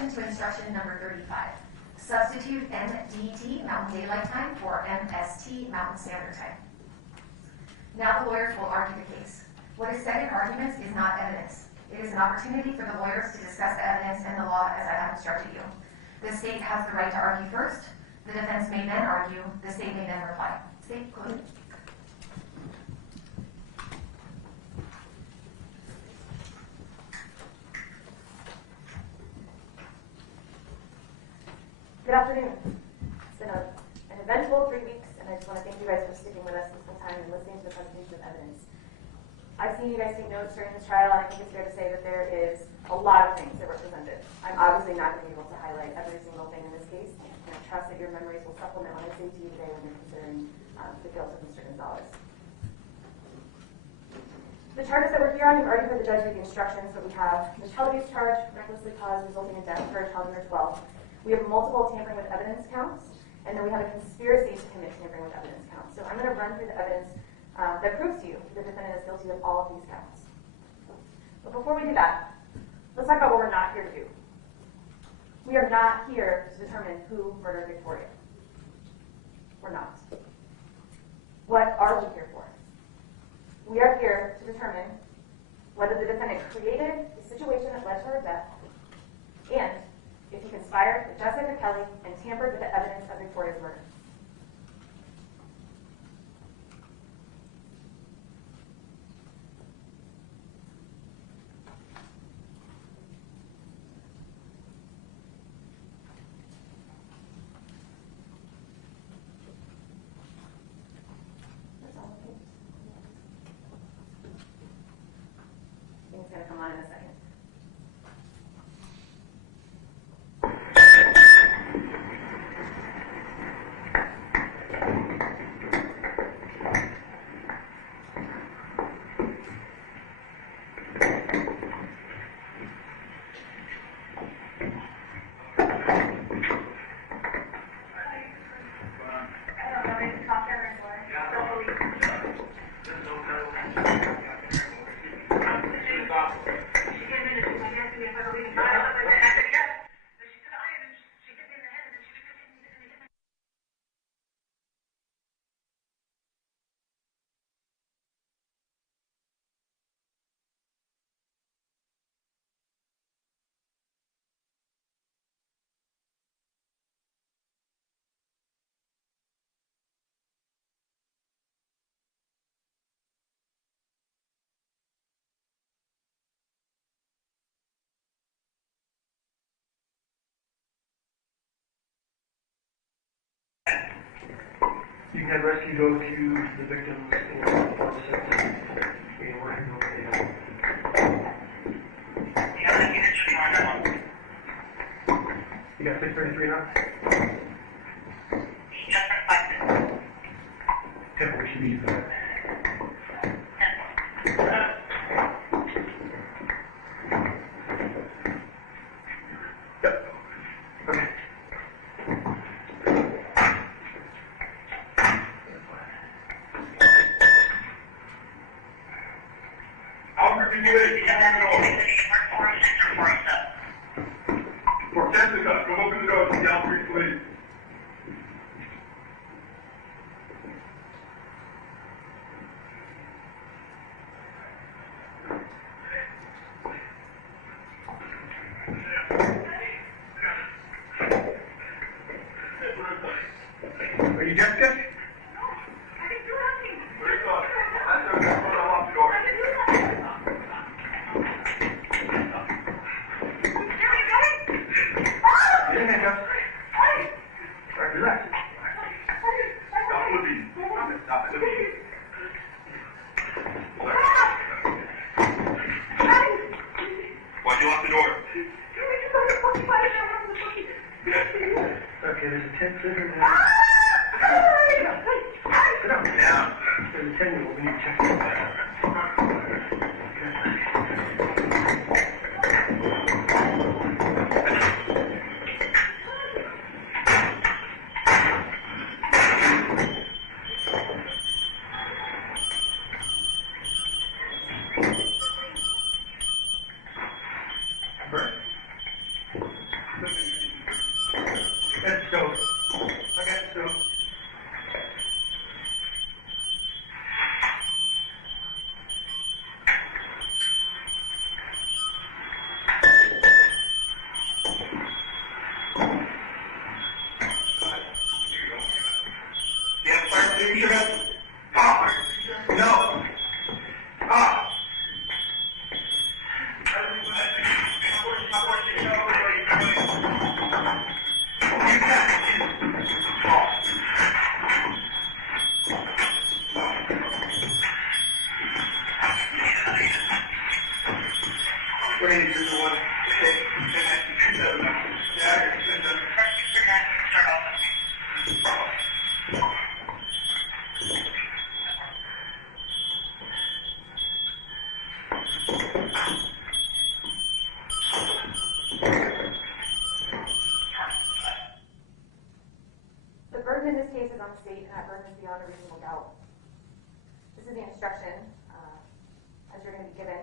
objection to instruction number 35. Substitute MDT, Mountain Daylight Time, for MST, Mountain Standard Time. Now the lawyers will argue the case. What is said in arguments is not evidence. It is an opportunity for the lawyers to discuss the evidence and the law as I have instructed you. The state has the right to argue first. The defense may then argue. The state may then reply. State, go ahead. Good afternoon. It's been an eventful 3 weeks, and I just want to thank you guys for sticking with us this whole time and listening to the presentation of evidence. I've seen you guys take notes during this trial, and I think it's fair to say that there is a lot of things that were presented. I'm obviously not going to be able to highlight every single thing in this case, and I trust that your memories will supplement what I say to you today when you're considering the guilt of Mr. Gonzales. The charges that we're here on, you've already heard the judge read the instructions, but we have the child abuse charge, recklessly caused, resulting in death for a child under 12. We have multiple tampering with evidence counts, and then we have a conspiracy to commit tampering with evidence counts. So I'm going to run through the evidence that proves to you the defendant is guilty of all of these counts. But before we do that, let's talk about what we're not here to do. We are not here to determine who murdered Victoria. We're not. What are we here for? We are here to determine whether the defendant created the situation that led to her death, and if he conspired with Jessica Kelley and tampered with the evidence of Victoria's murder. It's going to come on in a second. You can rescue go to the victims or the system. We working over there. You got 633 now? Yeah, we should be for that. For Jessica, come open the door to the Albuquerque police. Are you Jessica? No, I didn't do nothing. What are you talking? I'm going to unlock the door. Relax. Stop moving. Stop it. Why'd you lock the door? Okay, there's a 10 center now. Sit down. Down. There's a 10-year-old. We need to check it out. What do you need to do? One. The burden in this case is on the state, and that burden is beyond a reasonable doubt. This is the instruction, as you're going to be given.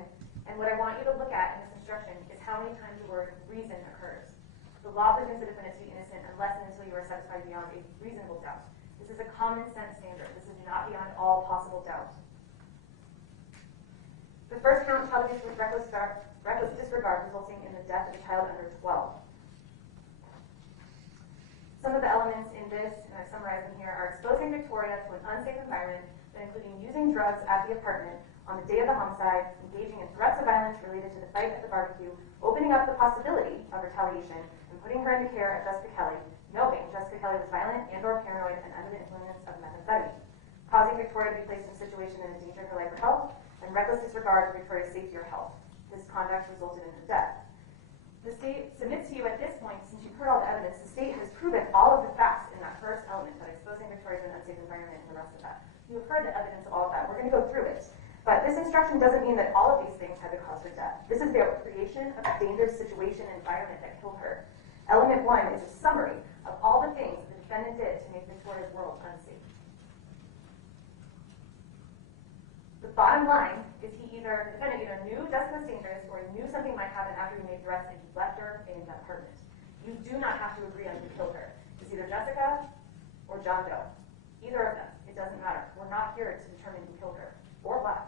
And what I want you to look at in this instruction is how many times the word reason occurs. The law presumes the defendant to be innocent unless and until you are satisfied beyond a reasonable doubt. This is a common sense standard. This is not beyond all possible doubt. The first count, child abuse with reckless disregard resulting in the death of a child under 12. Some of the elements in this, and I've summarized them here, are exposing Victoria to an unsafe environment, including using drugs at the apartment on the day of the homicide, engaging in threats of violence related to the fight at the barbecue, opening up the possibility of retaliation, and putting her into care at Jessica Kelley, knowing Jessica Kelley was violent and or paranoid and under the influence of methamphetamine, causing Victoria to be placed in a situation in danger of her life or health, and reckless disregard for Victoria's safety or health. This conduct resulted in her death. The state submits to you at this point, since you've heard all the evidence, the state has proven all of the facts in that first element, that exposing Victoria to an unsafe environment and the rest of that. You've heard the evidence of all of that. We're going to go through it. But this instruction doesn't mean that all of these things had to cause her death. This is the creation of a dangerous situation and environment that killed her. Element 1 is a summary of all the things the defendant did to make Victoria's world unsafe. The bottom line is the defendant either knew Jessica was dangerous or he knew something might happen after he made threats and he left her in that apartment. You do not have to agree on who killed her. It's either Jessica or John Doe. Either of them. It doesn't matter. We're not here to determine who killed her or why.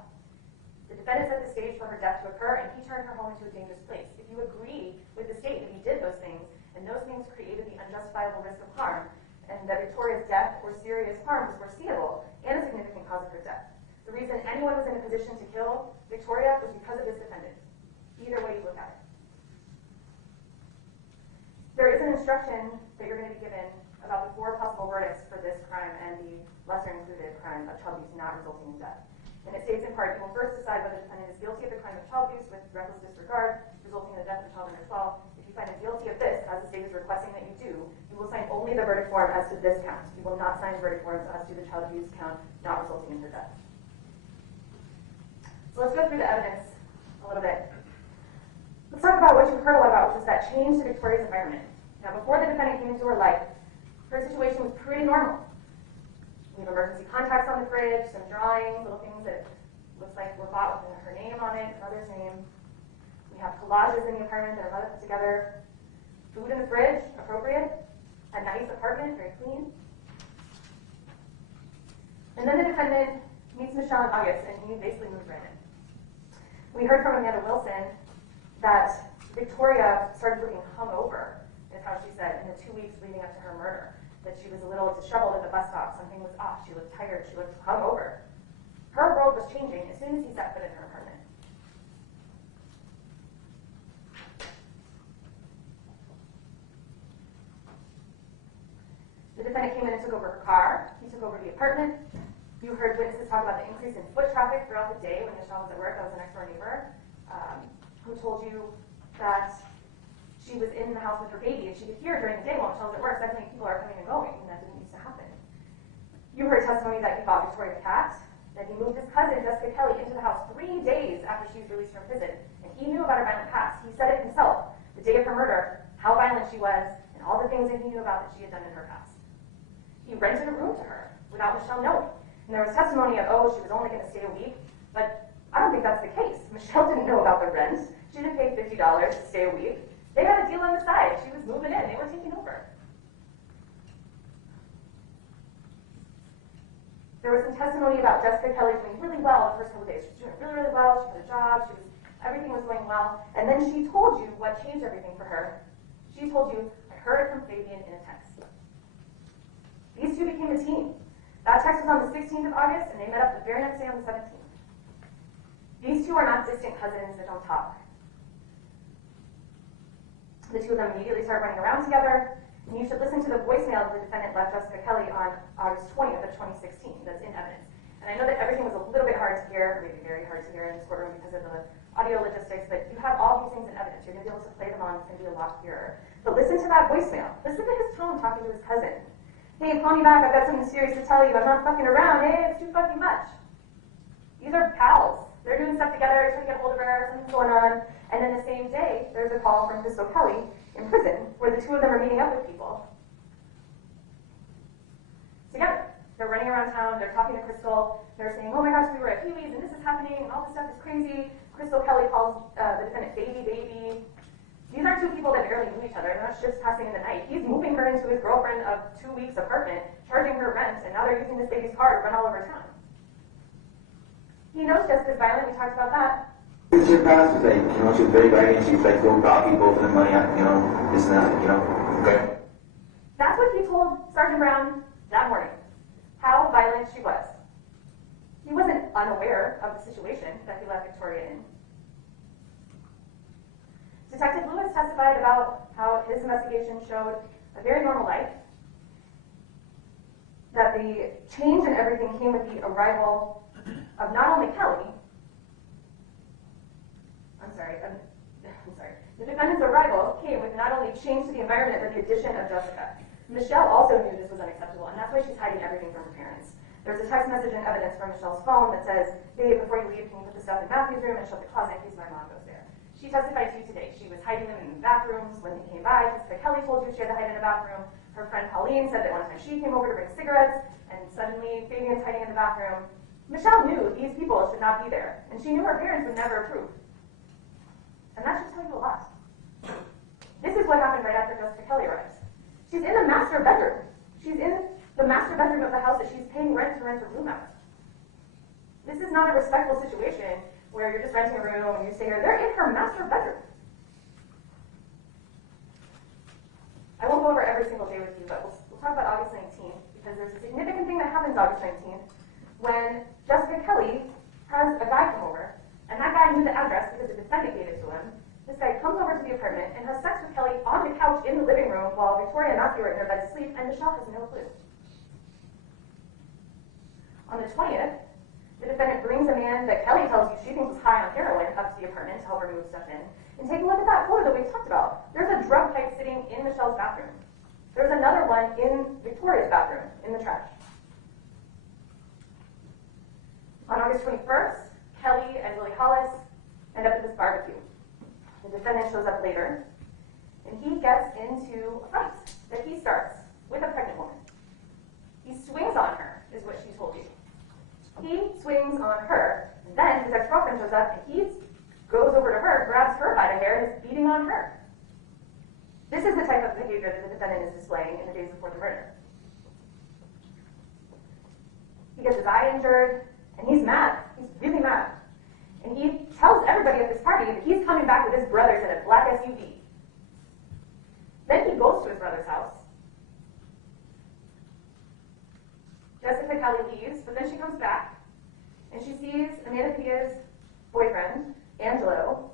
The defendant set the stage for her death to occur, and he turned her home into a dangerous place. If you agree with the state that he did those things, and those things created the unjustifiable risk of harm, and that Victoria's death or serious harm was foreseeable and a significant cause of her death. The reason anyone was in a position to kill Victoria was because of this defendant. Either way you look at it. There is an instruction that you're going to be given about the 4 possible verdicts for this crime and the lesser included crime of child abuse not resulting in death. And it states in part, you will first decide whether the defendant is guilty of the crime of child abuse with reckless disregard, resulting in the death of a child under 12. If you find him guilty of this, as the state is requesting that you do, you will sign only the verdict form as to this count. You will not sign verdict forms as to the child abuse count not resulting in her death. So let's go through the evidence a little bit. Let's talk about what you've heard a lot about, which is that change to Victoria's environment. Now, before the defendant came into her life, her situation was pretty normal. We have emergency contacts on the fridge, some drawings, little things that looks like were bought with her name on it, her mother's name. We have collages in the apartment that her mother put together. Food in the fridge, appropriate. A nice apartment, very clean. And then the defendant meets Michelle in August, and he basically moves right in. We heard from Amanda Wilson that Victoria started looking hungover, is how she said, in the 2 weeks leading up to her murder. That she was a little disheveled at the bus stop. Something was off. She looked tired. She looked hungover. Her world was changing as soon as he set foot in her apartment. The defendant came in and took over her car. He took over the apartment. You heard witnesses talk about the increase in foot traffic throughout the day when Michelle was at work. That was a next door neighbor who told you that she was in the house with her baby, and she could hear during the day while Michelle was at work, suddenly people are coming and going, and that didn't used to happen. You heard testimony that he bought Victoria a cat, that he moved his cousin, Jessica Kelley, into the house 3 days after she was released from prison, and he knew about her violent past. He said it himself, the day of her murder, how violent she was, and all the things that he knew about that she had done in her past. He rented a room to her without Michelle knowing. And there was testimony of, she was only going to stay a week, but I don't think that's the case. Michelle didn't know about the rent. She didn't pay $50 to stay a week. They had a deal on the side. She was moving in. They were taking over. There was some testimony about Jessica Kelley doing really well the first couple of days. She was doing really, really well. She had a job. Everything was going well. And then she told you what changed everything for her. She told you, I heard it from Fabian in a text. These two became a team. That text was on the 16th of August, and they met up the very next day on the 17th. These two are not distant cousins that don't talk. The two of them immediately start running around together, and you should listen to the voicemail that the defendant left Jessica Kelley on August 20th of 2016. That's in evidence. And I know that everything was a little bit hard to hear, or maybe very hard to hear in this courtroom because of the audio logistics, but you have all these things things in evidence. You're going to be able to play them on. It's going to be a lot clearer. But listen to that voicemail. Listen to his tone talking to his cousin. Hey, call me back. I've got something serious to tell you. I'm not fucking around. Hey, it's too fucking much. These are pals. They're doing stuff together, trying to get a hold of her, something's going on. And then the same day, there's a call from Michelle Kelley in prison where the two of them are meeting up with people together. They're running around town. They're talking to Crystal. They're saying, oh my gosh, we were at Pee-wee's and this is happening and all this stuff is crazy. Crystal Kelley calls the defendant baby. These aren't two people that barely knew each other. They're not shifts passing in the night. He's moving her into his girlfriend of 2 weeks apartment, charging her rent, and now they're using this baby's car to run all over town. He knows Jessica's violent. We talked about that. Your past was like, she was very violent. She was like throwing coffee, both of them money, this and that, okay. That's what he told Sergeant Brown that morning. How violent she was. He wasn't unaware of the situation that he left Victoria in. Detective Lewis testified about how his investigation showed a very normal life, that the change in everything came with the arrival of not only Kelley, the defendant's arrival came with not only change to the environment, but the addition of Jessica. Michelle also knew this was unacceptable, and that's why she's hiding everything from her parents. There's a text message and evidence from Michelle's phone that says, "Babe, before you leave, can you put the stuff in Matthew's room and shut the closet in case my mom goes there?" She testified to you today. She was hiding them in bathrooms when he came by. Jessica Kelley told you she had to hide in a bathroom. Her friend Pauline said that one time she came over to bring cigarettes, and suddenly Fabian's hiding in the bathroom. Michelle knew these people should not be there, and she knew her parents would never approve. And that should tell you a lot. This is what happened right after Jessica Kelley arrives. She's in the master bedroom. She's in the master bedroom of the house that she's paying rent to rent a room out. This is not a respectful situation where you're just renting a room and you stay here. They're in her master bedroom. I won't go over every single day with you, but we'll talk about August 19th, because there's a significant thing that happens August 19th when Jessica Kelley has a guy come over, and that guy knew the address because the defendant gave it to him. This guy comes over to the apartment and has sex with Kelley on the couch in the living room while Victoria and Matthew are in their bed to sleep, and Michelle has no clue. On the 20th, the defendant brings a man that Kelley tells you she thinks was high on heroin up to the apartment to help her move stuff in. And take a look at that photo that we talked about. There's a drug pipe sitting in Michelle's bathroom. There's another one in Victoria's bathroom, in the trash. On August 21st, Kelley and Lily Hollis end up at this barbecue. The defendant shows up later, and he gets into a fight that he starts with a pregnant woman. He swings on her, is what she told you. He swings on her, and then his ex-girlfriend shows up, and he goes over to her, grabs her by the hair, and is beating on her. This is the type of behavior that the defendant is displaying in the days before the murder. He gets his eye injured, and he's mad. He's really mad. And he tells everybody at this party that he's coming back with his brothers in a black SUV. Then he goes to his brother's house. Jessica Kelley leaves, but then she comes back, and she sees Amanda Pia's boyfriend, Angelo,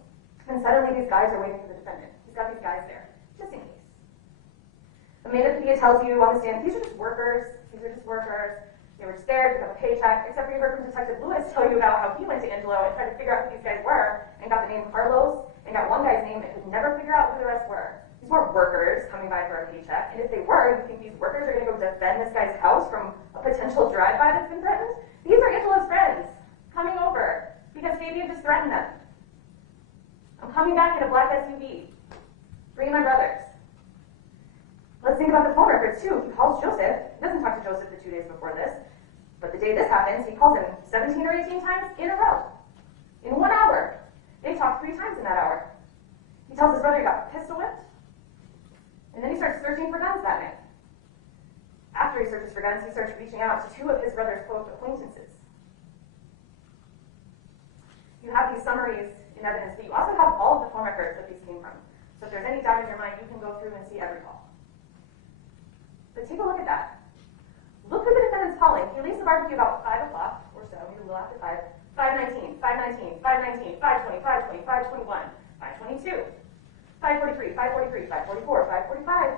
and suddenly these guys are waiting for the defendant. He's got these guys there, just in case. Amanda Pia tells you on the stand, these are just workers. They were just there to pick up a paycheck, except for you heard from Detective Lewis tell you about how he went to Angelo and tried to figure out who these guys were, and got the name Carlos, and got one guy's name and could never figure out who the rest were. These weren't workers coming by for a paycheck, and if they were, you think these workers are going to go defend this guy's house from a potential drive-by that's been threatened? These are Angelo's friends coming over because Fabian just threatened them. I'm coming back in a black SUV, bringing my brothers. Let's think about the phone records, too. He calls Joseph. He doesn't talk to Joseph the 2 days before this. But the day this happens, he calls him 17 or 18 times in a row. In 1 hour. They talk 3 times in that hour. He tells his brother he got pistol whipped. And then he starts searching for guns that night. After he searches for guns, he starts reaching out to 2 of his brother's, quote, acquaintances. You have these summaries in evidence, but you also have all of the phone records that these came from. So if there's any doubt in your mind, you can go through and see every call. But take a look at that. Look who the defendant's calling. He leaves the barbecue about 5 o'clock or so, maybe a little after 5. 5:19, 5:19, 5:19, 5:20, 5:20, 5:21, 5:22, 5:43, 5:43, 5:44, 5:45,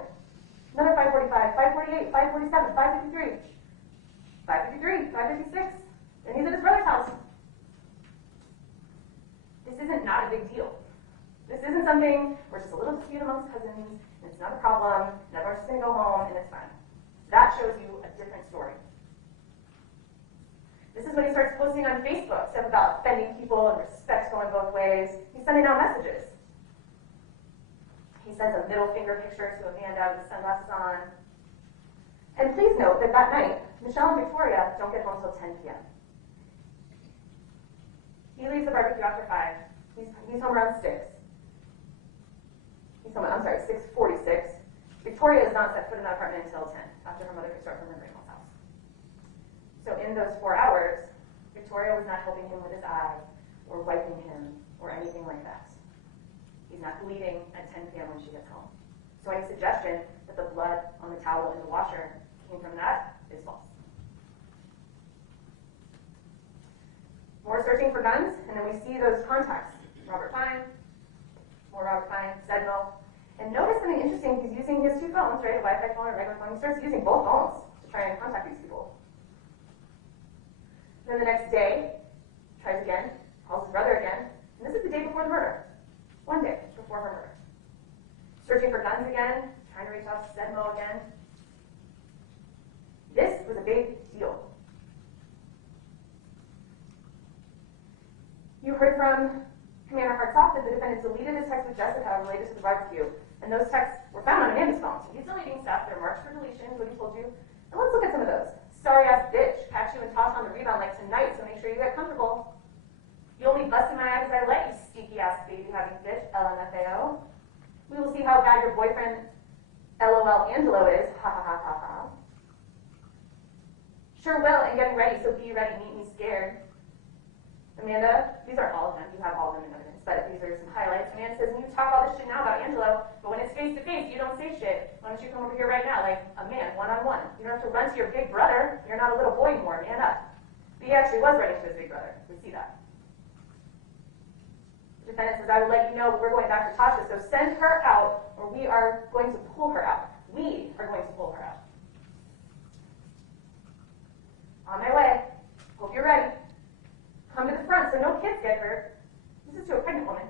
another 5:45, 5:48, 5:47, 5:53, 5:53, 5:56. Then he's at his brother's house. This isn't not a big deal. This isn't something where it's just a little dispute amongst cousins, and it's not a problem, and everyone's just going to go home, and it's fine. That shows you a different story. This is when he starts posting on Facebook stuff about offending people and respect going both ways. He's sending out messages. He sends a middle finger picture to Amanda with the sunglasses on. And please note that that night, Michelle and Victoria don't get home until 10 p.m. He leaves the barbecue after 5. He's home around 6. He's home, I'm sorry, 6:46. Victoria is not set foot in that apartment until 10, after her mother could start from her grandma's house. So in those 4 hours, Victoria was not helping him with his eye, or wiping him, or anything like that. He's not bleeding at 10 p.m. when she gets home. So any suggestion that the blood on the towel in the washer came from that is false. More searching for guns, and then we see those contacts. Robert Fine, more Robert Fine, Sedno. And notice something interesting, he's using his 2 phones, right, a Wi-Fi phone and a regular phone. He starts using both phones to try and contact these people. Then the next day, tries again, calls his brother again, and this is the day before the murder. 1 day before her murder. Searching for guns again, trying to reach out to Sedmo again. This was a big deal. You heard from Commander Hartsoft that the defendant deleted his text with Jessica related to the barbecue, and those texts were found on Amanda's phone. So he's deleting stuff, they're marked for deletion, is what he told you. And let's look at some of those. Sorry ass bitch, catch you and toss on the rebound like tonight, so make sure you get comfortable. You only busted my eye because I let you, sneaky ass baby having bitch, LMFAO. We will see how bad your boyfriend, LOL Angelo is, ha ha ha ha ha. Sure will, and getting ready, so be ready, meet me scared. Amanda, these aren't all of them, you have all of them in evidence, but these are some highlights. Amanda says, you talk all this shit now about Angelo, but when it's face to face, you don't say shit. Why don't you come over here right now, like a man, one-on-one. You don't have to run to your big brother. You're not a little boy anymore, man up. But he actually was running to his big brother. We see that. The defendant says, I will let you know, but we're going back to Tasha, so send her out, or we are going to pull her out. We are going to pull her out. On my way. Hope you're ready. Come to the front so no kids get hurt. This is to a pregnant woman.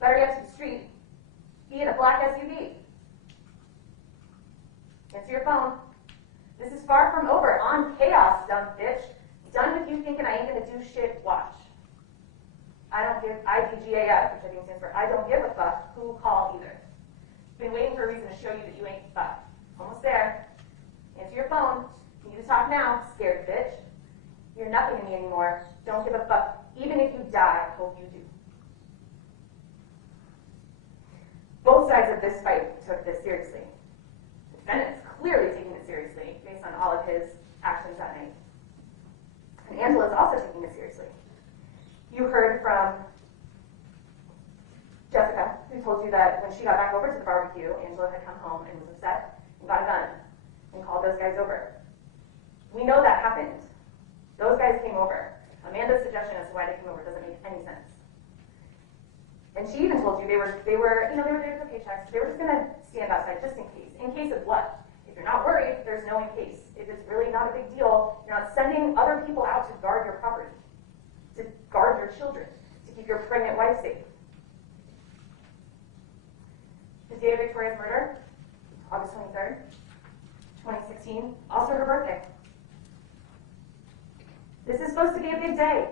Better yet, to the street. Be in a black SUV. Answer your phone. This is far from over. On chaos, dumb bitch. Done with you thinking I ain't gonna do shit. Watch. I don't give IDGAF, which I think stands for I don't give a fuck who called either. Been waiting for a reason to show you that you ain't fuck. Almost there. Answer your phone. You need to talk now, scared bitch. You're nothing to me anymore. Don't give a fuck. Even if you die, I hope you do. Both sides of this fight took this seriously. The defendant is clearly taking it seriously based on all of his actions that night. And Angela is also taking it seriously. You heard from Jessica, who told you that when she got back over to the barbecue, Angela had come home and was upset and got a gun and called those guys over. We know that happened. Those guys came over. Amanda's suggestion as to why they came over doesn't make any sense. And she even told you they were there for paychecks. They were just going to stand outside just in case. In case of what? If you're not worried, there's no in case. If it's really not a big deal, you're not sending other people out to guard your property, to guard your children, to keep your pregnant wife safe. The day of Victoria's murder, August 23rd, 2016, also her birthday. This is supposed to be a big day.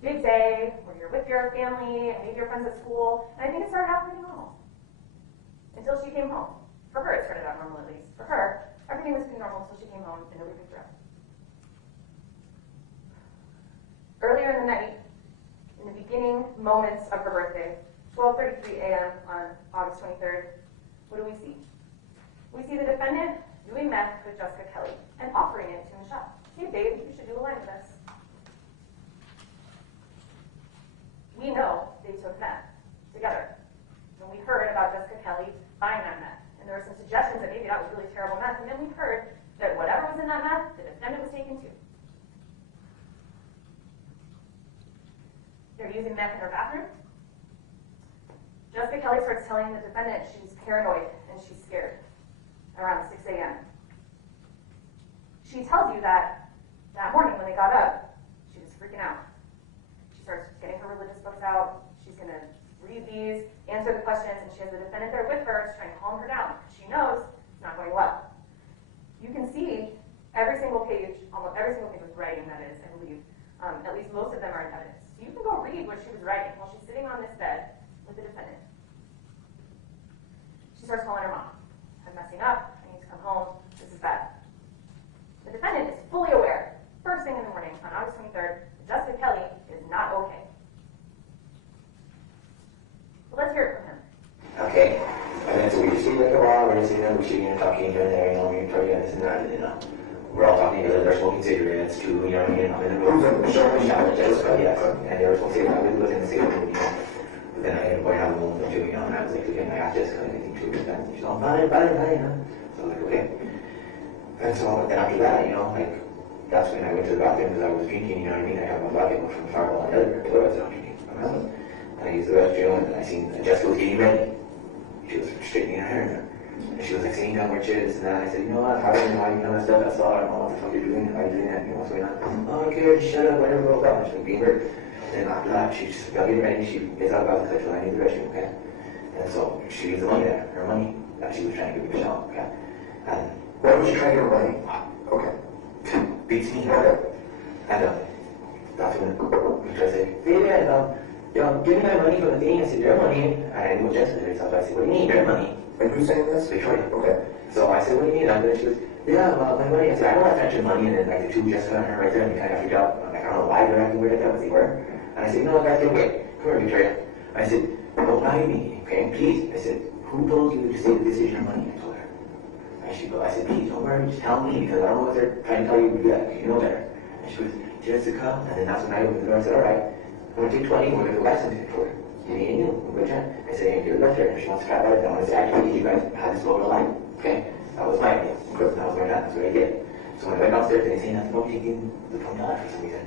Big day where you're with your family and maybe your friends at school. And I think it started out pretty normal. Until she came home. For her, it started out normal at least. For her, everything was pretty normal until she came home and nobody picked her up. Earlier in the night, in the beginning moments of her birthday, 12:33 a.m. on August 23rd, what do we see? We see the defendant doing meth with Jessica Kelley and offering it to Michelle. Hey, babe, you should do a line with us. We know they took meth together. And we heard about Jessica Kelley buying that meth. And there were some suggestions that maybe that was really terrible meth. And then we heard that whatever was in that meth, the defendant was taken too. They're using meth in her bathroom. Jessica Kelley starts telling the defendant she's paranoid and she's scared around 6 a.m. She tells you that morning when they got up, she was freaking out. She starts getting her religious books out. She's going to read these. the questions, and she has the defendant there with her, trying to calm her down. She knows it's not going well. You can see every single page, almost every single page with writing, that is, I believe. At least most of them are in evidence. So you can go read what she was writing while she's sitting on this bed with the defendant. She starts calling her mom. I'm messing up. I need to come home. This is bad. The defendant is fully aware, first thing in the morning on August 23rd, that Jessica Kelley is not okay. But let's hear it from him. Okay. And then so we just see like a while, we're just sitting there, we're sitting and talking here and there, you know, we're trying to this and that, and you know. We're all talking together, they're smoking cigarettes too, you know what I mean? I'm in the room, Michelle and Jessica, yes. And they were smoking cigarettes, I was looking at the cigarette, you know. But then I ended up going out alone too, you know, and I was like, again, I asked Jessica anything too, and she's all, bye, you know. So I was like, okay. And so then after that, you know, like, that's when I went to the bathroom because I was drinking, you know what I mean? I had my bucket from the fireball on the other, so I was drinking. And I used the restroom, and I seen Jessica was getting ready. She was straightening her hair. And she was like saying downward chairs and that. I said, you know what, how do you know that stuff? I saw it. I don't know what the fuck you're doing. Why are you doing that? You know what's going on? Oh, okay, shut up. I never broke out. She's like being hurt. And then after that, she just got getting ready. She gets out of the bathroom. She's like, I need the restroom, okay? And so she leaves the money there, her money that she was trying to give Michelle, okay? And why was she trying to get her money? Okay. Beats me. Okay. And that's when Victoria said, Fabian, give me my money from the thing. I said, your money. And I knew Jessica did, so I said, what do you mean, your money? And who's saying this? Victoria. Okay. So I said, what do you mean? And then she goes, yeah, well, my money. I said, I know I mentioned money, and then like the two Jessica and her right there, and they kind of freaked out. I'm like, I don't know why they're acting weird like that, but they were. And I said, you know what, guys, get away. Come here, Victoria. I said, don't lie to me, okay? Please. I said, who told you to say that this is your money? I told her. And she goes, I said, please, don't worry, just tell me, because I don't know what they're trying to tell you to do that, because you know better. And she goes, Jessica. And then that's when I opened the door. I said, all right, I'm going to take 20, and we're going to go buy something for her. Me and you, we're going to I said, hey, you're left her, and she wants to try about it. I said, I told you guys had this over the line, okay? That was my idea. That was my dad, that's what I did. So when I went downstairs, they didn't say nothing about taking the $20 for some reason.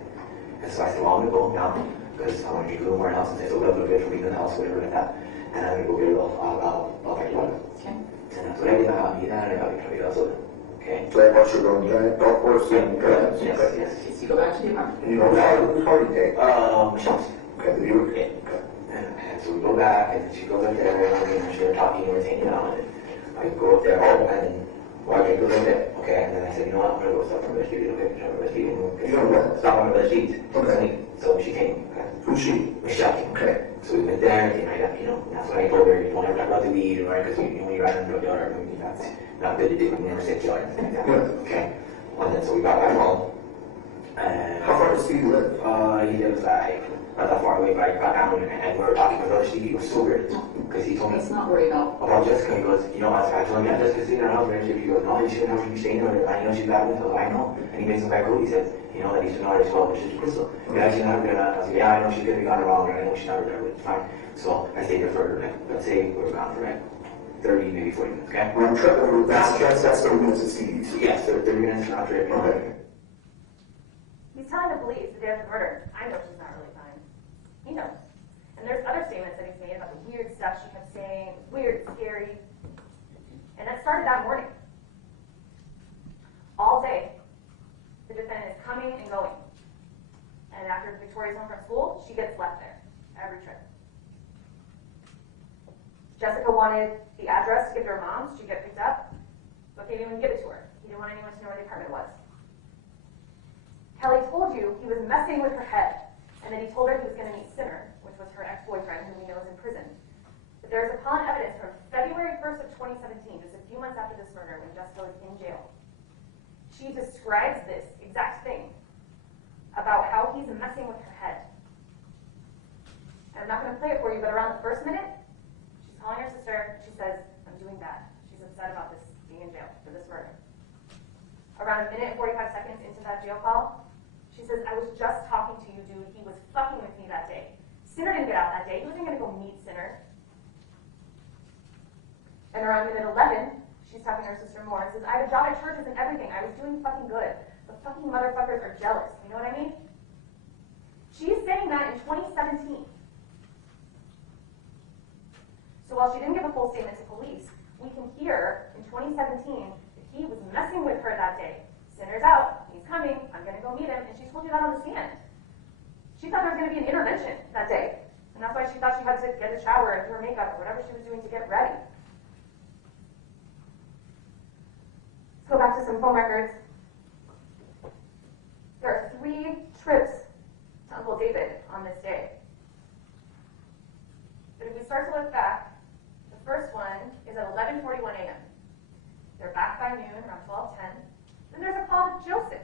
And so I said, well, I'm going to go down, because I want to drink a little more in the house, and say, so we'll have a little bit for me in the house, whatever like that. And I'm going to go get a little, I'll back you up. Okay. And that's what I did. I got me that, and I got Victoria also. Okay? So I watched her go on the golf course and Yes, yes. So you go back to the apartment. And you know, whose party day? Michelle's. Okay, the viewer? Okay. And so we go back, and she goes up there, and she's talking, and we're saying, you know, and I go up there, and then I drink a little bit, okay, and then I said, you know what, I'm going to go stop on the street, okay, stop on the street, and stop on the street. Okay. So she came, okay. Who's she? Michelle. Okay. So we went there, and I got, you know, that's when I told her, you don't ever talk about the weed, right, because when you're out on the yard, that's not good to do, you never say yard, anything like that, Yeah. okay. And then so we got back home, and How far does Stevie live? he lives like not that far away, but I got down and we were talking about Stevie. He was so weird because he told me Let's not worry about. Jessica. He goes, you know, I told him, yeah, Jessica's staying in her house. He goes, no, you shouldn't have to be staying there. I know she's bad with her. I know. And he makes him back cool. He says, you know, that he should know her as well. It's just Crystal. Yeah, she's not gonna. I was like, yeah, I know she could be gone wrong. I know she's not there, but it's fine. So I stayed there for like, let's say we were gone for like 30, maybe 40 minutes. Okay. Round trip, or that's 30 minutes at Stevie's. Yes, 30 minutes after it. Okay. He's telling the police the day of the murder, I know she's not really fine. He knows. And there's other statements that he's made about the weird stuff she kept saying. It was weird, scary. And that started that morning. All day, the defendant is coming and going. And after Victoria's home from school, she gets left there every trip. Jessica wanted the address to give to her mom so she'd get picked up, but they didn't even give it to her. He didn't want anyone to know where the apartment was. Kelley told you he was messing with her head, and that he told her he was going to meet Sinner, which was her ex-boyfriend who we know is in prison. But there's appalling evidence from February 1st of 2017, just a few months after this murder, when Jessica was in jail. She describes this exact thing about how he's messing with her head. And I'm not going to play it for you, but around the first minute, she's calling her sister. She says, I'm doing bad. She's upset about this being in jail for this murder. Around a minute and 45 seconds into that jail call, she says, I was just talking to you, dude. He was fucking with me that day. Sinner didn't get out that day. He wasn't going to go meet Sinner. And around minute 11, she's talking to her sister more and says, I have a job at churches and everything. I was doing fucking good. The fucking motherfuckers are jealous. You know what I mean? She's saying that in 2017. So while she didn't give a full statement to police, we can hear in 2017 that he was messing with her that day. Sinner's out. He's coming. I'm going to go meet him. And she told you that on the stand. She thought there was going to be an intervention that day. And And that's why she thought she had to get a shower and do her makeup or whatever she was doing to get ready. Let's go back to some phone records. There are 3 trips to Uncle David on this day. But if we start to look back, the first one is at 11:41 a.m. They're back by noon, around 12:10. Then there's a call to Joseph.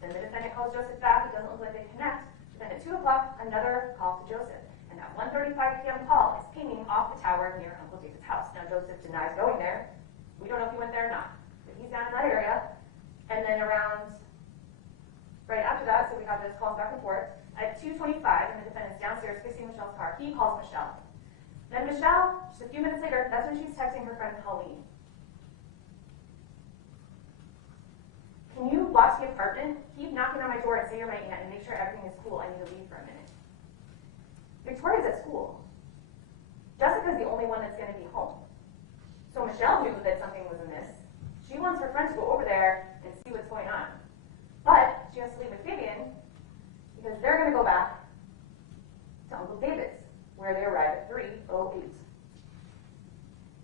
Then the defendant calls Joseph back. It doesn't look like they connect. Then at 2 o'clock, another call to Joseph. And that 1:35 p.m. call is pinging off the tower near Uncle David's house. Now, Joseph denies going there. We don't know if he went there or not. But he's down in that area. And then right after that, so we have those calls back and forth. At 2:25, and the defendant's downstairs fixing Michelle's car, he calls Michelle. Then Michelle, just a few minutes later, that's when she's texting her friend Colleen. Can you watch the apartment? Keep knocking on my door and say you're my aunt and make sure everything is cool. I need to leave for a minute. Victoria's at school. Jessica's the only one that's going to be home. So Michelle knew that something was amiss. She wants her friend to go over there and see what's going on. But she has to leave with Fabian because they're going to go back to Uncle David's, where they arrive at 3:08.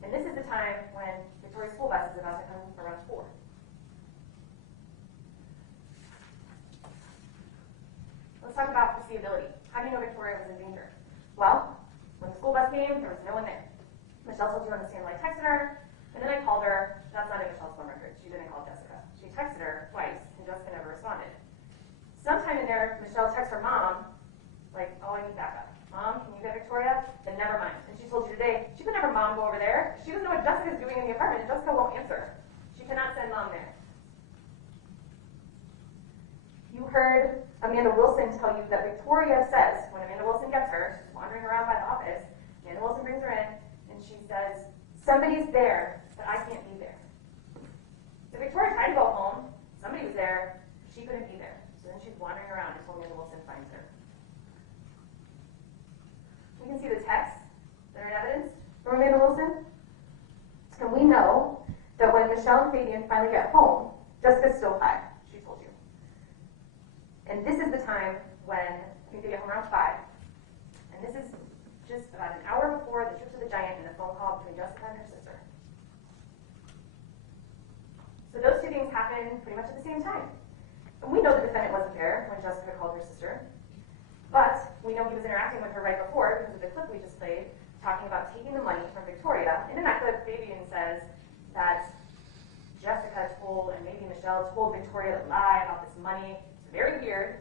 And this is the time when Victoria's school bus is about to come around 4. Let's talk about foreseeability. How do you know Victoria was in danger? Well, when the school bus came, there was no one there. Michelle told you on the stand I texted her, and then I called her. That's not in Michelle's phone record. She didn't call Jessica. She texted her twice, and Jessica never responded. Sometime in there, Michelle texts her mom, like, oh, I need backup. Mom, can you get Victoria? Then never mind. And she told you today, she could never mom go over there. She doesn't know what Jessica's doing in the apartment, and Jessica won't answer. She cannot send mom there. You heard Amanda Wilson tell you that Victoria says, when Amanda Wilson gets her, she's wandering around by the office, Amanda Wilson brings her in, and she says, somebody's there, but I can't be there. So Victoria tried to go home, somebody was there, but she couldn't be there. So then she's wandering around until Amanda Wilson finds her. We can see the texts that are in evidence from Amanda Wilson. And we know that when Michelle and Fabian finally get home, Jessica's still high, she told you. And this is the time when, I think they get home around 5. And this is just about an hour before the trip to the Giant and the phone call between Jessica and her sister. So those 2 things happen pretty much at the same time. And we know the defendant wasn't there when Jessica called her sister. But we know he was interacting with her right before because of the clip we just played, talking about taking the money from Victoria. And in that clip, Fabian says that Jessica told, and maybe Michelle told Victoria to lie about this money. It's very weird.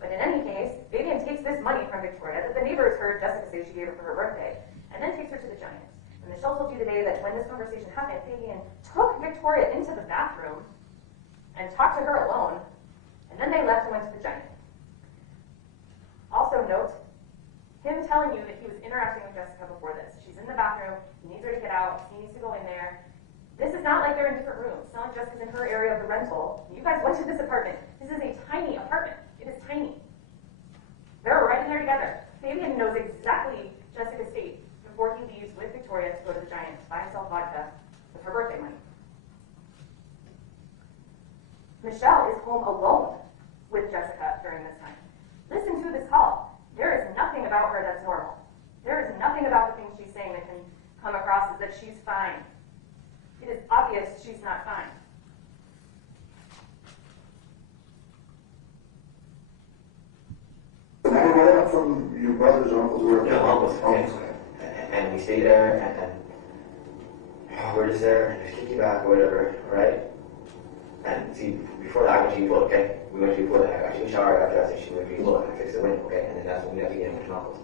But in any case, Fabian takes this money from Victoria that the neighbors heard Jessica say she gave her for her birthday, and then takes her to the Giant. And Michelle told you today that when this conversation happened, Fabian took Victoria into the bathroom and talked to her alone, and then they left and went to the Giant. Also note, him telling you that he was interacting with Jessica before this. She's in the bathroom, he needs her to get out, he needs to go in there. This is not like they're in different rooms. It's not like Jessica's in her area of the rental. You guys went to this apartment. This is a tiny apartment. It is tiny. They're right in there together. Fabian knows exactly Jessica's state before he leaves with Victoria to go to the Giant to buy himself vodka with her birthday money. Michelle is home alone with Jessica during this time. Listen to this call. There is nothing about her that's normal. There is nothing about the things she's saying that can come across as that she's fine. It is obvious she's not fine. Now you got out from your brothers or uncles or No, uncles. And we stayed there, and we're just there, and just kick you back or whatever, right? And see, before that, I went to you, okay? We went to you, I got you a shower, I got dressed, and she went to you, look, I fixed the window, okay? And then that's when we got to get in with your uncles.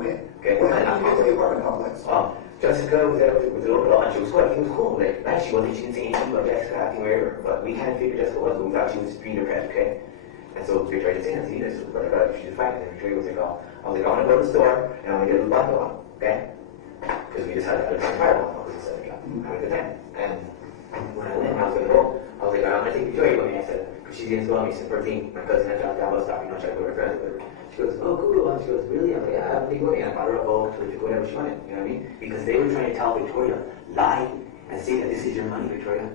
when? Okay? When did you get to the apartment complex? Jessica was there with the local, and she was quite, it was cool. Like, man, she didn't say anything about Jessica acting weird, but we kind of figured Jessica was, but we thought she was being depressed, okay? And so Victoria didn't say anything either, so but I got she's fine. And then Victoria was like, oh, I was like, I'm gonna go to the store and I'm gonna get a little bottle on, okay? Because we just had a trial on, because it's like, having a good time. And when I went, I was gonna go, I was like, I'm gonna take Victoria with me, I said, because she didn't go on me since 13. My cousin had dropped down bus stop, you know, she had to go to her friends with her. She goes, oh, cool. And she goes, really? I'm like, yeah, I'm gonna go with you. And I brought her up, oh, to go whatever she wanted, you know what I mean? Because they were trying to tell Victoria, lie, and say that this is your money, Victoria.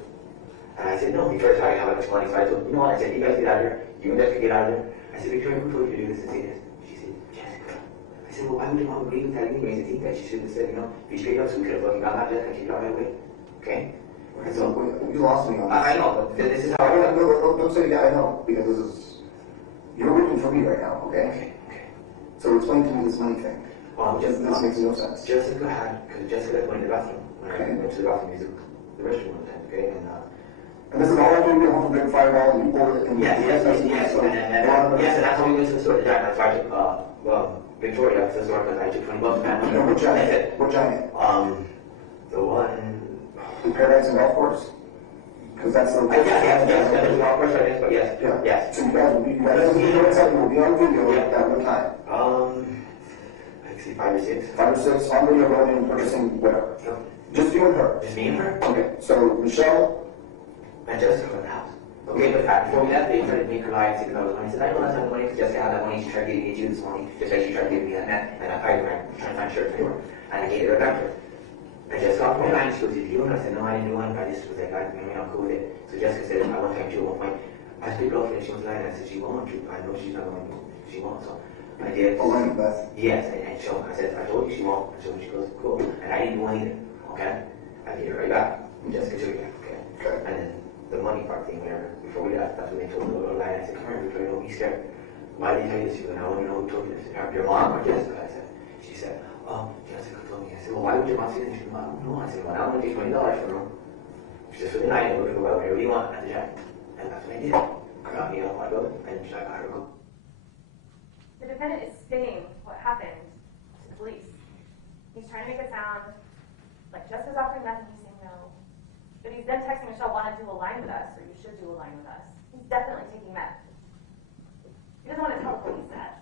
And I said, no, Victoria's trying to have much money. So I told, you know what? I said, you guys get out of here. You and Jessica get out of there. I said, Victoria, who told you to do this and say this? She said, Jessica. I said, well, why would your mom agree with that anyways? I think that she should have said, you know, be straight up so we could have fucking got that Jessica, she got right away. Okay? Okay, so you lost me on this. I know, but this is how Don't say yeah, I know, because this is, you're working for me right now, okay? Okay. So explain to me this money thing. This makes no sense. Jessica had, because Jessica went to the bathroom. When I went to the bathroom, used the restroom one time, okay? And this is all when you get home from Big Five Ball and you pour it in. Yes, and that's how we went to the store. The giant, I took, Victoria to the store because I took $20 back. What giant? What giant? The one. The Paradise and Golf Course? Because that's the. Yes, that was the golf course, I guess, but yes. Yeah. Yes. So you guys will be on video at that one time. Let's see, 5 or 6. 5 or 6 on video going and purchasing whatever. No. Just you and her. Just me and her. Okay, so Michelle. And Jessica from the house. Okay, but before we left, they tried to make her lie and say, no, I said, I know that's not the money, because Jessica had that money, she tried giving it you this morning, just like she tried giving me that net, and I paid her, trying to find shirts for her, and I gave it back to her. And Jessica from the line, she goes, did you? And I said, no, I didn't do one, I just was like, I'm cool with it. So Jessica said, I want to time to at one point, I stood up and she was lying, and I said, she won't, I know she's not going to, she won't, so I did. Oh, right, Beth. Yes, and so I said, I told you she won't, and so she goes, cool, and I didn't do one either, okay? I gave it right back, and Jessica took it back, okay? And then the money part thing, whatever, before we left, that's when they told me a little lie. I said, come here, Victoria, don't be scared. Why did you tell you this? She goes, I want to know who told you this. Your mom or Jessica? She said, oh, Jessica told me. I said, well, why would your mom say this? She goes, I don't know. I said, well, I want to take $20 from her. Just for the night, and we'll do whatever you want at the gym. And that's what I did. I got me up, I go, and I got her go. The defendant is spinning what happened to the police. He's trying to make it sound like Jessica's offering meth and he's saying no. But he's then texting Michelle, want to do a line with us, or you should do a line with us. He's definitely taking meth. He doesn't want to tell the police that.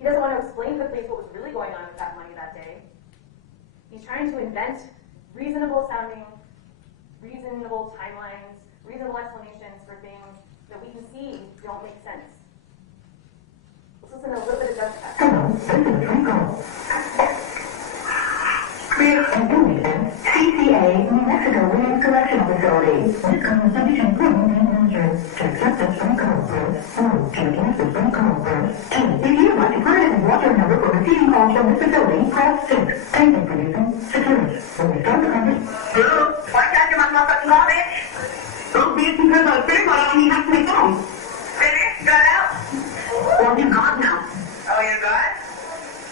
He doesn't want to explain to the police what was really going on with that money that day. He's trying to invent reasonable sounding, reasonable timelines, reasonable explanations for things that we can see don't make sense. Let's listen to a little bit of Jessica. Hello, this is Rico. CCA, New Mexico Women's Correctional Facility. This conversation proven and measures to accept this phone call first, or to against this phone call first. If you would like to contact and watch your number for receiving calls from this facility, press 6. Thank you for using Security. When we start the conversation. Why can't you my motherfucking call, bitch? Don't be because I think I don't even have to make phone. Finish? Got out? Well, you got now. Oh, you're good?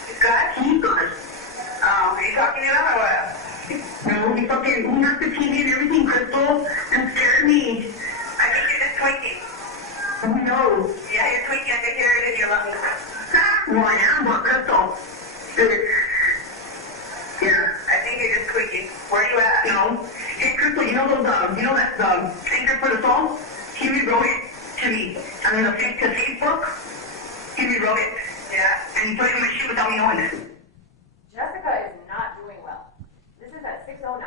He's good? He's good. Oh, are you talking to him or what? No, he fucking, he has the TV and everything, Crystal, and scared me. I think you're just tweaking. Who knows? Yeah, you're tweaking. I can hear it in your lungs. Well, I am, but Crystal. Yeah. I think you're just tweaking. Where are you at? You know, hey, Crystal, you know those, you know that, anchor for the song? He rewrote it to me. And then to Facebook, he rewrote it. Yeah. And he put it in my shit without me knowing it. Jessica is not doing well. This is at 6:09,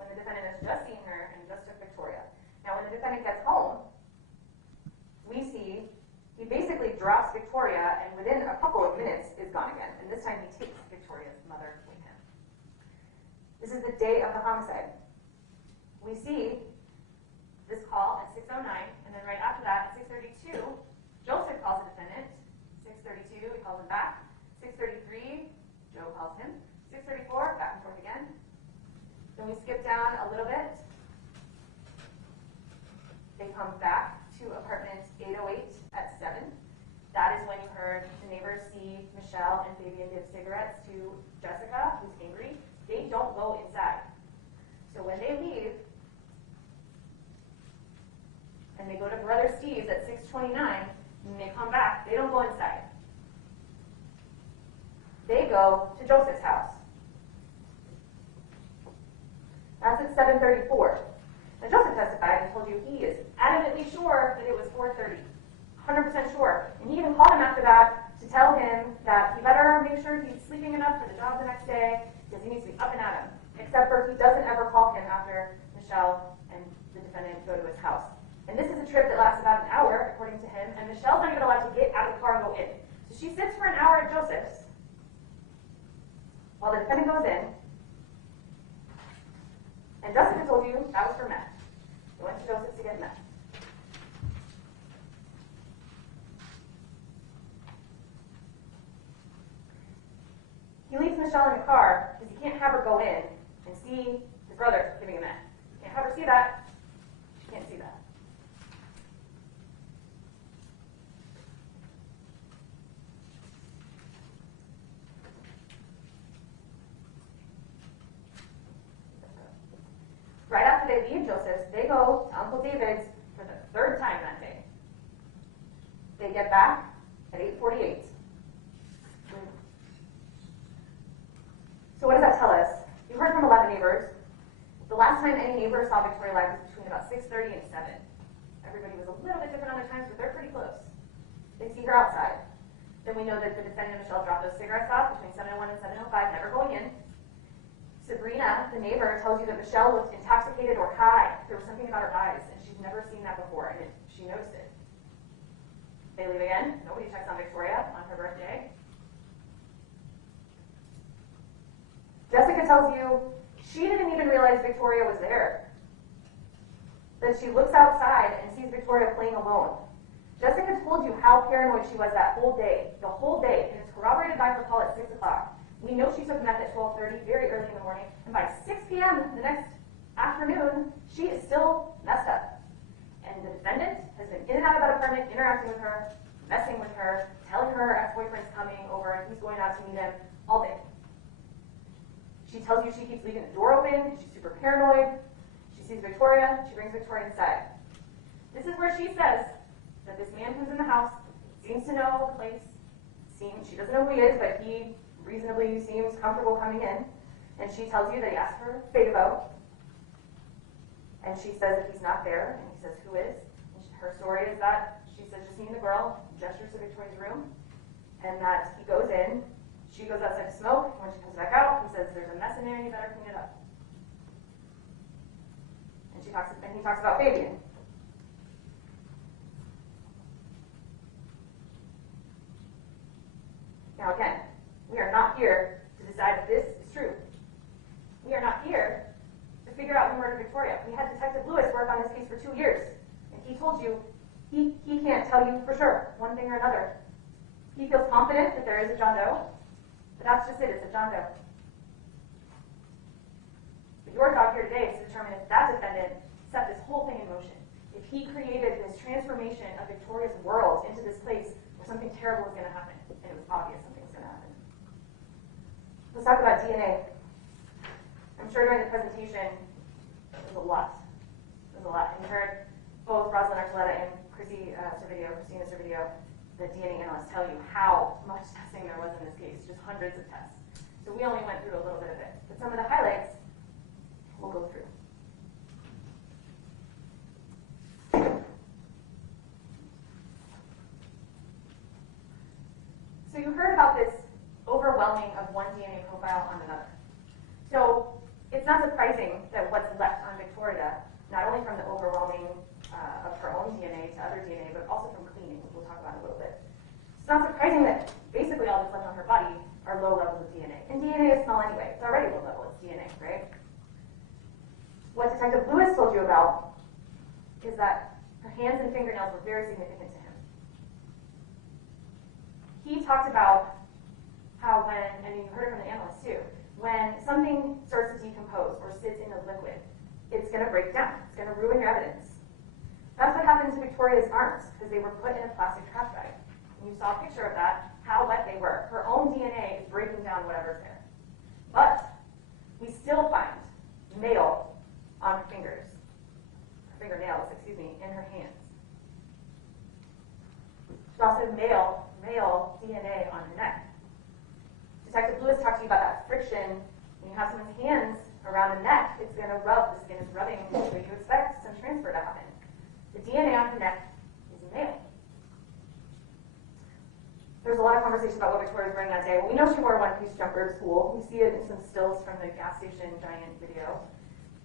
when the defendant has just seen her and just took Victoria. Now, when the defendant gets home, we see he basically drops Victoria, and within a couple of minutes is gone again. And this time he takes Victoria's mother with him. This is the day of the homicide. We see this call at 6:09, and then right after that, at 6:32, Joseph calls the defendant. 6:32, he calls him back. 6:33, Joe calls him. 6:34, back and forth again. Then we skip down a little bit. They come back to apartment 808 at 7. That is when you heard the neighbors see Michelle and Fabian give cigarettes to Jessica, who's angry. They don't go inside. So when they leave, and they go to Brother Steve's at 6:29, and they come back, they don't go inside. They go to Joseph's house. That's at 7:34. Now Joseph testified and told you he is adamantly sure that it was 4:30. 100% sure. And he even called him after that to tell him that he better make sure he's sleeping enough for the job the next day because he needs to be up and at him. Except for he doesn't ever call him after Michelle and the defendant go to his house. And this is a trip that lasts about an hour, according to him, and Michelle's not even allowed to get out of the car and go in. So she sits for an hour at Joseph's while the defendant goes in. And Jessica told you that was for meth. They went to Joseph's to get meth. Michelle in the car because he can't have her go in and see his brother giving a meth. He can't have her see that. She can't see that. Right after they leave Joseph's, they go to Uncle David's for the third time that day. They get back at 8:48. So what does that tell us? You heard from 11 neighbors. The last time any neighbor saw Victoria alive was between about 6:30 and 7. Everybody was a little bit different on their times, but they're pretty close. They see her outside. Then we know that the defendant, Michelle, dropped those cigarettes off between 7:01 and 7:05, never going in. Sabrina, the neighbor, tells you that Michelle looked intoxicated or high. There was something about her eyes, and she's never seen that before, and she noticed it. They leave again. Nobody checks on Victoria on her birthday. Jessica tells you she didn't even realize Victoria was there. That she looks outside and sees Victoria playing alone. Jessica told you how paranoid she was that whole day, and it's corroborated by her call at 6 o'clock. We know she took meth at 12:30, very early in the morning, and by 6 p.m. the next afternoon, she is still messed up. And the defendant has been in and out of that apartment, interacting with her, messing with her, telling her ex-boyfriend's coming over and he's going out to meet him all day. She tells you she keeps leaving the door open, she's super paranoid. She sees Victoria, she brings Victoria inside. This is where she says that this man who's in the house seems to know the place, she doesn't know who he is, but he reasonably seems comfortable coming in. And she tells you that he asked for Fabo. And she says that he's not there, and he says, who is? And her story is that she says, just me and the girl, gestures to Victoria's room, and that he goes in, she goes outside to smoke, and when she comes back out, he says, there's a mess in there, and you better clean it up. And he talks about Fabian. Now again, we are not here to decide if this is true. We are not here to figure out who murdered Victoria. We had Detective Lewis work on this case for 2 years, and he told you he can't tell you for sure, one thing or another. He feels confident that there is a John Doe, but that's just it, it's a John Doe. But your job here today is to determine if that defendant set this whole thing in motion, if he created this transformation of Victoria's world into this place where something terrible was going to happen, and it was obvious something was going to happen. Let's talk about DNA. I'm sure during the presentation, there's a lot. There's a lot. And you heard both Rosalind Archuleta and Christina Servideo, the DNA analysts, tell you how much testing there was in this case, just hundreds of tests. So we only went through a little bit of it. But some of the highlights we'll go through. So you heard about this overwhelming of one DNA profile on another. So it's not surprising that what's left on Victoria, not only from the overwhelming of her own DNA to other DNA, but also from cleaning, which we'll talk about in a little bit. It's not surprising that basically all that's left on her body are low levels of DNA. And DNA is small anyway. It's already low level. It's DNA, right? What Detective Lewis told you about is that her hands and fingernails were very significant to him. He talked about how when, and you heard it from the analysts too, when something starts to decompose or sits in a liquid, it's going to break down. It's going to ruin your evidence. That's what happened to Victoria's arms, because they were put in a plastic trash bag. And you saw a picture of that, how wet they were. Her own DNA is breaking down whatever's there. But we still find nail on her fingernails, in her hands. There's also male DNA on her neck. Detective Lewis talked to you about that friction. When you have someone's hands around the neck, it's going to rub. The skin is rubbing, so you expect some transfer to happen. The DNA on her neck is male. There's a lot of conversation about what Victoria was wearing that day. Well, we know she wore a one-piece jumper to school. We see it in some stills from the gas station giant video.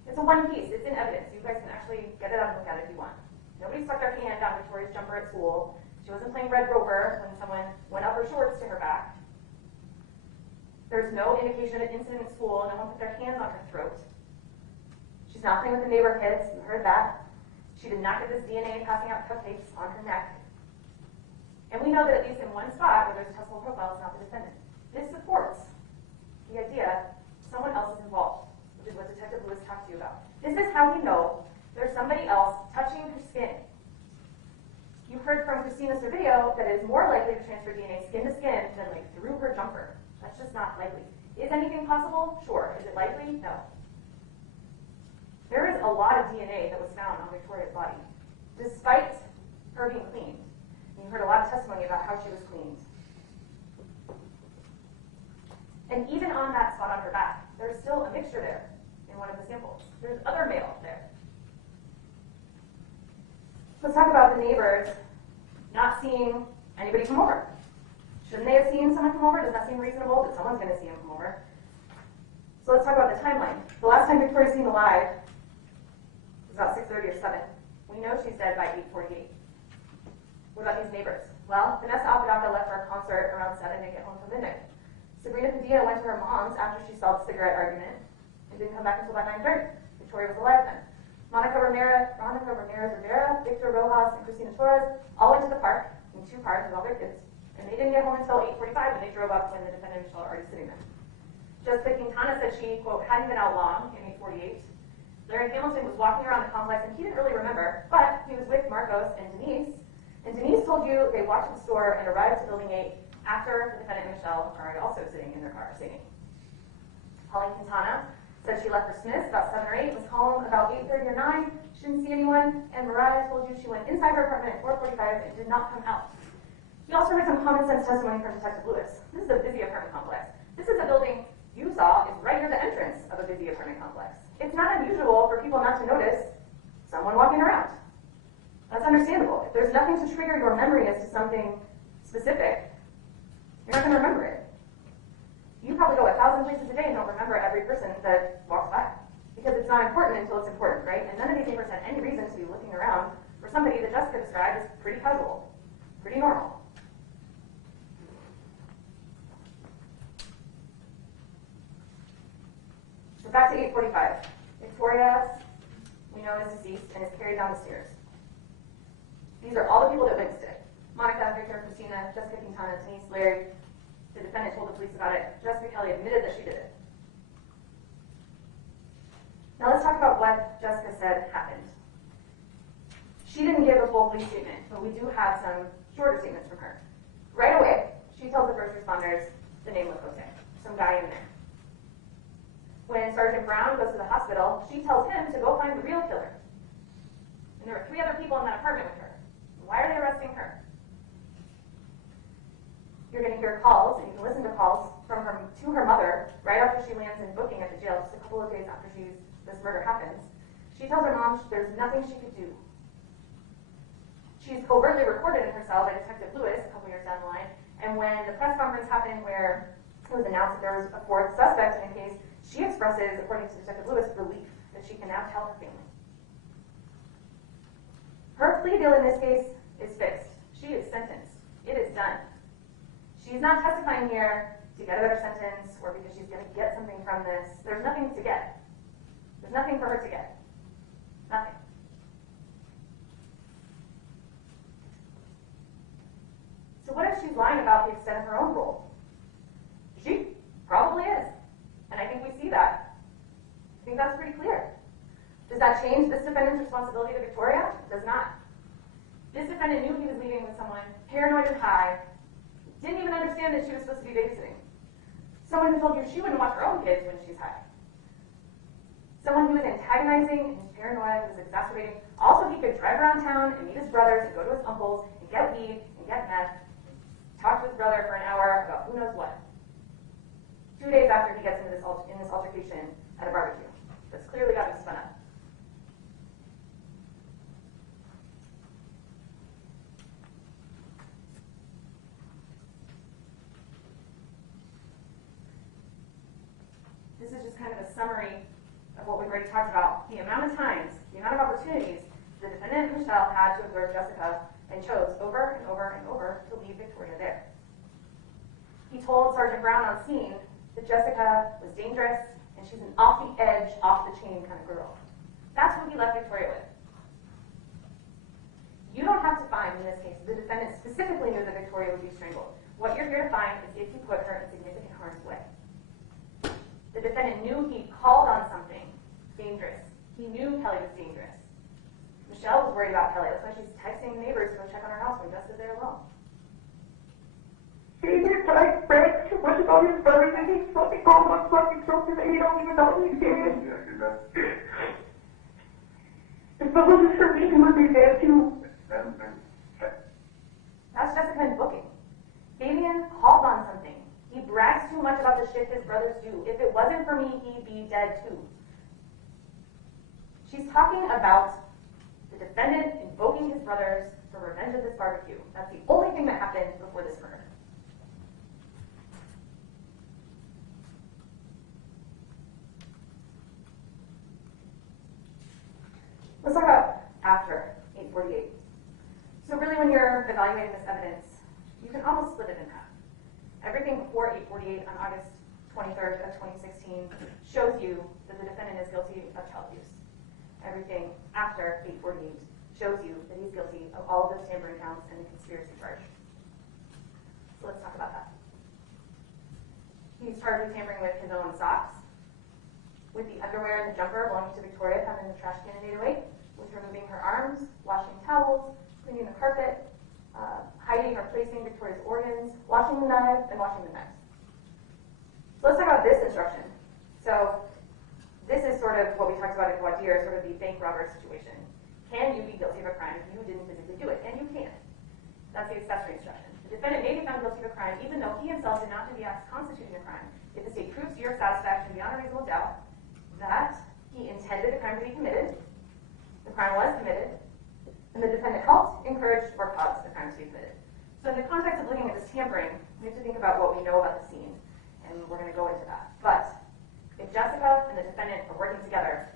It's a one-piece. It's in evidence. You guys can actually get it out and look at it if you want. Nobody stuck their hand down Victoria's jumper at school. She wasn't playing Red Rover when someone went up her shorts to her back. There's no indication of an incident at school. No one put their hands on her throat. She's not playing with the neighbor kids. You heard that. She did not get this DNA passing out cupcakes on her neck. And we know that at least in one spot where there's a testable profile, it's not the defendant. This supports the how we know there's somebody else touching her skin. You heard from Christina's video that it is more likely to transfer DNA skin to skin than like through her jumper. That's just not likely. Is anything possible? Sure. Is it likely? No. There is a lot of DNA that was found on Victoria's body, despite her being cleaned. And you heard a lot of testimony about how she was cleaned. And even on that spot on her back, there's still a mixture there in one of the samples. There's other mail there. Let's talk about the neighbors not seeing anybody come over. Shouldn't they have seen someone come over? Does that seem reasonable that someone's going to see him come over? So let's talk about the timeline. The last time Victoria's seen alive was about 6:30 or 7. We know she's dead by 8:48. What about these neighbors? Well, Vanessa Apodaca left for a concert around 7 and get home till midnight. Sabrina Padilla went to her mom's after she saw the cigarette argument and didn't come back until about 9:30. Victoria was alive then. Monica Ramirez Rivera, Victor Rojas, and Cristina Torres all went to the park in 2 cars with all their kids, and they didn't get home until 8:45 when they drove up when the defendant and Michelle were already sitting there. Jessica Quintana said she, quote, hadn't been out long in 8:48. Larry Hamilton was walking around the complex and he didn't really remember, but he was with Marcos and Denise. And Denise told you they walked to the store and arrived to Building 8 after the defendant and Michelle are also sitting in their car singing. Pauline Quintana said she left for Smith's about 7 or 8, was home about 8:30 or 9, she didn't see anyone, and Mariah told you she went inside her apartment at 4:45 and did not come out. You also heard some common sense testimony from Detective Lewis. This is a busy apartment complex. This is a building you saw is right near the entrance of a busy apartment complex. It's not unusual for people not to notice someone walking around. That's understandable. If there's nothing to trigger your memory as to something specific, you're not going to remember it. You probably go 1,000 places a day and don't remember every person that walks by, because it's not important until it's important, right? And none of these neighbors had any reason to be looking around for somebody that Jessica described as pretty casual, pretty normal. So back to 8:45. Victoria, we know, is deceased and is carried down the stairs. These are all the people that witnessed it. Monica, Victor, Christina, Jessica Quintana, Denise, Larry. The defendant told the police about it. Jessica Kelley admitted that she did it. Now let's talk about what Jessica said happened. She didn't give a full police statement, but we do have some shorter statements from her. Right away, she tells the first responders the name of Jose, some guy in there. When Sergeant Brown goes to the hospital, she tells him to go find the real killer. And there were 3 other people in that apartment with her. Why are they arresting her? You're going to hear calls, and you can listen to calls from her to her mother right after she lands in booking at the jail, just a couple of days after this murder happens. She tells her mom there's nothing she could do. She's covertly recorded in her cell by Detective Lewis a couple years down the line, and when the press conference happened where it was announced that there was a 4th suspect in the case, she expresses, according to Detective Lewis, relief that she can now tell her family. Her plea deal in this case is fixed. She is sentenced. It is done. She's not testifying here to get a better sentence or because she's going to get something from this. There's nothing to get. There's nothing for her to get. Nothing. So what if she's lying about the extent of her own role? She probably is. And I think we see that. I think that's pretty clear. Does that change this defendant's responsibility to Victoria? It does not. This defendant knew he was leaving with someone paranoid and high, didn't even understand that she was supposed to be babysitting. Someone who told you she wouldn't watch her own kids when she's high. Someone who was antagonizing and paranoid, was exacerbating. Also, he could drive around town and meet his brothers and go to his uncles and get weed and get meth, talk to his brother for an hour about who knows what. 2 days after he gets into this altercation at a barbecue. That's clearly got him spun up. This is just kind of a summary of what we've already talked about. The amount of times, the amount of opportunities the defendant and Michelle had to observe Jessica and chose over and over and over to leave Victoria there. He told Sergeant Brown on scene that Jessica was dangerous and she's an off the edge, off the chain kind of girl. That's what he left Victoria with. You don't have to find, in this case, the defendant specifically knew that Victoria would be strangled. What you're here to find is if he put her in significant harm's way. The defendant knew he called on something dangerous He knew Kelley was dangerous. Michelle was worried about Kelley. That's why she's texting neighbors to go check on her house when Jessica's there alone. David, but I read too much about his brothers and he's fucking called on fucking something that you don't even know he's doing. If it wasn't for me, he would be dead too. That's Jessica in booking. Fabian called on something. He brags too much about the shit his brothers do. If it wasn't for me, he'd be dead too. She's talking about the defendant invoking his brothers for revenge of this barbecue. That's the only thing that happened before this murder. Let's talk about after 8:48. So really when you're evaluating this evidence, you can almost split it in half. Everything before 8:48 on August 23rd of 2016 shows you that the defendant is guilty of child abuse. Everything after 8:48 shows you that he's guilty of all of those tampering counts and the conspiracy charge. So let's talk about that. He's charged with tampering with his own socks, with the underwear and the jumper belonging to Victoria found in the trash can in 808, with removing her arms, washing towels, cleaning the carpet, hiding or placing Victoria's organs, washing the knives, and washing the knives. So let's talk about this instruction. So this is sort of what we talked about in voir dire, sort of the bank robber situation. Can you be guilty of a crime if you didn't physically do it? And you can. That's the accessory instruction. The defendant may be found guilty of a crime even though he himself did not do the acts constituting a crime if the state proves to your satisfaction beyond a reasonable doubt that he intended the crime to be committed, the crime was committed, and the defendant helped, encouraged, or caused the crime to be committed. So in the context of looking at this tampering, we have to think about what we know about the scene, and we're going to go into that. But if Jessica and the defendant are working together,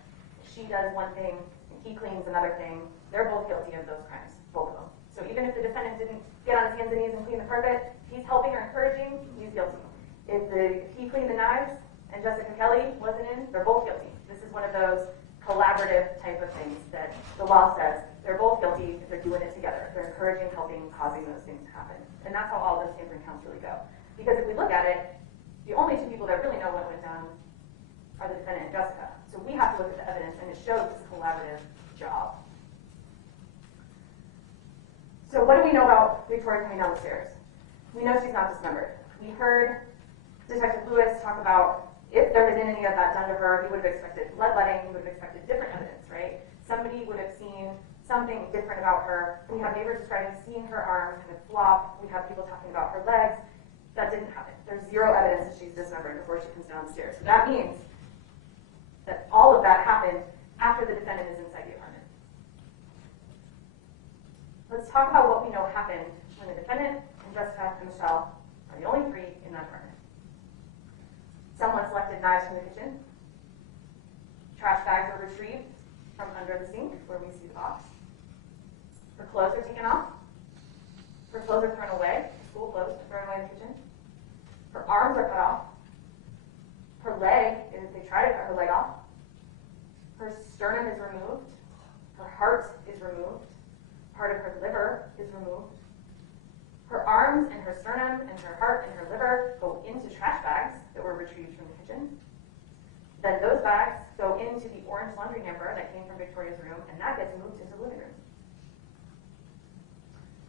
she does one thing and he cleans another thing, they're both guilty of those crimes, both of them. So even if the defendant didn't get on his hands and knees and clean the carpet, he's helping or encouraging, he's guilty. If he cleaned the knives and Jessica Kelley wasn't in, they're both guilty. This is one of those collaborative type of things that the law says they're both guilty if they're doing it together. They're encouraging, helping, causing those things to happen. And that's how all those tampering counts really go. Because if we look at it, the only two people that really know what went down are the defendant and Jessica. So we have to look at the evidence, and it shows it's a collaborative job. So what do we know about Victoria coming down the stairs? We know she's not dismembered. We heard Detective Lewis talk about if there had been any of that done to her, he would have expected bloodletting, he would have expected different evidence, right? Somebody would have seen something different about her. We have neighbors describing seeing her arms kind of flop. We have people talking about her legs. That didn't happen. There's zero evidence that she's dismembered before she comes downstairs. So that means that all of that happened after the defendant is inside the apartment. Let's talk about what we know happened when the defendant and Jessica and Michelle are the only three in that apartment. Someone selected knives from the kitchen. Trash bags were retrieved from under the sink where we see the box. Her clothes are taken off. Her clothes are thrown away. School clothes are thrown away in the kitchen. Her arms are cut off. Her leg, they try to cut her leg off. Her sternum is removed. Her heart is removed. Part of her liver is removed. Her arms and her sternum and her heart and her liver go into trash bags that were retrieved from the kitchen. Then those bags go into the orange laundry hamper that came from Victoria's room, and that gets moved into the living room.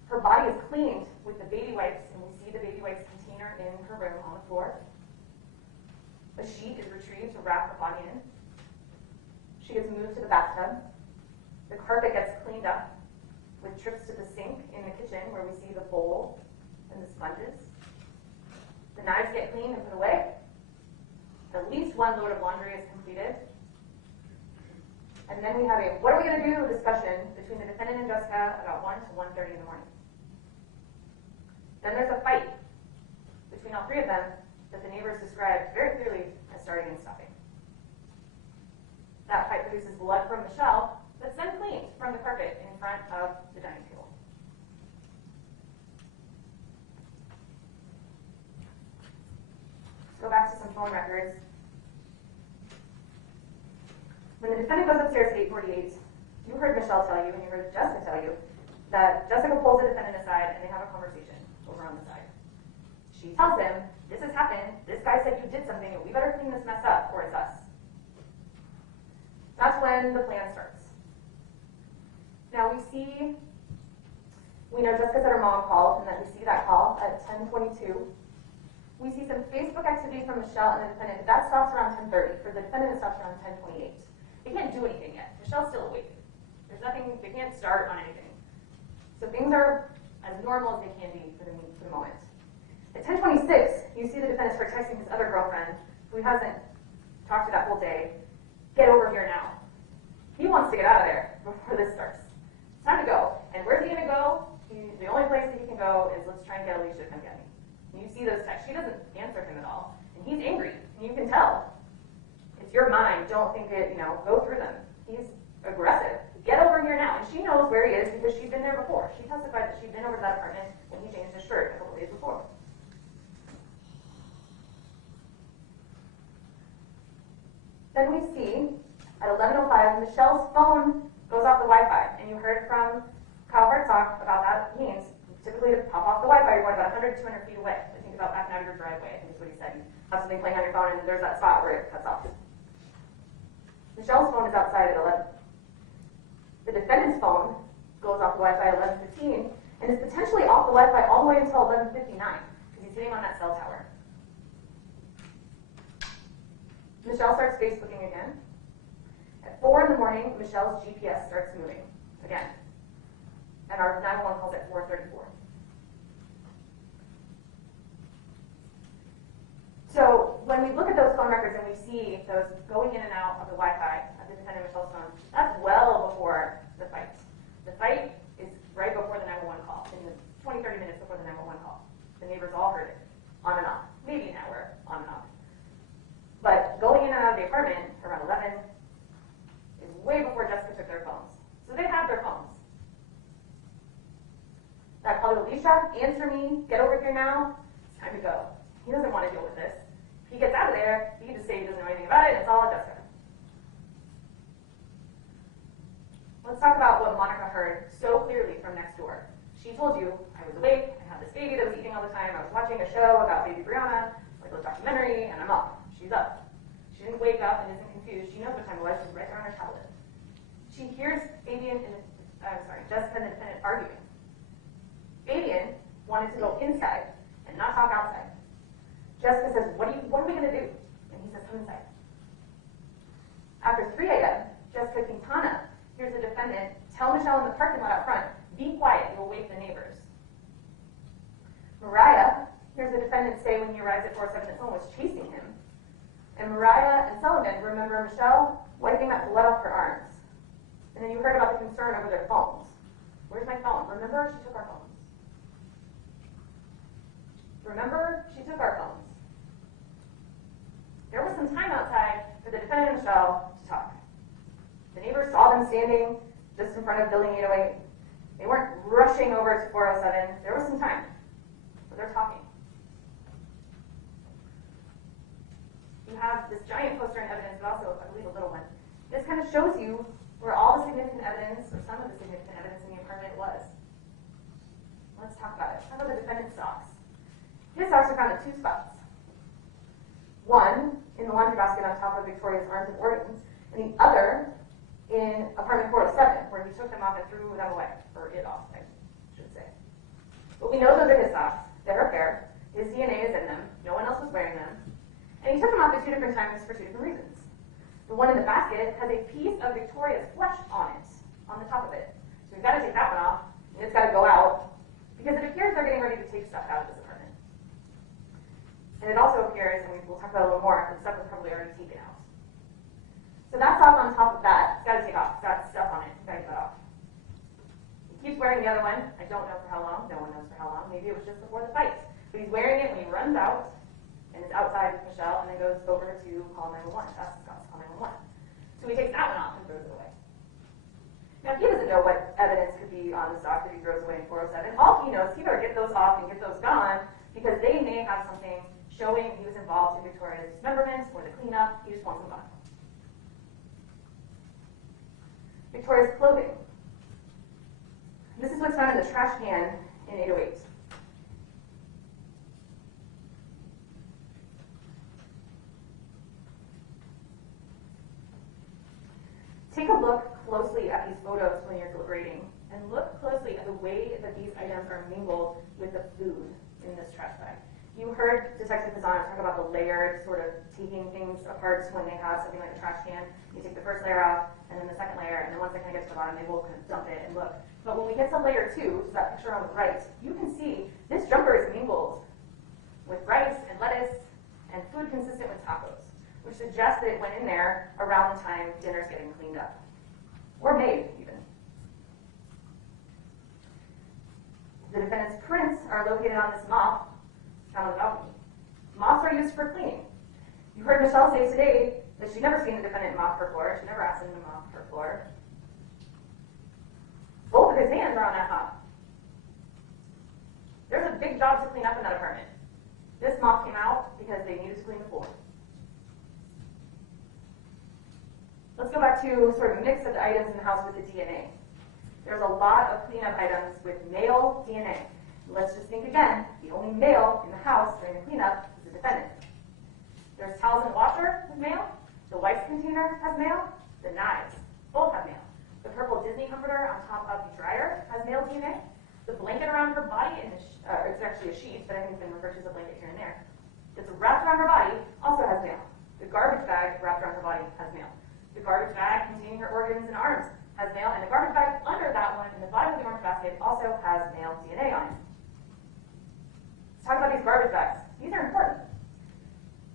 Her body is cleaned with the baby wipes, and we see the baby wipes container in her room on the floor. A sheet is retrieved to wrap her body in. She gets moved to the bathtub. The carpet gets cleaned up with trips to the sink in the kitchen where we see the bowl and the sponges. The knives get cleaned and put away. At least one load of laundry is completed. And then we have a what are we going to do discussion between the defendant and Jessica about 1 to 1:30 in the morning. Then there's a fight between all three of them that the neighbors described very clearly as starting and stopping. That fight produces blood from Michelle that's then cleaned from the carpet in front of the dining table. Let's go back to some phone records. When the defendant goes upstairs at 8:48, you heard Michelle tell you and you heard Jessica tell you that Jessica pulls the defendant aside and they have a conversation over on the side. She tells him, this has happened, this guy said you did something and we better clean this mess up or it's us. That's when when the plan starts. Now we know Jessica said her mom called, and that we see that call at 10:22. We see some Facebook activity from Michelle and the defendant. That stops around 10:30. For the defendant, it stops around 10:28. They can't do anything yet. Michelle's still awake. There's nothing, they can't start on anything. So things are as normal as they can be for the moment. At 10:26, you see the defendant start texting his other girlfriend, who he hasn't talked to that whole day, "Get over here now." He wants to get out of there before this starts. It's time to go. And where's he gonna go? The only place that he can go is, "Let's try and get Alicia to come get me." And you see those texts. She doesn't answer him at all. And he's angry. And you can tell. It's your mind. Don't think it, go through them. He's aggressive. "Get over here now." And she knows where he is because she's been there before. She testified that she'd been over to that apartment when he changed his shirt a couple days before. Then we see at 11:05, Michelle's phone goes off the Wi-Fi. And you heard from Kyle Hartsock about that means typically to pop off the Wi-Fi, you're going about 100 to 200 feet away. So think about backing out of your driveway, I think is what he said. You have something playing on your phone and there's that spot where it cuts off. Michelle's phone is outside at 11. The defendant's phone goes off the Wi-Fi at 11:15 and is potentially off the Wi-Fi all the way until 11:59 because he's sitting on that cell tower. Michelle starts Facebooking again. At 4 in the morning, Michelle's GPS starts moving again. And our 911 calls at 4:34. So when we look at those phone records and we see those going in and out of the Wi-Fi of the defendant Michelle's phone, that's well before the fight. The fight is right before the 911 call, in the 20-30 minutes before the 911 call. The neighbors all heard it, on and off. Maybe an hour, on and off. But going in and out of the apartment around 11 is way before Jessica took their phones. So they have their phones. That call to Alicia, "Answer me, get over here now, it's time to go." He doesn't want to deal with this. If he gets out of there, he can just say he doesn't know anything about it, and it's all on Jessica. Let's talk about what Monica heard so clearly from next door. She told you, "I was awake, I had this baby that was eating all the time, I was watching a show about baby Brianna, like a documentary, and I'm up." She's up. She didn't wake up and isn't confused. She knows what time it was. She's right there on her tablet. She hears Jessica and the defendant arguing. Fabian wanted to go inside and not talk outside. Jessica says, what are we going to do? And he says, "Come inside." After 3 a.m., Jessica Quintana hears the defendant tell Michelle in the parking lot out front, "Be quiet, you'll wake the neighbors." Mariah hears the defendant say when he arrives at 407 that someone was chasing him. And Mariah and Sullivan remember Michelle wiping that blood off her arms. And then you heard about the concern over their phones. "Where's my phone? Remember, she took our phones. Remember, she took our phones." There was some time outside for the defendant and Michelle to talk. The neighbors saw them standing just in front of Building 808. They weren't rushing over to 407. There was some time, but they're talking. You have this giant poster in evidence, but also, I believe, a little one. This kind of shows you where all the significant evidence, or some of the significant evidence in the apartment was. Let's talk about it. How about the defendant's socks? His socks are found in 2 spots. One in the laundry basket on top of Victoria's arms and organs, and the other in apartment 407, where he took them off and threw them away, or it off, I should say. But we know those are his socks. They're a pair. His DNA is in them. No one else was wearing them. And he took them off at 2 different times for 2 different reasons. The one in the basket has a piece of Victoria's flesh on it, on the top of it. So we've got to take that one off, and it's got to go out, because it appears they're getting ready to take stuff out of this apartment. And it also appears, and we'll talk about it a little more, that stuff was probably already taken out. So that sock on top of that, it's got to take off. It's got stuff on it. It's got to get that off. He keeps wearing the other one. I don't know for how long. No one knows for how long. Maybe it was just before the fight. But he's wearing it when he runs out, and is outside with Michelle, and then goes over to call 911. Asks Scott to call 911. So he takes that one off and throws it away. Now, he doesn't know what evidence could be on the sock that he throws away in 407. All he knows, he better get those off and get those gone, because they may have something showing he was involved in Victoria's dismemberment or the cleanup. He just wants them gone. Victoria's clothing. This is what's found in the trash can in 808. Take a look closely at these photos when you're deliberating, and look closely at the way that these items are mingled with the food in this trash bag. You heard Detective Pizano talk about the layered sort of taking things apart when they have something like a trash can. You take the first layer off, and then the second layer, and then once they kind of get to the bottom, they will kind of dump it and look. But when we get to layer 2, which is that picture on the right, you can see this jumper is mingled with rice and lettuce and food consistent with tacos, which suggests that it went in there around the time dinner's getting cleaned up. Or made, even. The defendant's prints are located on this mop found on the balcony. Mops are used for cleaning. You heard Michelle say today that she'd never seen the defendant mop her floor. She never asked him to mop her floor. Both of his hands are on that mop. There's a big job to clean up in that apartment. This mop came out because they needed to clean the floor. Let's go back to sort of a mix of the items in the house with the DNA. There's a lot of cleanup items with male DNA. Let's just think again, the only male in the house during the cleanup is the defendant. There's towels in the washer with male. The wipes container has male. The knives both have male. The purple Disney comforter on top of the dryer has male DNA. The blanket around her body, it's actually a sheet, but I think it's been referred to as a blanket here and there. It's wrapped around her body, also has male. The garbage bag wrapped around her body has male. The garbage bag containing her organs and arms has male, and the garbage bag under that one in the bottom of the orange basket also has male DNA on it. Let's talk about these garbage bags. These are important.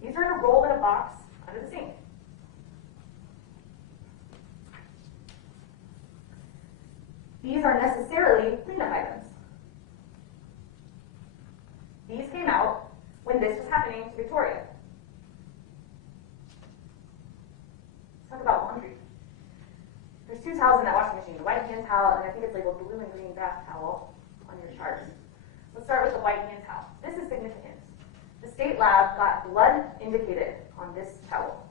These are in a roll in a box under the sink. These are necessarily cleanup items. These came out when this was happening to Victoria. Let's talk about laundry. There's 2 towels in that washing machine, the white hand towel, and I think it's labeled blue and green bath towel on your chart. Let's start with the white hand towel. This is significant. The state lab got blood indicated on this towel.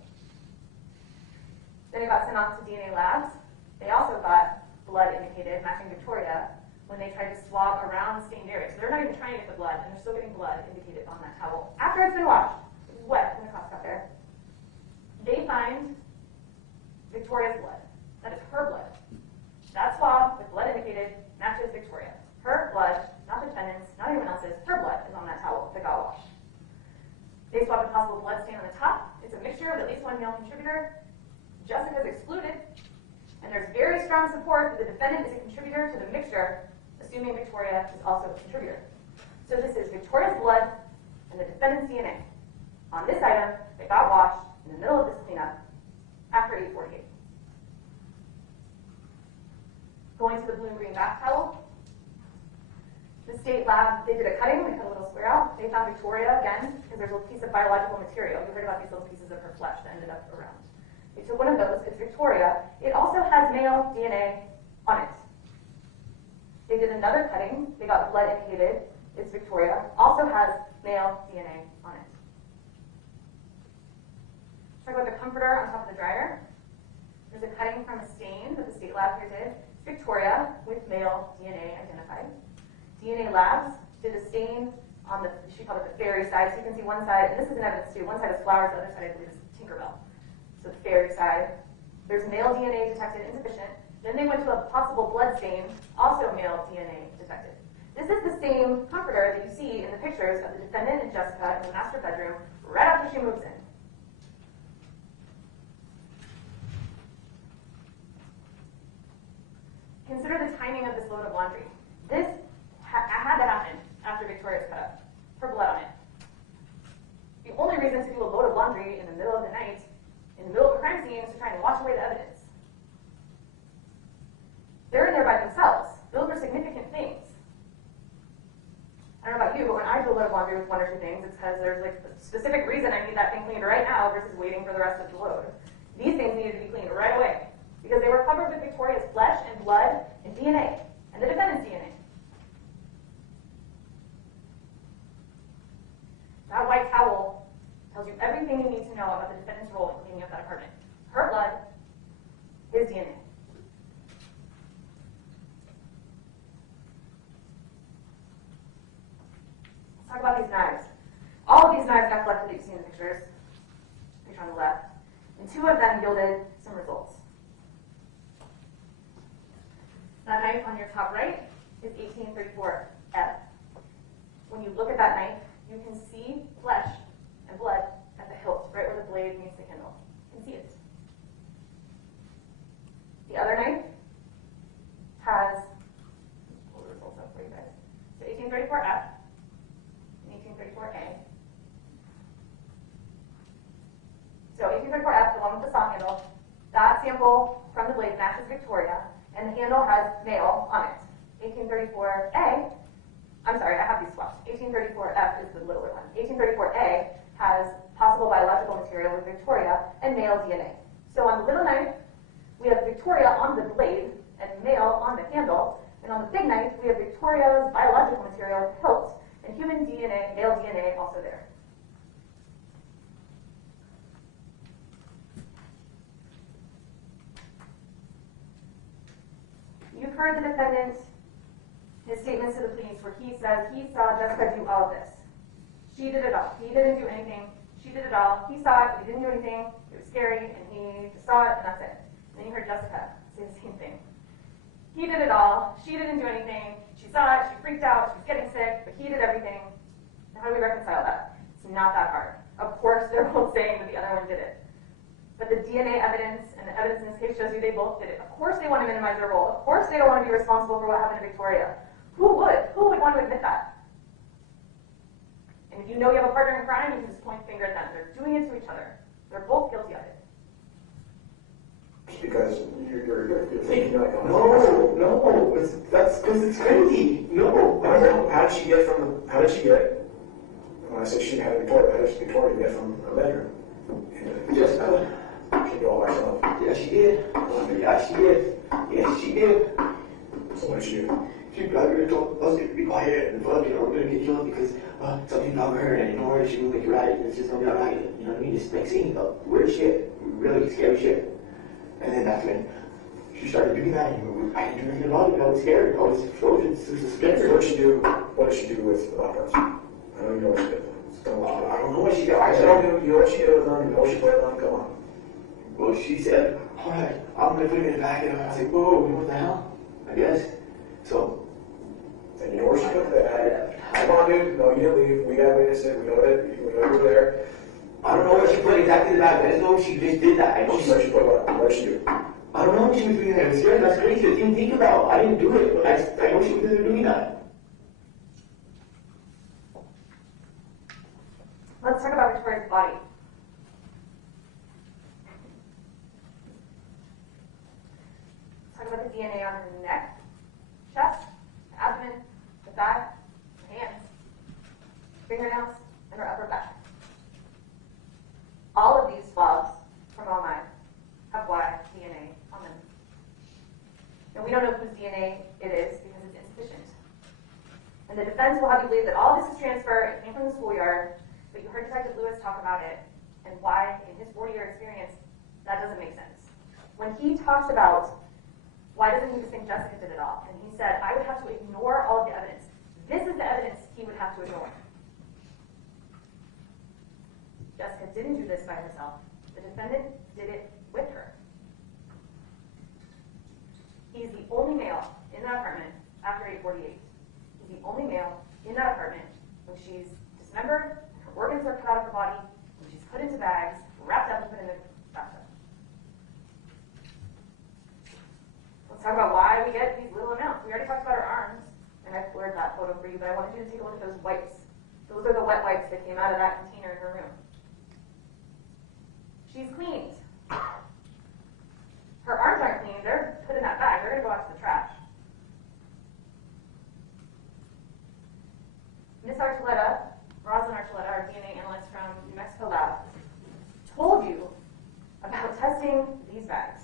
Then it got sent off to DNA labs. They also got blood indicated, matching Victoria, when they tried to swab around stained areas. So they're not even trying to get the blood, and they're still getting blood indicated on that towel. After it's been washed, it's wet when the cops got there, they find Victoria's blood. That is her blood. That swab with blood indicated matches Victoria. Her blood, not the defendant's, not anyone else's, her blood is on that towel that got washed. They swabbed a possible blood stain on the top. It's a mixture of at least one male contributor. Jessica's excluded. And there's very strong support that the defendant is a contributor to the mixture, assuming Victoria is also a contributor. So this is Victoria's blood and the defendant's DNA on this item that got washed in the middle of this cleanup after 8:48. Going to the blue and green bath towel. The state lab, they did a cutting, they cut a little square out. They found Victoria again, because there's a piece of biological material. You heard about these little pieces of her flesh that ended up around. They took one of those, it's Victoria. It also has male DNA on it. They did another cutting, they got blood indicated, it's Victoria, also has male DNA on it. Let's talk about the comforter on top of the dryer. There's a cutting from a stain that the state lab here did. It's Victoria with male DNA identified. DNA labs did a stain on the, she called it the fairy side, so you can see one side, and this is in evidence too, one side is flowers, the other side I believe is Tinkerbell. So the fairy side. There's male DNA detected insufficient. Then they went to a possible blood stain, also male DNA detected. This is the same comforter that you see in the pictures of the defendant and Jessica in the master bedroom right after she moves in. Consider the timing of this load of laundry. This had to happen after Victoria's cut up. Her blood on it. The only reason to do a load of laundry in the middle of the night, in the middle of a crime scene, is to try and wash away the evidence. They're in there by themselves. Those are significant things. I don't know about you, but when I do a load of laundry with 1 or 2 things, it's because there's like a specific reason I need that thing cleaned right now versus waiting for the rest of the load. These things needed to be cleaned right away because they were covered with Victoria's flesh and blood and DNA, and the defendant's DNA. That white towel tells you everything you need to know about the defendant's role in cleaning up that apartment. Her blood, his DNA. Let's talk about these knives. All of these knives got collected that you see in the pictures. Picture on the left. And 2 of them yielded some results. That knife on your top right is 1834F. When you look at that knife, you can see flesh and blood at the hilt, right where the blade meets the handle. You can see it. The other knife has, pull the results up for you guys. So 1834F and 1834A. So 1834F, the one with the saw handle, that sample from the blade matches Victoria, and the handle has male on it. 1834A, I'm sorry, I have these swapped. 1834F is the littler one. 1834A has possible biological material with Victoria and male DNA. So on the little knife, we have Victoria on the blade and male on the handle, and on the big knife, we have Victoria's biological material at the hilt and human DNA, male DNA also there. You've heard the defendant, his statements to the police, where he says he saw Jessica do all of this. She did it all. He didn't do anything. She did it all. He saw it, but he didn't do anything. It was scary, and he just saw it, and that's it. And then you heard Jessica say the same thing. He did it all. She didn't do anything. She saw it. She freaked out. She was getting sick, but he did everything. Now, how do we reconcile that? It's not that hard. Of course, they're both saying that the other one did it. But the DNA evidence and the evidence in this case shows you they both did it. Of course they want to minimize their role. Of course they don't want to be responsible for what happened to Victoria. Who would? Who would want to admit that? And if you know you have a partner in crime, you can just point the finger at them. They're doing it to each other. They're both guilty of it. Because you're thinking like, No, that's because it's crazy. No. How did she get, when I said she had Victoria, how did Victoria get from a bedroom? Jessica. She did all herself. Yeah, she did. Yeah, she did. Yes, she did. So what did she do? She probably told us to be quiet and fuck, we're gonna get killed because something about her and you know her, she will make it right and it's just gonna be alright. You know what I mean? This next scene, weird shit, really scary shit. And then that's when she started doing that and I didn't do anything about it. I was scared. I was frozen. It was scary. So what did she do with the laptops? I don't even know what she did. I don't know what she did. You know what she did with them? You know what she put it on? Come on. Well, she said, alright, I'm gonna put it in the bag. And I was like, whoa, what the hell? I guess. So. And you know where she put that? Come on, dude. No, you didn't leave. We got witnesses. We know that. We know you were there. I don't know where she put exactly the bag. I just know she just did that. I know she put what? What did she do? I don't know what she was doing there. It was scary. That's crazy. I didn't think about it. I didn't do it. But I know she was doing that. Let's talk about Victoria's body. Let's talk about the DNA on her neck, chest, abdomen, the back, her hands, fingernails, and her upper back. All of these swabs from all mine have Y DNA on them. And we don't know whose DNA it is because it's insufficient. And the defense will have you believe that all this is transfer, it came from the schoolyard, but you heard Detective Lewis talk about it and why, in his 40-year experience, that doesn't make sense. When he talks about why doesn't he just think Jessica did it all, and he said, I would have to ignore all of the evidence. This is the evidence he would have to ignore. Jessica didn't do this by herself. The defendant did it with her. He's the only male in that apartment after 8:48. He's the only male in that apartment when she's dismembered, her organs are cut out of her body, when she's put into bags, wrapped up and put in the bathtub. Let's talk about why we get these little amounts. We already talked about her arms, and I blurred that photo for you, but I wanted you to take a look at those wipes. Those are the wet wipes that came out of that container in her room. She's cleaned. Her arms aren't clean. They're put in that bag. They're going to go out to the trash. Miss Archuleta, Rosalind Archuleta, our DNA analyst from New Mexico lab, told you about testing these bags.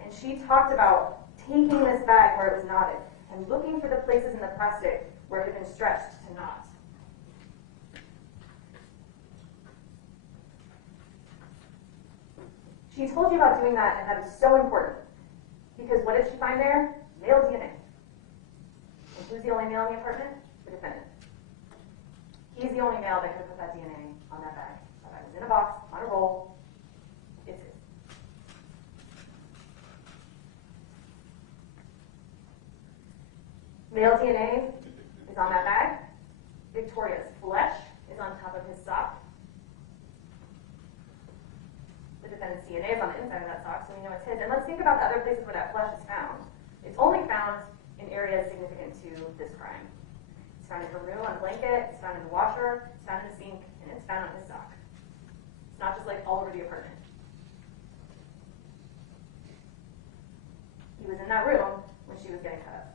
And she talked about taking this bag where it was knotted and looking for the places in the plastic where it had been stretched to knot. She told you about doing that, and that is so important. Because what did she find there? Male DNA. And who's the only male in the apartment? The defendant. He's the only male that could have put that DNA on that bag. That bag was in a box, on a roll. It's his. Male DNA is on that bag. Victoria's flesh is on top of his sock. The defendant's DNA is on the inside of that sock, so we know it's his. And let's think about the other places where that flesh is found. It's only found in areas significant to this crime. It's found in her room on a blanket, it's found in the washer, it's found in the sink, and it's found on his sock. It's not just like all over the apartment. He was in that room when she was getting cut up.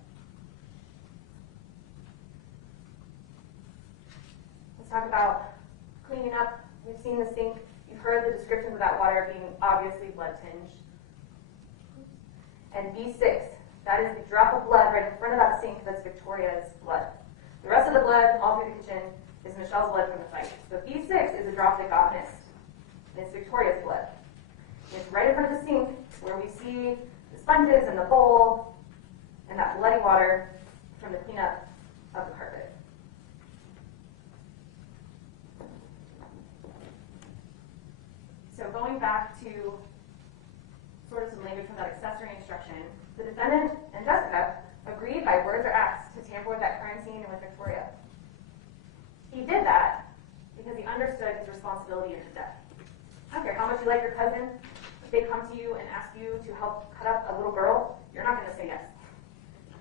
Let's talk about cleaning up. We've seen the sink. You've heard the descriptions of that water being obviously blood tinged. And B6, that is the drop of blood right in front of that sink that's Victoria's blood. The rest of the blood all through the kitchen is Michelle's blood from the fight. So B6 is a drop that got missed. And it's Victoria's blood. And it's right in front of the sink where we see the sponges and the bowl and that bloody water from the cleanup of the carpet. So going back to sort of some language from that accessory instruction, the defendant and Jessica agreed by words or acts to tamper with that crime scene and with Victoria. He did that because he understood his responsibility in her death. I don't care how much you like your cousin, if they come to you and ask you to help cut up a little girl, you're not going to say yes,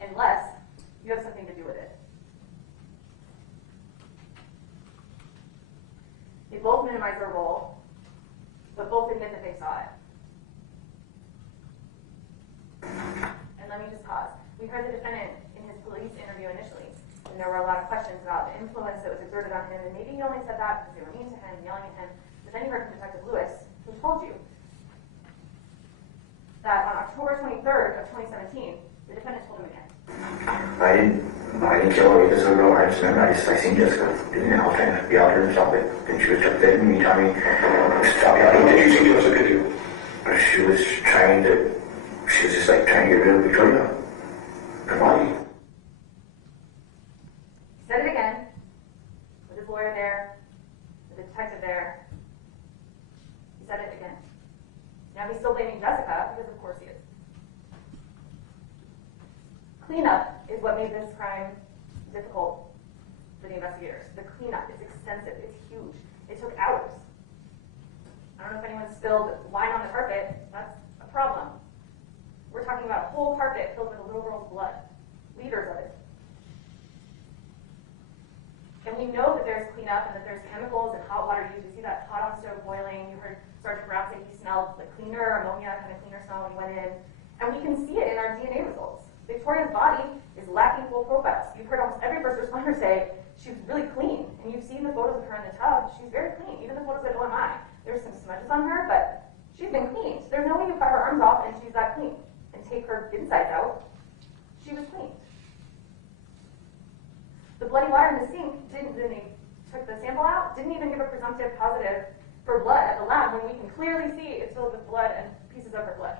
unless you have something to do with it. They both minimize their role, but both admit that they saw it. And let me just pause. We heard the defendant in his police interview initially, and there were a lot of questions about the influence that was exerted on him, and maybe he only said that because they were mean to him, yelling at him. But then you heard from Detective Lewis, who told you that on October 23rd of 2017, the defendant told him again. I didn't kill her because of her. I just remember I seen Jessica doing it all trying to be out here and stop it. And she was trying to hit me, telling me, stop me out. What did you see Jessica do? She was just like trying to get rid of Victoria. Her body. He said it again, with his lawyer there, with the detective there. He said it again. Now he's still blaming Jessica, because of course he is. Cleanup is what made this crime difficult for the investigators. The cleanup is extensive, it's huge. It took hours. I don't know if anyone spilled wine on the carpet. That's a problem. We're talking about a whole carpet filled with a little girl's blood. Liters of it. And we know that there's cleanup and that there's chemicals and hot water used. We see that pot on the stove boiling. You heard Sergeant Brown say he smelled like cleaner, ammonia, kind of cleaner smell when he went in. And we can see it in our DNA results. Victoria's body is lacking full profiles. You've heard almost every first responder say she was really clean. And you've seen the photos of her in the tub. She's very clean. Even the photos at OMI. There's some smudges on her, but she's been cleaned. There's no way you cut her arms off and she's that clean. And take her insides out. She was clean. The bloody water in the sink when they took the sample out, didn't even give a presumptive positive for blood at the lab when we can clearly see it's filled with blood and pieces of her flesh.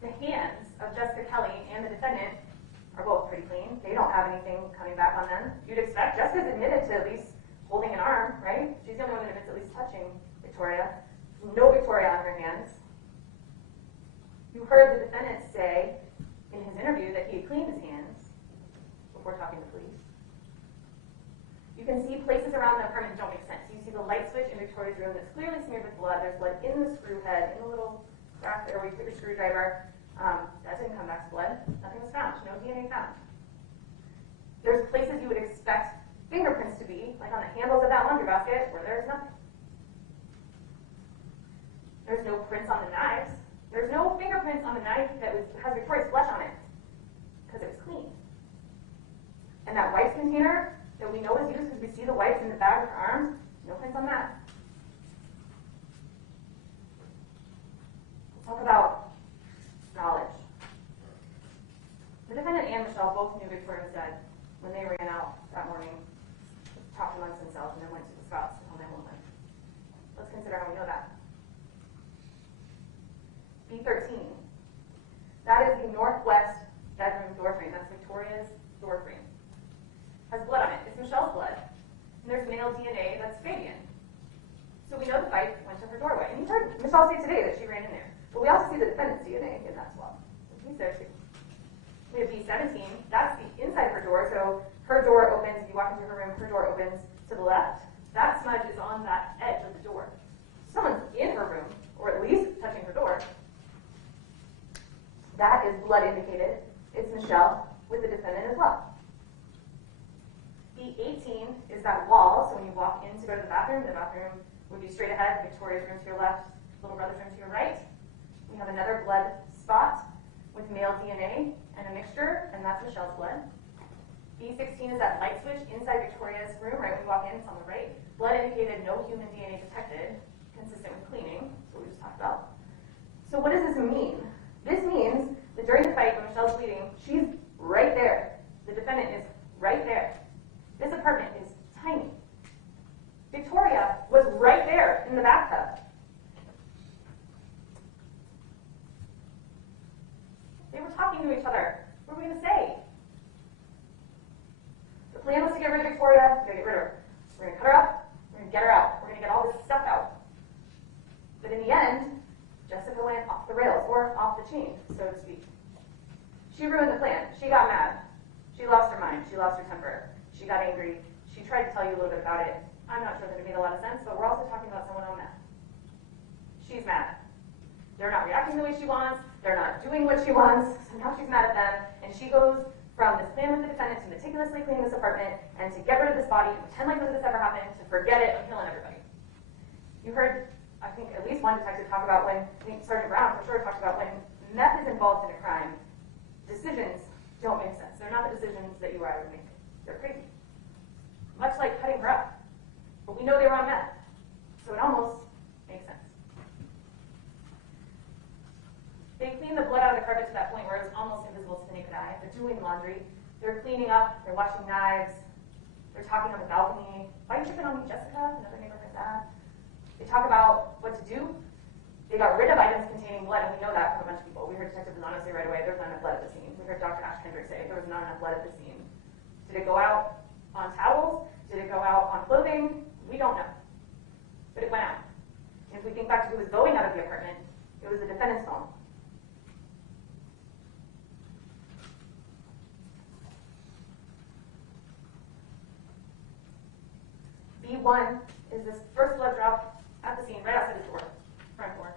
The hands of Jessica Kelley and the defendant are both pretty clean. They don't have anything coming back on them. You'd expect Jessica's admitted to at least holding an arm, right? She's the only one that admits at least touching Victoria. No Victoria on her hands. You heard the defendant say in his interview that he had cleaned his hands before talking to police. You can see places around the apartment that don't make sense. You see the light switch in Victoria's room that's clearly smeared with blood. There's blood in the screw head, in the little crack there where you put your screwdriver. That didn't come back as blood. Nothing was found. No DNA found. There's places you would expect fingerprints to be, like on the handles of that laundry basket, where there's nothing. There's no prints on the knives. There's no fingerprints on the knife that has Victoria's flesh on it, because it was clean. And that wipes container that we know was used because we see the wipes in the bag of her arms, no prints on that. Let's talk about knowledge. The defendant and Michelle both knew Victoria was dead when they ran out that morning, talked amongst themselves, and then went to the spouse to tell 911. Let's consider how we know that. B13. That is the northwest bedroom door frame. That's Victoria's door frame. Has blood on it. It's Michelle's blood. And there's male DNA. That's Fabian. So we know the fight went to her doorway. And you heard Michelle say today that she ran in there. But we also see the defendant's DNA in that swab. So he's there too. We have B17, that's the inside of her door, so her door opens, if you walk into her room, her door opens to the left. That smudge is on that edge of the door. Someone's in her room, or at least touching her door. That is blood indicated. It's Michelle with the defendant as well. B18 is that wall, so when you walk in to go to the bathroom would be straight ahead, Victoria's room to your left, little brother's room to your right. We have another blood spot with male DNA and a mixture, and that's Michelle's blood. B16 is that light switch inside Victoria's room, right when you walk in, it's on the right. Blood indicated, no human DNA detected, consistent with cleaning, that's what we just talked about. So what does this mean? This means that during the fight, when Michelle's bleeding, she's right there. The defendant is right there. This apartment is tiny. Victoria was right there in the bathtub. They were talking to each other. What were we going to say? The plan was to get rid of Victoria. We're going to get rid of her. We're going to cut her up. We're going to get her out. We're going to get all this stuff out. But in the end, Jessica went off the rails, or off the chain, so to speak. She ruined the plan. She got mad. She lost her mind. She lost her temper. She got angry. She tried to tell you a little bit about it. I'm not sure that it made a lot of sense, but we're also talking about someone on meth. She's mad. They're not reacting the way she wants. They're not doing what she wants. So now she's mad at them, and she goes from this plan with the defendant to meticulously clean this apartment and to get rid of this body, to pretend like none of this ever happened, to forget it, and killing everybody. You heard, I think, at least one detective talk about when, I think Sergeant Brown for sure talked about when meth is involved in a crime, decisions don't make sense. They're not the decisions that you or I would make. They're crazy. Much like cutting her up. But we know they were on meth, so it almost makes sense. They cleaned the blood out of the carpet to that point where it was almost invisible to the naked eye. They're doing laundry. They're cleaning up. They're washing knives. They're talking on the balcony. Why are you tripping on me, Jessica? Another neighbor heard that. They talk about what to do. They got rid of items containing blood, and we know that from a bunch of people. We heard Detective Lozano say right away, there's not enough blood at the scene. We heard Dr. Ash Kendrick say there was not enough blood at the scene. Did it go out on towels? Did it go out on clothing? We don't know. But it went out. And if we think back to who was going out of the apartment, it was the defendant's phone. B1 is this first blood drop at the scene, right outside the door, front door.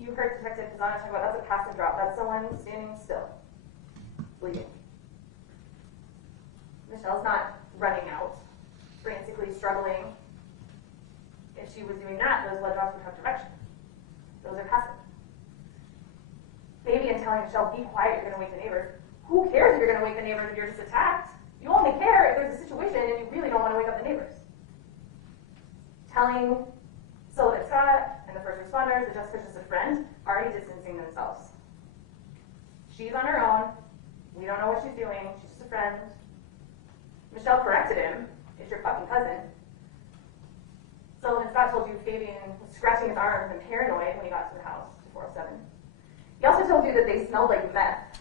You heard Detective Lozano talk about that's a passive drop. That's someone standing still, bleeding. Michelle's not running out, frantically struggling. If she was doing that, those blood drops would have direction. Those are passive. Fabian telling Michelle, be quiet, you're going to wake the neighbors. Who cares if you're going to wake the neighbors if you're just attacked? You only care if there's a situation and you really don't want to wake up the neighbors. Telling Sullivan Scott and the first responders that Jessica's just a friend, already distancing themselves. She's on her own. We don't know what she's doing. She's just a friend. Michelle corrected him. It's your fucking cousin. Sullivan Scott told you Fabian was scratching his arms and paranoid when he got to the house, to 407. He also told you that they smelled like meth,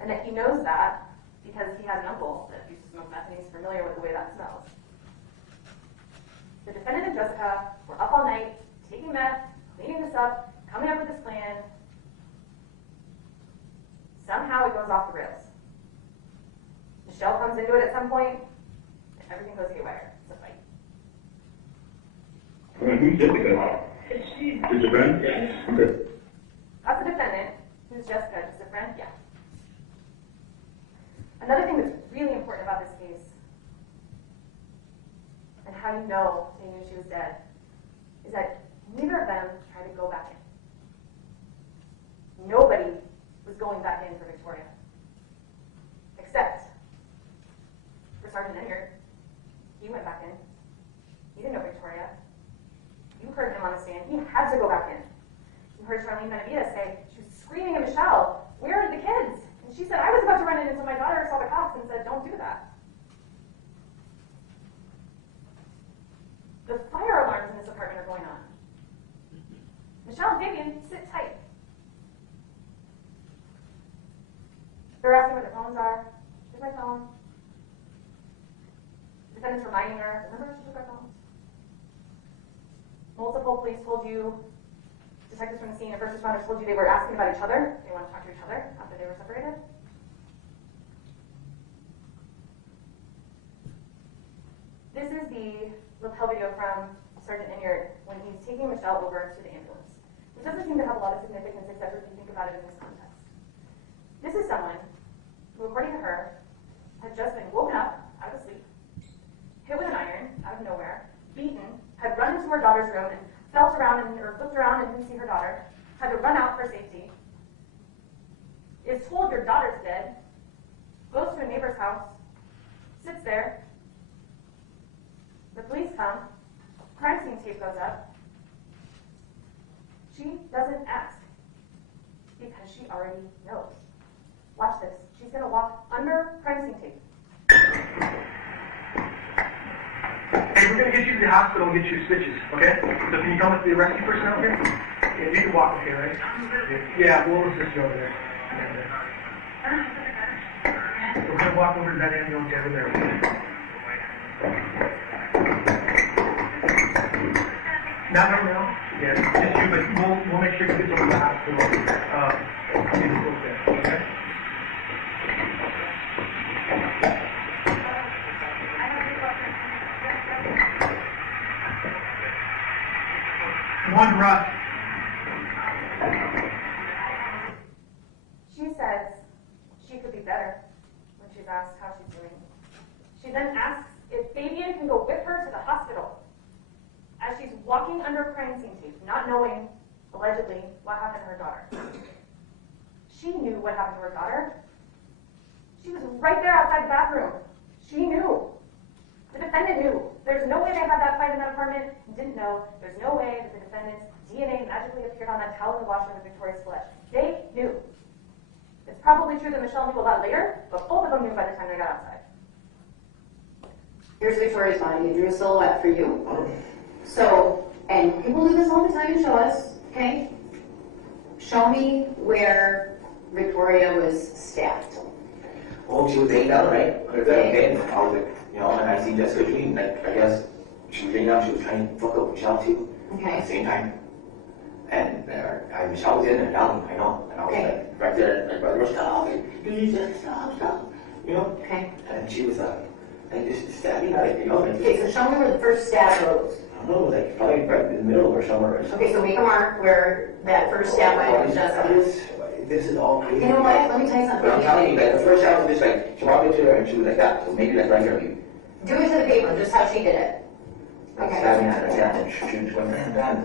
and that he knows that because he had an uncle that used to smoke meth, and he's familiar with the way that smells. The defendant and Jessica were up all night, taking meth, cleaning this up, coming up with this plan. Somehow it goes off the rails. Michelle comes into it at some point, and everything goes haywire. It's a fight. Who's Jessica? Is your friend? Yeah. Okay. That's the defendant. Who's Jessica? Just a friend? Yeah. Another thing that's really important about this case, and how you know they knew she was dead, is that neither of them tried to go back in. Nobody was going back in for Victoria. Except for Sergeant Enyart. He went back in. He didn't know Victoria. You heard him on the stand. He had to go back in. You heard Charlene Benavides say, she was screaming at Michelle, where are the kids? And she said, I was about to run in until my daughter saw the cops and said, don't do that. The fire alarms in this apartment are going on. Michelle and Fabian, sit tight. They're asking where their phones are. Here's my phone. The defendant's reminding her, remember she took our phones? Multiple police told you, detectives from the scene and first responders told you they were asking about each other. They want to talk to each other after they were separated. This is the lapel video from Sergeant Inyard when he's taking Michelle over to the ambulance. This doesn't seem to have a lot of significance except if you think about it in this context. This is someone who, according to her, had just been woken up out of sleep, hit with an iron out of nowhere, beaten, had run into her daughter's room and felt around or looked around and didn't see her daughter, had to run out for safety, is told your daughter's dead, goes to a neighbor's house, sits there, the police come, crime scene tape goes up. She doesn't ask because she already knows. Watch this. She's going to walk under crime scene tape. Hey, we're going to get you to the hospital and get you stitches, okay? So can you come with the rescue personnel here? Yeah, you can walk, okay, right? Yeah, we'll assist you over there. We're going to walk over to that ambulance over there. Not right now. Yeah, just you, but we'll make sure you get over to the hospital. Okay? One rush. She says she could be better when she's asked how she's doing. She then asks if Fabian can go with her to the hospital as she's walking under crime scene tape, not knowing, allegedly, what happened to her daughter. She knew what happened to her daughter. She was right there outside the bathroom. She knew. The defendant knew. There's no way they had that fight in that apartment and didn't know. There's no way that the defendant's DNA magically appeared on that towel in the washroom with Victoria's flesh. They knew. It's probably true that Michelle knew a lot later, but both of them knew by the time they got outside. Here's Victoria's body. You drew a silhouette for you. So, and people do this all the time and show us, okay? Show me where Victoria was stabbed. Oh, she was laying down, right? Okay. I was like, you know, and I seen Jessica Kelley, like, I guess she was laying down, she was trying to fuck up Michelle too. Okay. At the same time. And Michelle was in and down, I know. And I was like, right there, my brother was stop, please, stop. You know? Okay. And she was like just stabbing, like, you know. Okay, so show me where the first stab goes. I don't know, like, probably right in the middle or somewhere. Okay, so make a mark where that first stab went with Jessica. This is all crazy. You know what? Let me tell you something. But I'm telling you, like, the first stab was just like, she walked into her and she was like that. So maybe like right here. Do it to the paper, just how she did it. Okay. Stabbing at her, yeah, and she was going bam,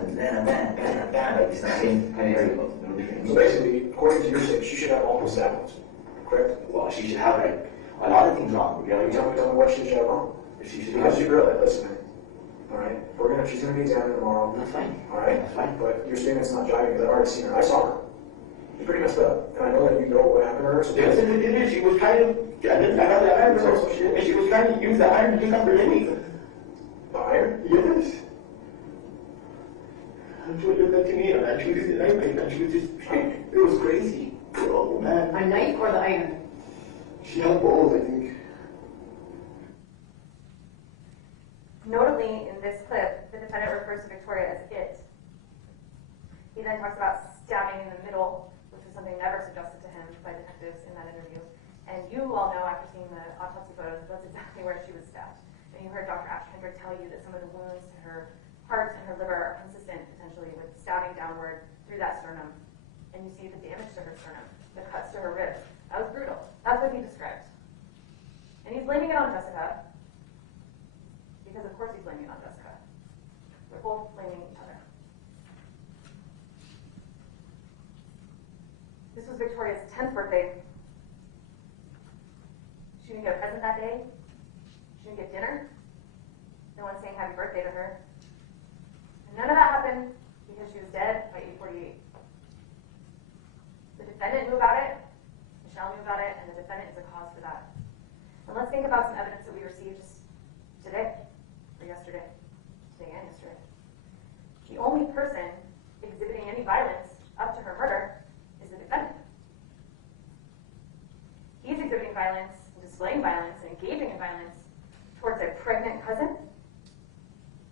like it's not same kind of area. So basically, according to your statement, she should have multiple stab wounds, correct? Well, she should have like a lot of things wrong. You know, Tell me what she should have wrong. she should Because have. you girl, listen, man. All right, she's gonna be examined tomorrow. That's fine. All right, That's fine. but your statement's not jiving because I've already seen her. I saw her. You're pretty messed up, and I know that you know what happened to her. So Yes, and she was trying to. I got the iron, and she was trying to use the iron to pick up her leg. the iron? Yes. And she looked at me, and she was just, and she was just, it was crazy. Oh man. A knife or the iron? She had both, I think. Notably, in this clip, the defendant refers to Victoria as it. He then talks about stabbing in the middle, which was something never suggested to him by detectives in that interview. And you all know, after seeing the autopsy photos, that's exactly where she was stabbed. And you heard Dr. Ashkinder tell you that some of the wounds to her heart and her liver are consistent, potentially, with stabbing downward through that sternum. And you see the damage to her sternum, the cuts to her ribs. That was brutal. That's what he described. And he's blaming it on Jessica, because of course he's blaming it on Jessica. They're both blaming each other. This was Victoria's 10th birthday. She didn't get a present that day. She didn't get dinner. No one's saying happy birthday to her. And none of that happened because she was dead by 8:48. The defendant knew about it, Michelle knew about it, and the defendant is a cause for that. And let's think about some evidence that we received just today, or yesterday, today and yesterday. The only person exhibiting any violence up to her murder is the defendant. He's exhibiting violence, displaying violence, and engaging in violence towards a pregnant cousin,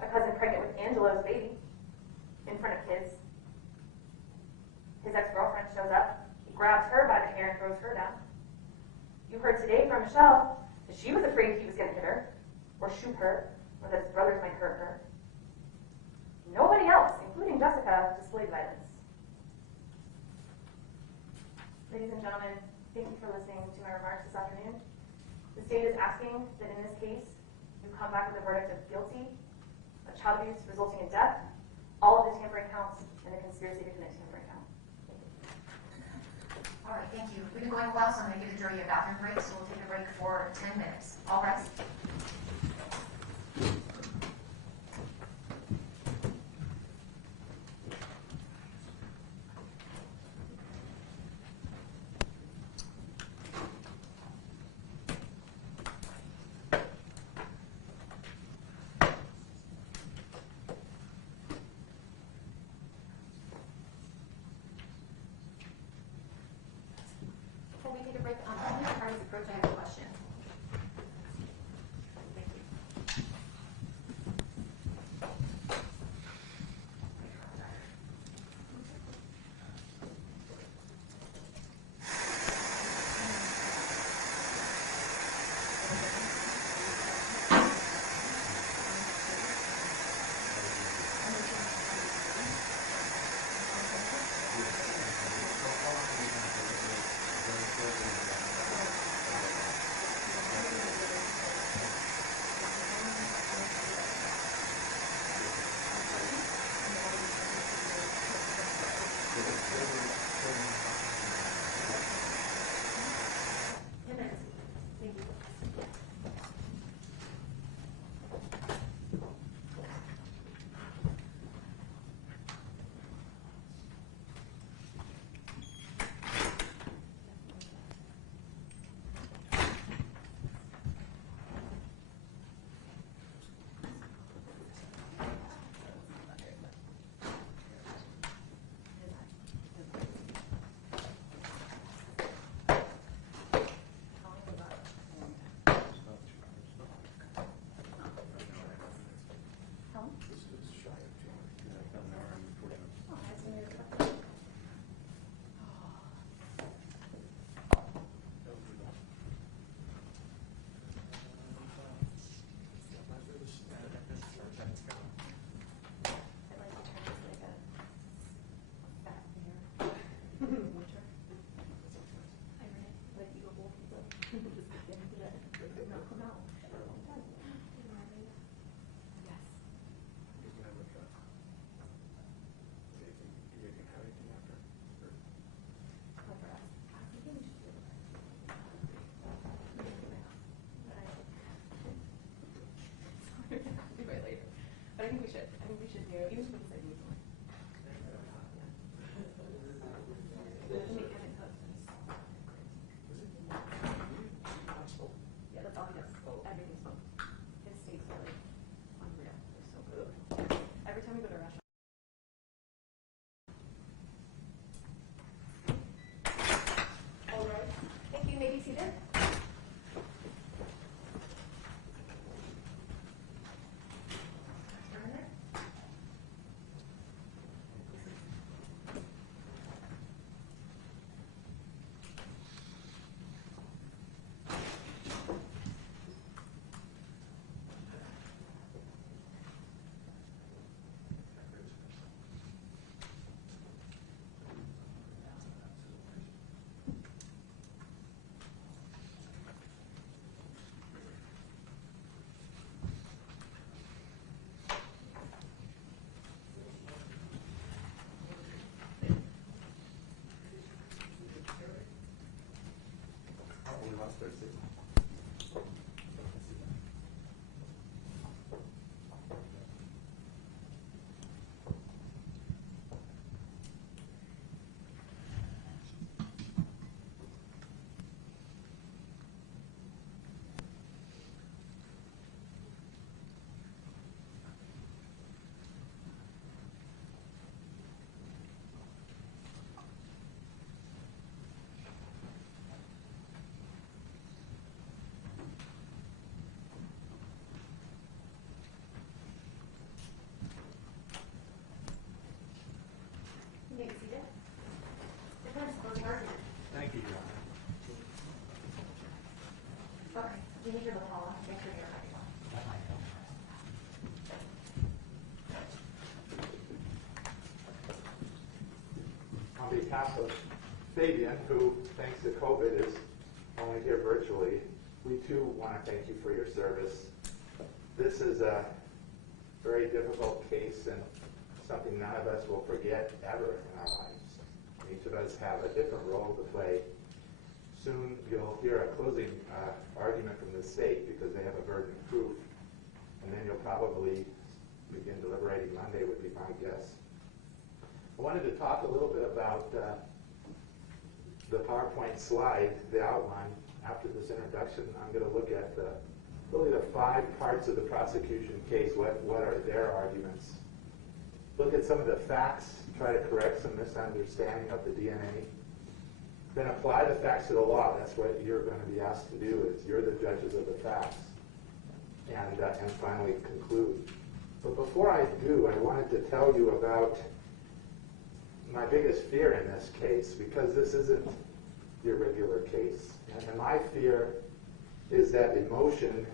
a cousin pregnant with Angelo's baby, in front of kids. His ex-girlfriend shows up, he grabs her by the hair and throws her down. You heard today from Michelle that she was afraid he was going to hit her, or shoot her, or that his brothers might hurt her. Nobody else, including Jessica, displayed violence. Ladies and gentlemen, thank you for listening to my remarks this afternoon. The state is asking that in this case, you come back with a verdict of guilty of child abuse resulting in death, all of the tampering counts, and the conspiracy to commit tampering count. Thank you. All right, thank you. We've been going a while, so I'm going to give the jury a bathroom break, so we'll take a break for 10 minutes. All rise. Before we take a break, any parties approach, I have a question. Thank you. But I think we should. I think we should do, even if we decide to use one. Yeah, that's all he does. Everything's smoked. His steaks are like unreal. They're so good. Every time we go to a restaurant. All right. Thank you. Maybe seated. behalf of Fabian, who, thanks to COVID, is only here virtually, we too want to thank you for your service. This is a very difficult case and something none of us will forget ever in our lives. Each of us have a different role to play. Soon you'll hear a closing argument from the state because they have a burden of proof, and then you'll probably begin deliberating Monday would be my guess. I wanted to talk a little bit about the PowerPoint slide, the outline. After this introduction, I'm going to look at really the 5 parts of the prosecution case. What are their arguments? Look at some of the facts, try to correct some misunderstanding of the DNA. Then apply the facts to the law. That's what you're going to be asked to do. Is you're the judges of the facts. And finally conclude. But before I do, I wanted to tell you about my biggest fear in this case, because this isn't your regular case. And my fear is that the emotion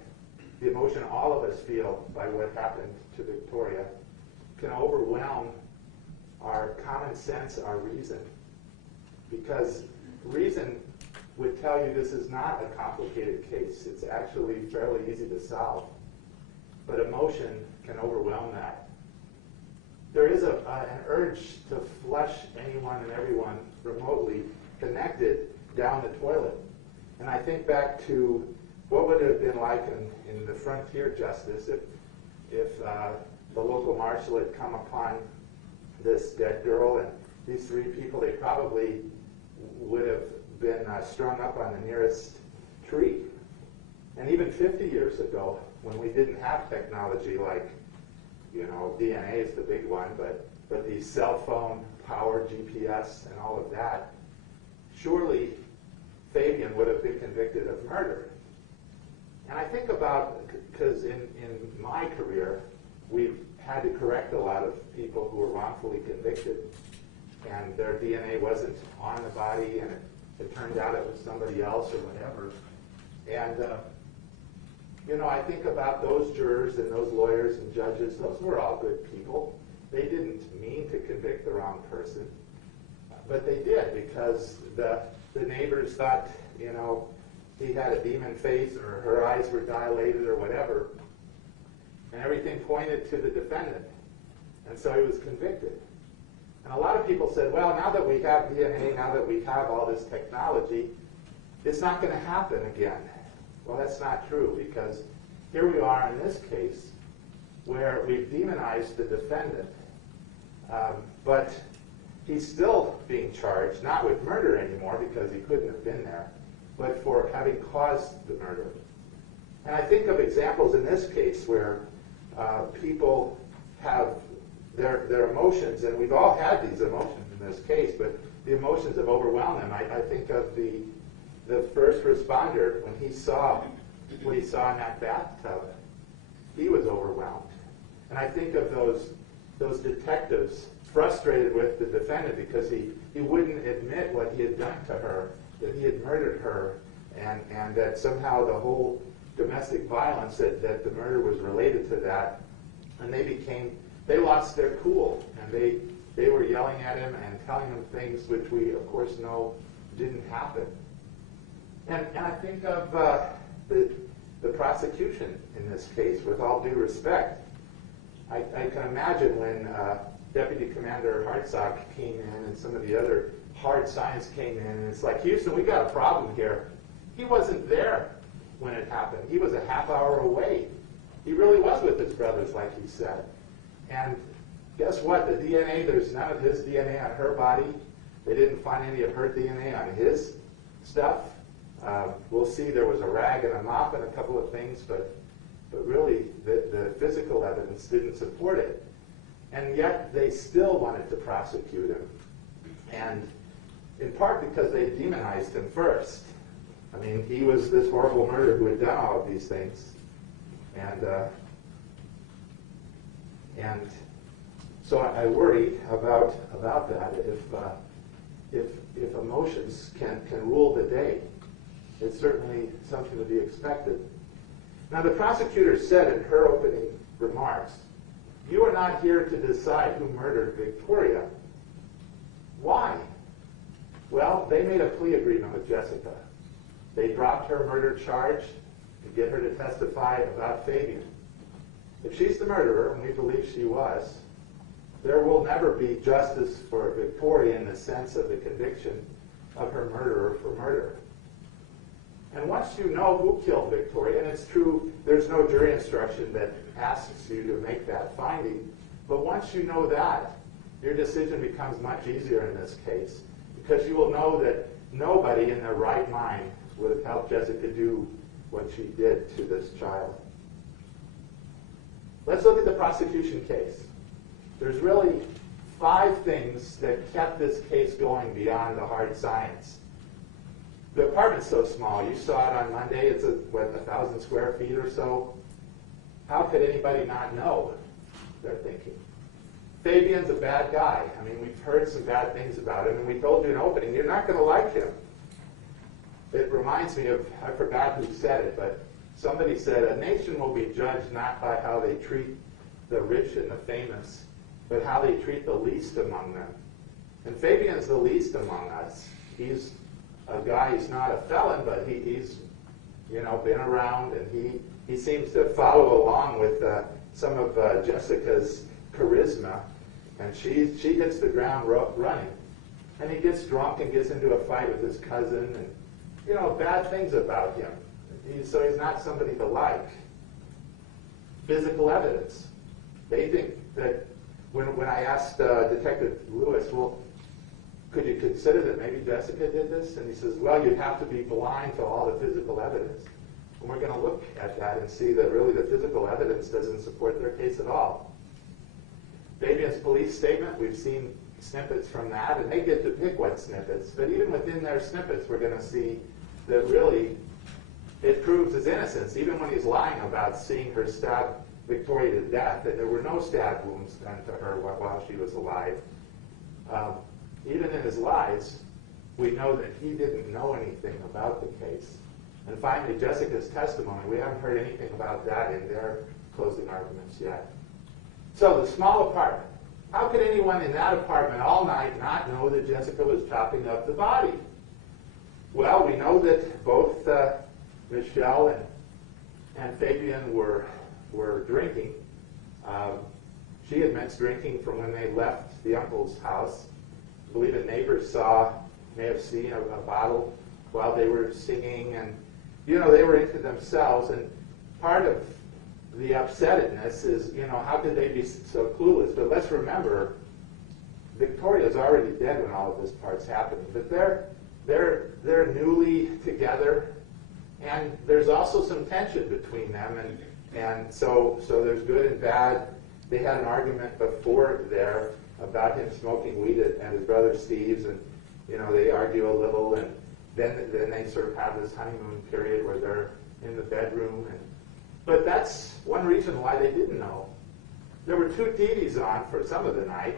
all of us feel by what happened to Victoria can overwhelm our common sense, our reason. Because reason would tell you this is not a complicated case. It's actually fairly easy to solve. But emotion can overwhelm that. There is an urge to flush anyone and everyone remotely connected down the toilet. And I think back to what would it have been like in the frontier justice if the local marshal had come upon this dead girl and these 3 people, they probably would have been strung up on the nearest tree. And even 50 years ago, when we didn't have technology like, DNA is the big one, but these cell phone powered GPS and all of that, surely Fabian would have been convicted of murder. And I think about, because in my career, we've had to correct a lot of people who were wrongfully convicted, and their DNA wasn't on the body, and it turned out it was somebody else or whatever. And I think about those jurors and those lawyers and judges. Those were all good people. They didn't mean to convict the wrong person, but they did because the neighbors thought, he had a demon face or her eyes were dilated or whatever, and everything pointed to the defendant. And so he was convicted. And a lot of people said, well, now that we have DNA, now that we have all this technology, it's not going to happen again. Well, that's not true, because here we are in this case where we've demonized the defendant, but he's still being charged, not with murder anymore because he couldn't have been there, but for having caused the murder. And I think of examples in this case where people have their emotions, and we've all had these emotions in this case, but the emotions have overwhelmed them. I think of the first responder when he saw what he saw in that bathtub. He was overwhelmed. And I think of those detectives frustrated with the defendant because he wouldn't admit what he had done to her, that he had murdered her, and that somehow the whole domestic violence, that the murder was related to that. And they lost their cool, and they were yelling at him and telling him things which we, of course, know didn't happen. And I think of the prosecution in this case, with all due respect. I can imagine when Deputy Commander Hartsock came in and some of the other hard science came in, and it's like, Houston, we got a problem here. He wasn't there when it happened. He was a half hour away. He really was with his brothers, like he said. And guess what? The DNA, there's none of his DNA on her body. They didn't find any of her DNA on his stuff. We'll see there was a rag and a mop and a couple of things, but really the physical evidence didn't support it. And yet they still wanted to prosecute him. And in part because they demonized him first. I mean, he was this horrible murderer who had done all of these things. And so I worry about that. If emotions can rule the day, it's certainly something to be expected. Now, the prosecutor said in her opening remarks, "You are not here to decide who murdered Victoria." Why? Well, they made a plea agreement with Jessica. They dropped her murder charge to get her to testify about Fabian. If she's the murderer, and we believe she was, there will never be justice for Victoria in the sense of the conviction of her murderer for murder. And once you know who killed Victoria, and it's true, there's no jury instruction that asks you to make that finding, but once you know that, your decision becomes much easier in this case, because you will know that nobody in their right mind would have helped Jessica do what she did to this child. Let's look at the prosecution case. There's really 5 things that kept this case going beyond the hard science. The apartment's so small. You saw it on Monday. It's, 1,000 square feet or so. How could anybody not know? They're thinking. Fabian's a bad guy. I mean, we've heard some bad things about him, and we told you in opening, you're not going to like him. It reminds me of, I forgot who said it, but somebody said, a nation will be judged not by how they treat the rich and the famous, but how they treat the least among them. And Fabian's the least among us. He's a guy, he's not a felon, but he's been around, and he seems to follow along with some of Jessica's charisma, and she hits the ground running. And he gets drunk and gets into a fight with his cousin, and bad things about him. So he's not somebody to like. Physical evidence. They think that when I asked Detective Lewis, well, could you consider that maybe Jessica did this? And he says, well, you'd have to be blind to all the physical evidence. And we're going to look at that and see that really the physical evidence doesn't support their case at all. Fabian's police statement, we've seen snippets from that, and they get to pick what snippets. But even within their snippets, we're going to see that really it proves his innocence, even when he's lying about seeing her stab Victoria to death, that there were no stab wounds done to her while she was alive. Even in his lies, we know that he didn't know anything about the case. And finally, Jessica's testimony, we haven't heard anything about that in their closing arguments yet. So the small apartment. How could anyone in that apartment all night not know that Jessica was chopping up the body? Well, we know that both Michelle and Fabian were drinking. She admits drinking from when they left the uncle's house. I believe a neighbor may have seen a bottle while they were singing, and they were into themselves. And part of the upsettedness is, how could they be so clueless? But let's remember, Victoria's already dead when all of this part's happening. But they're newly together, and there's also some tension between them, and so there's good and bad. They had an argument before there about him smoking weed at his brother Steve's, and they argue a little, and then they sort of have this honeymoon period where they're in the bedroom. But that's one reason why they didn't know. There were 2 TVs on for some of the night.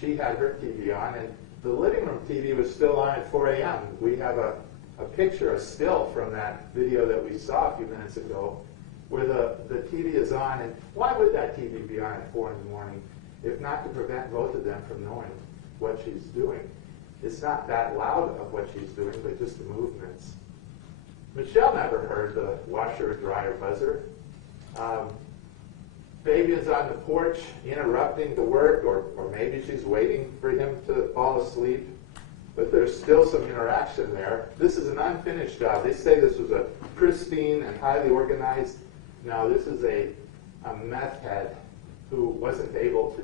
She had her TV on, and the living room TV was still on at 4 a.m. We have a picture, a still from that video that we saw a few minutes ago, where the TV is on. And why would that TV be on at 4 in the morning, if not to prevent both of them from knowing what she's doing? It's not that loud of what she's doing, but just the movements. Michelle never heard the washer dryer buzzer. Fabian's on the porch interrupting the work, or maybe she's waiting for him to fall asleep, but there's still some interaction there. This is an unfinished job. They say this was a pristine and highly organized. No, this is a meth head who wasn't able to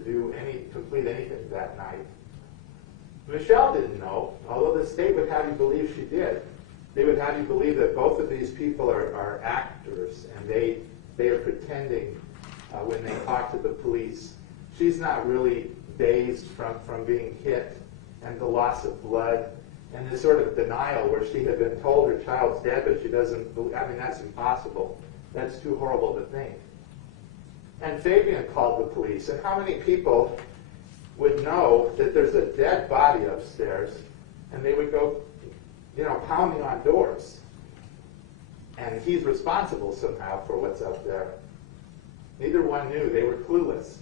complete anything that night. Michelle didn't know, although the state would have you believe she did. They would have you believe that both of these people are actors, and they are pretending when they talk to the police. She's not really dazed from being hit and the loss of blood and this sort of denial where she had been told her child's dead, but she doesn't believe. I mean, that's impossible. That's too horrible to think. And Fabian called the police. And how many people would know that there's a dead body upstairs, and they would go, pounding on doors, and he's responsible somehow for what's up there? Neither one knew. They were clueless.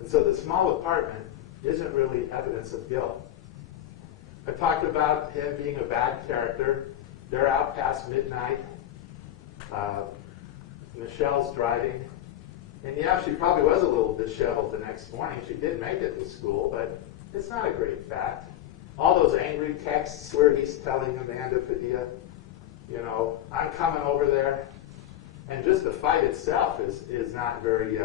And so the small apartment isn't really evidence of guilt. I talked about him being a bad character. They're out past midnight. Michelle's driving. And yeah, she probably was a little disheveled the next morning. She did make it to school, but it's not a great fact. All those angry texts where he's telling Amanda Padilla, you know, I'm coming over there. And just the fight itself is not very,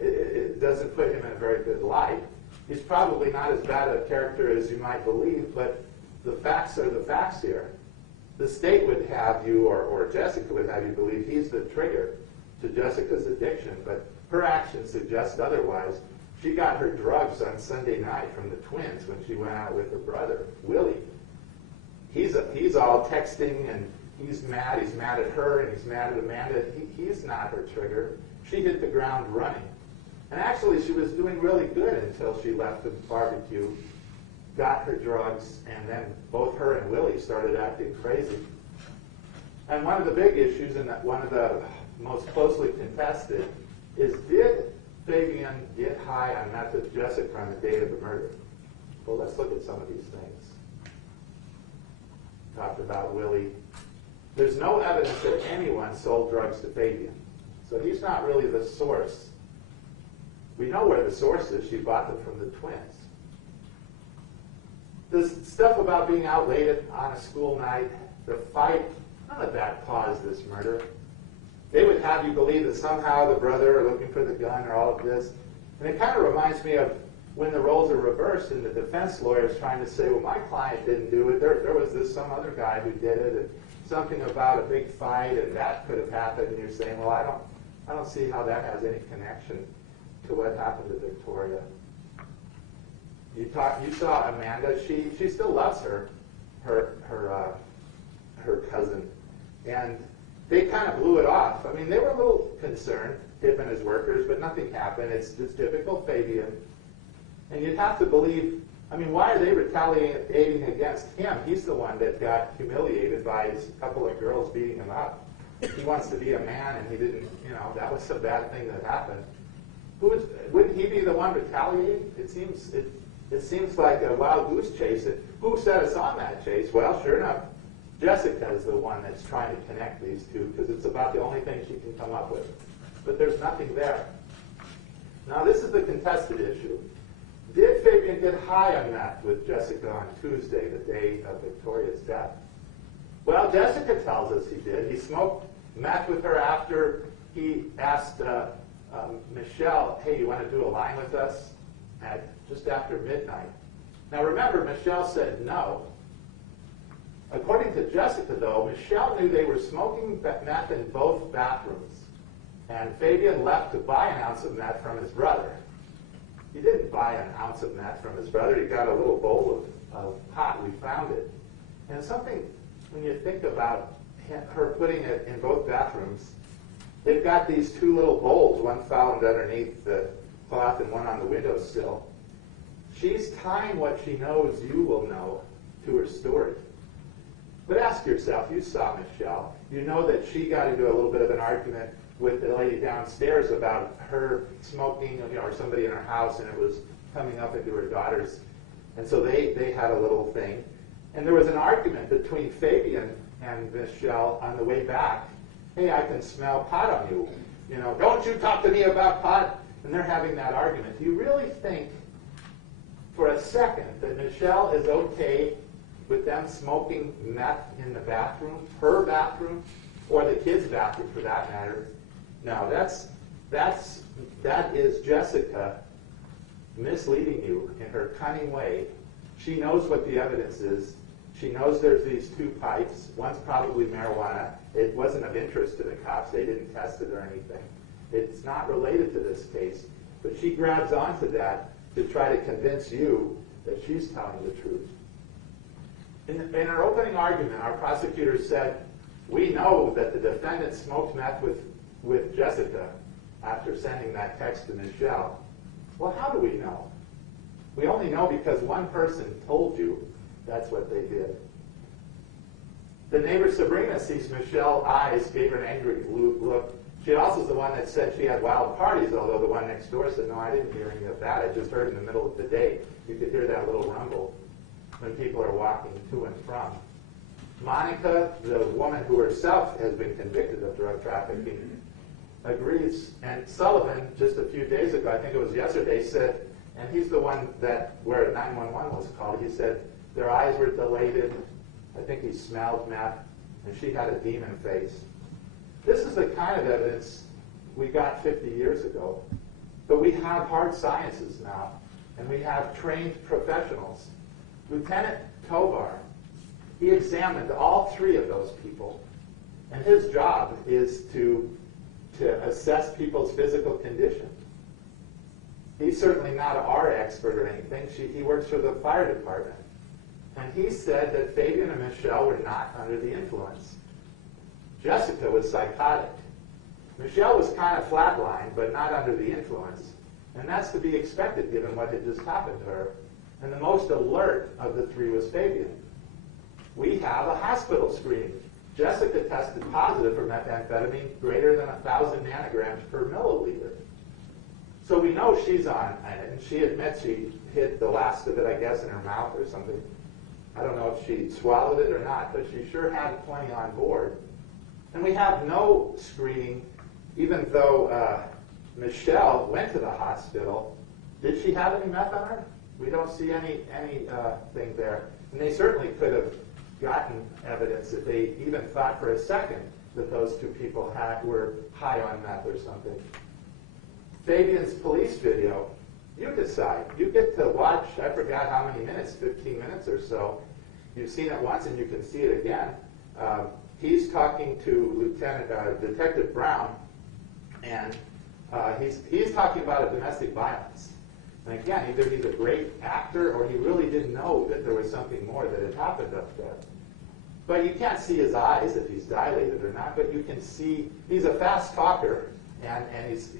it doesn't put him in a very good light. He's probably not as bad a character as you might believe, but the facts are the facts here. The state would have you, or Jessica would have you believe he's the trigger to Jessica's addiction, but her actions suggest otherwise. She got her drugs on Sunday night from the twins when she went out with her brother, Willie. He's all texting, and he's mad. He's mad at her, and he's mad at Amanda. He's not her trigger. She hit the ground running. And actually, she was doing really good until she left the barbecue, got her drugs, and then both her and Willie started acting crazy. And one of the big issues, and one of the most closely contested, is did Fabian get high on meth with Jessica on the day of the murder? Well, let's look at some of these things. Talked about Willie. There's no evidence that anyone sold drugs to Fabian. So he's not really the source. We know where the source is. She bought them from the twins. This stuff about being out late on a school night, the fight, none of that caused this murder. They would have you believe that somehow the brother are looking for the gun or all of this. And it kind of reminds me of when the roles are reversed and the defense lawyer is trying to say, well, my client didn't do it. There was this some other guy who did it, and something about a big fight, and that could have happened. And you're saying, well, I don't see how that has any connection to what happened to Victoria. You saw Amanda. She still loves her cousin, and they kind of blew it off. I mean, they were a little concerned, Tip and his workers, but nothing happened. It's just typical Fabian. And you'd have to believe, I mean, why are they retaliating against him? He's the one that got humiliated by a couple of girls beating him up. He wants to be a man, and he didn't, that was a bad thing that happened. Wouldn't he be the one retaliating? It seems like a wild goose chase. Who set us on that chase? Well, sure enough, Jessica is the one that's trying to connect these two because it's about the only thing she can come up with. But there's nothing there. Now, this is the contested issue. Did Fabian get high on meth with Jessica on Tuesday, the day of Victoria's death? Well, Jessica tells us he did. He smoked meth with her after he asked Michelle, hey, you want to do a line with us at just after midnight? Now, remember, Michelle said no. According to Jessica, though, Michelle knew they were smoking meth in both bathrooms, and Fabian left to buy an ounce of meth from his brother. He didn't buy an ounce of meth from his brother. He got a little bowl of pot. We found it. And something, when you think about her putting it in both bathrooms, they've got these two little bowls, one found underneath the cloth and one on the windowsill. She's tying what she knows you will know to her story. But ask yourself, you saw Michelle. You know that she got into a little bit of an argument with the lady downstairs about her smoking, or somebody in her house, and it was coming up into her daughter's. And so they had a little thing. And there was an argument between Fabian and Michelle on the way back. Hey, I can smell pot on you. Don't you talk to me about pot. And they're having that argument. Do you really think for a second that Michelle is okay with them smoking meth in the bathroom, her bathroom, or the kids' bathroom for that matter? No, that is Jessica misleading you in her cunning way. She knows what the evidence is. She knows there's these two pipes. One's probably marijuana. It wasn't of interest to the cops. They didn't test it or anything. It's not related to this case. But she grabs onto that to try to convince you that she's telling the truth. In our opening argument, our prosecutor said, we know that the defendant smoked meth with Jessica after sending that text to Michelle. Well, how do we know? We only know because one person told you that's what they did. The neighbor Sabrina sees Michelle's eyes, gave her an angry look. She also is the one that said she had wild parties, although the one next door said, no, I didn't hear any of that. I just heard in the middle of the day. You could hear that little rumble. when people are walking to and from. Monica, the woman who herself has been convicted of drug trafficking, agrees. And Sullivan, just a few days ago, I think it was yesterday, said, and he's the one that where 911 was called, he said their eyes were dilated. I think he smelled meth, and she had a demon face. This is the kind of evidence we got 50 years ago. But we have hard sciences now, and we have trained professionals. Lieutenant Tovar, he examined all three of those people, and his job is to assess people's physical condition. He's certainly not our expert or anything. He works for the fire department. And he said that Fabian and Michelle were not under the influence. Jessica was psychotic. Michelle was kind of flatlined, but not under the influence. And that's to be expected given what had just happened to her. And the most alert of the three was Fabian. We have a hospital screen. Jessica tested positive for methamphetamine greater than 1,000 nanograms per milliliter. So we know she's on it, and she admits she hid the last of it, I guess, in her mouth or something. I don't know if she swallowed it or not, but she sure had plenty on board. And we have no screening, even though Michelle went to the hospital. Did she have any meth on her? We don't see anything there. And they certainly could have gotten evidence if they even thought for a second that those two people were high on meth or something. Fabian's police video, you decide. You get to watch, I forgot how many minutes, 15 minutes or so. You've seen it once and you can see it again. He's talking to Detective Brown, and he's talking about a domestic violence. And again, either he's a great actor or he really didn't know that there was something more that had happened up there. But you can't see his eyes if he's dilated or not, but you can see he's a fast talker, and he's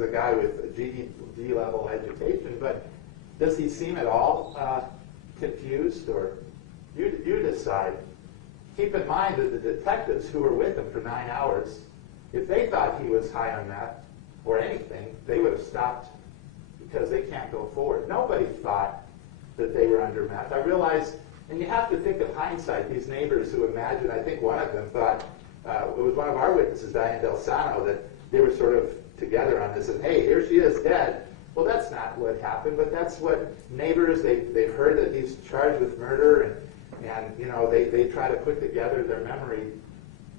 a guy with a GED level education, but does he seem at all confused? Or you decide. Keep in mind that the detectives who were with him for 9 hours, if they thought he was high on meth or anything, they would have stopped because they can't go forward. Nobody thought that they were under meth. I realize, and you have to think of hindsight, these neighbors who imagined, I think one of them thought, it was one of our witnesses, Diane Del Sano, that they were sort of together on this, and hey, here she is dead. Well, that's not what happened, but that's what neighbors, they've heard that he's charged with murder, and they try to put together their memory.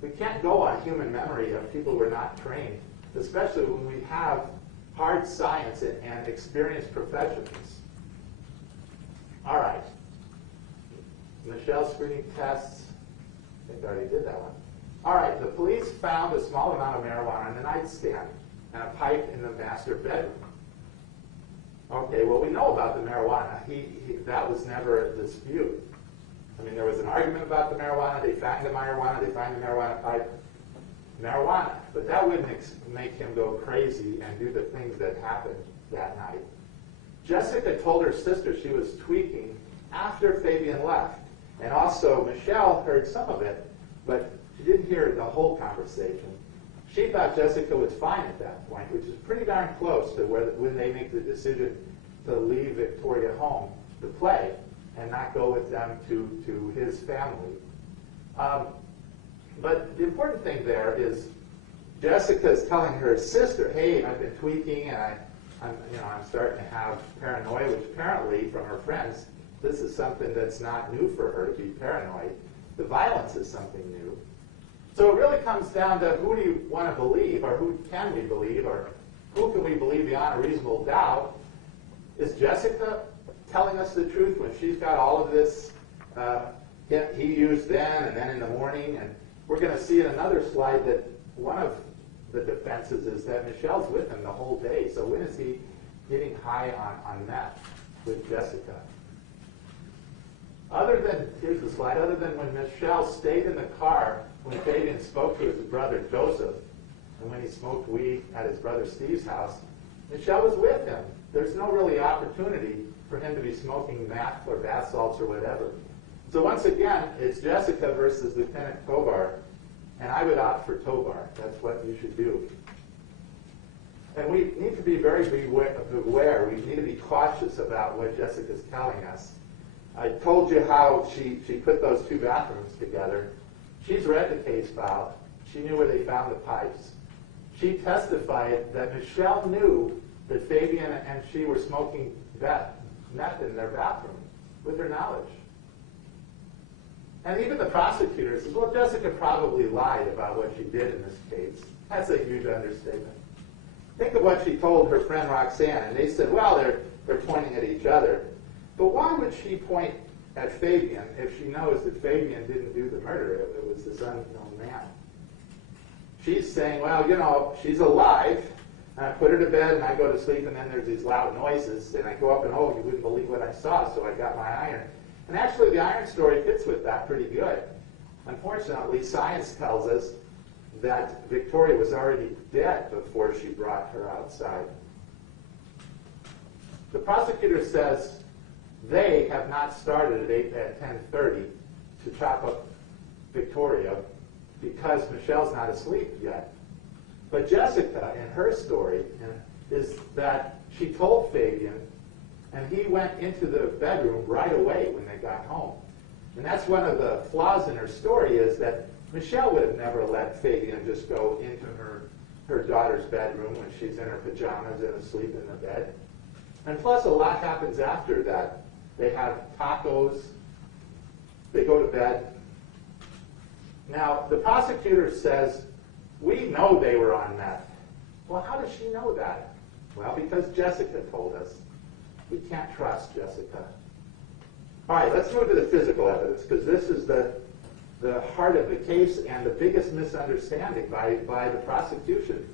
We can't go on human memory of people who are not trained, especially when we have hard science and experienced professions. All right. Michelle screening tests. I think I already did that one. All right. The police found a small amount of marijuana in the nightstand and a pipe in the master bedroom. Okay. Well, we know about the marijuana. That was never a dispute. I mean, there was an argument about the marijuana. They found the marijuana. They find the marijuana pipe. Marijuana. But that wouldn't make him go crazy and do the things that happened that night. Jessica told her sister she was tweaking after Fabian left. And also, Michelle heard some of it, but she didn't hear the whole conversation. She thought Jessica was fine at that point, which is pretty darn close to when they make the decision to leave Victoria home to play and not go with them to his family. But the important thing there is Jessica's telling her sister, hey, I've been tweaking and I'm starting to have paranoia, which apparently from her friends, this is something that's not new for her to be paranoid. The violence is something new. So it really comes down to who do you want to believe, or who can we believe, or who can we believe beyond a reasonable doubt? Is Jessica telling us the truth when she's got all of this he used then and then in the morning? And we're going to see in another slide that one of the defenses is that Michelle's with him the whole day. So when is he getting high on meth with Jessica? Here's the slide, other than when Michelle stayed in the car when Fabian spoke to his brother Joseph, and when he smoked weed at his brother Steve's house, Michelle was with him. There's no really opportunity for him to be smoking meth or bath salts or whatever. So once again, it's Jessica versus Lieutenant Tovar, and I would opt for Tovar. That's what you should do. And we need to be very aware. We need to be cautious about what Jessica's telling us. I told you how she put those two bathrooms together. She's read the case file. She knew where they found the pipes. She testified that Michelle knew that Fabian and she were smoking meth in their bathroom with her knowledge. And even the prosecutor says, well, Jessica probably lied about what she did in this case. That's a huge understatement. Think of what she told her friend Roxanne, and they said, well, they're pointing at each other. But why would she point at Fabian if she knows that Fabian didn't do the murder? It was this unknown man. She's saying, well, you know, she's alive, and I put her to bed, and I go to sleep, and then there's these loud noises, and I go up and, oh, you wouldn't believe what I saw, so I got my iron. And actually, the iron story fits with that pretty good. Unfortunately, science tells us that Victoria was already dead before she brought her outside. The prosecutor says they have not started at 10:30 to chop up Victoria because Michelle's not asleep yet. But Jessica, in her story, is that she told Fabian, and he went into the bedroom right away when they got home. And that's one of the flaws in her story, is that Michelle would have never let Fabian just go into her daughter's bedroom when she's in her pajamas and asleep in the bed. And plus, a lot happens after that. They have tacos, they go to bed. Now, the prosecutor says, we know they were on meth. Well, how does she know that? Well, because Jessica told us. We can't trust Jessica. All right, let's move to the physical evidence, because this is the heart of the case and the biggest misunderstanding by the prosecution.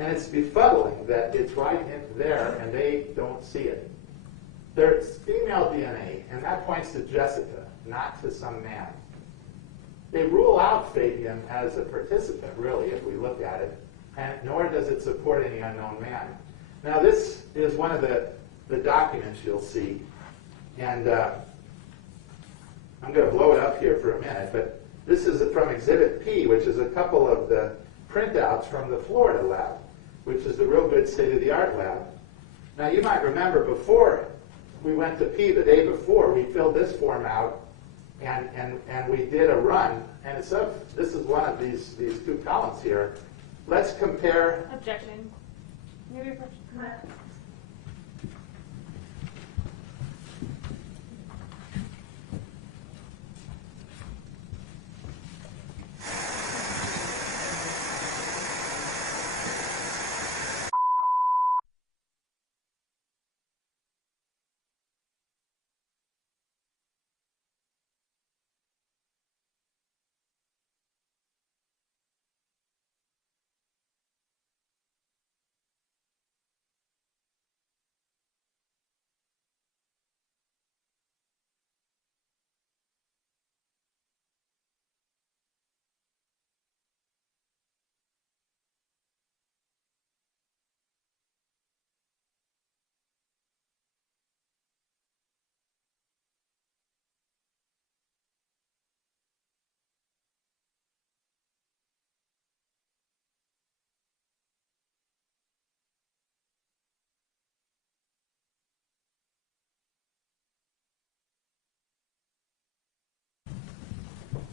And it's befuddling that it's right in there and they don't see it. There's female DNA, and that points to Jessica, not to some man. They rule out Fabian as a participant, really, if we look at it, and nor does it support any unknown man. Now, this is one of the documents you'll see, and I'm going to blow it up here for a minute, but this is from Exhibit P, which is a couple of the printouts from the Florida lab, which is the real good state-of-the-art lab. Now, you might remember before we went to P the day before, we filled this form out, and we did a run, and this is one of these two columns here. Let's compare. Objection. Maybe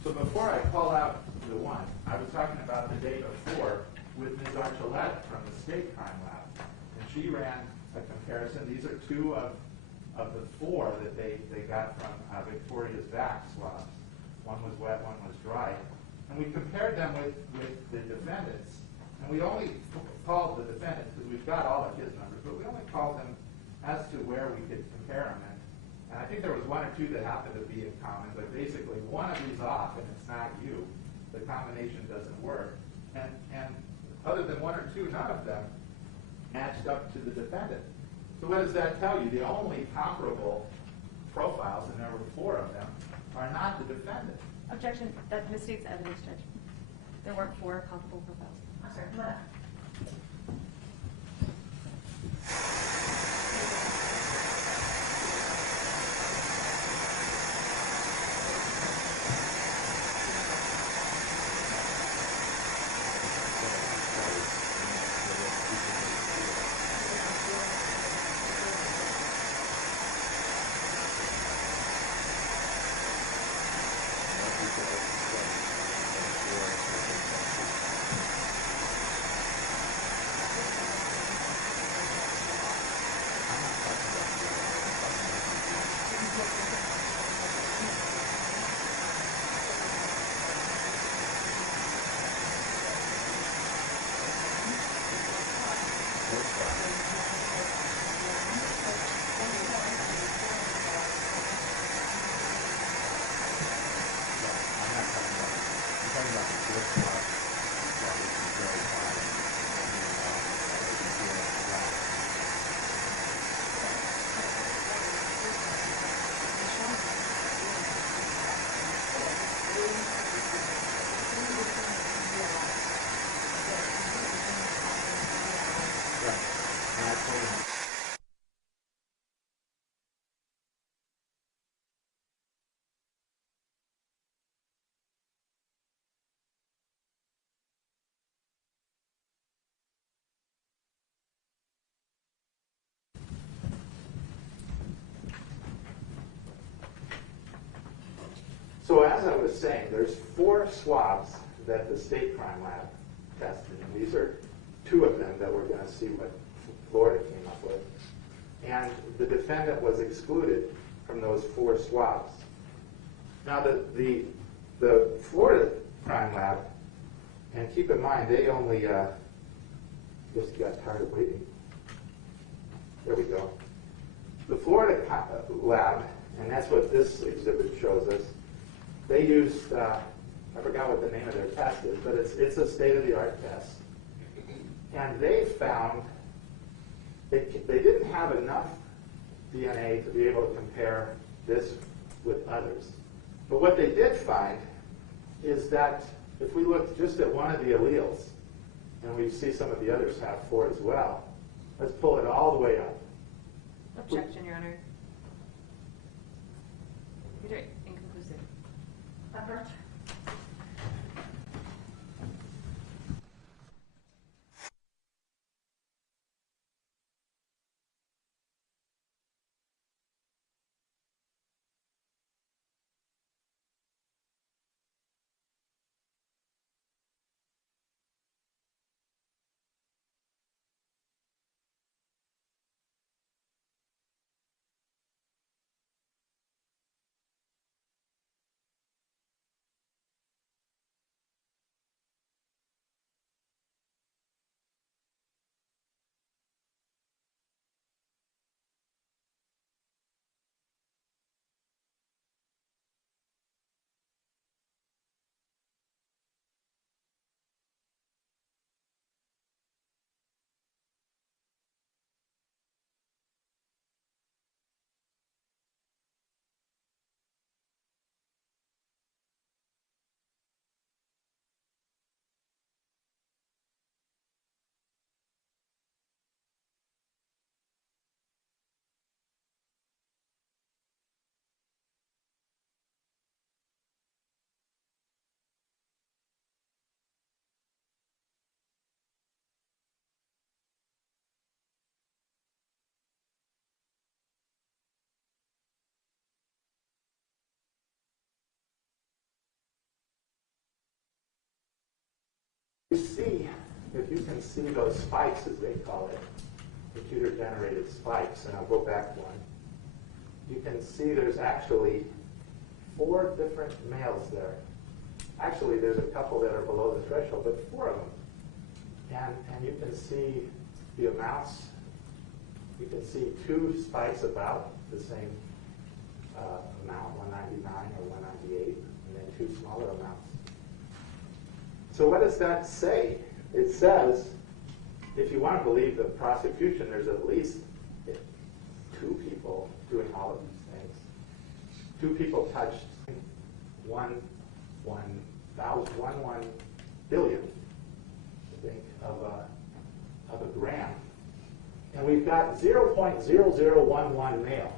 So before I call out the one, I was talking about the day before with Ms. Archuleta from the State Crime Lab. And she ran a comparison. These are two of the four that they got from Victoria's back swabs. One was wet, one was dry. And we compared them with the defendants. And we only called the defendants, because we've got all of his numbers, but we only called them as to where we could compare them. And I think there was one or two that happened to be in common, but basically one of these off and it's not you. The combination doesn't work. And other than one or two, none of them matched up to the defendant. So what does that tell you? The only comparable profiles, and there were four of them, are not the defendant. Objection. That misstates evidence, Judge. There weren't four comparable profiles. I'm sorry, what? So as I was saying, there's 4 swabs that the state crime lab tested, and these are 2 of them that we're going to see what Florida came up with. And the defendant was excluded from those 4 swabs. Now the Florida crime lab, and keep in mind they only just got tired of waiting. There we go. The Florida lab, and that's what this exhibit shows us, they used, I forgot what the name of their test is, but it's a state-of-the-art test. And they found they didn't have enough DNA to be able to compare this with others. But what they did find is that if we look just at one of the alleles, and we see some of the others have 4 as well, let's pull it all the way up. Objection, Your Honor. These are inconclusive. Approach. You see, if you can see those spikes, as they call it, computer-generated spikes, and I'll go back one, you can see there's actually 4 different males there. Actually, there's a couple that are below the threshold, but 4 of them. And you can see the amounts. You can see 2 spikes about the same amount, 199 or 198, and then 2 smaller amounts. So what does that say? It says, if you want to believe the prosecution, there's at least 2 people doing all of these things. 2 people touched 1 billion, I think, of a gram. And we've got 0.0011 male.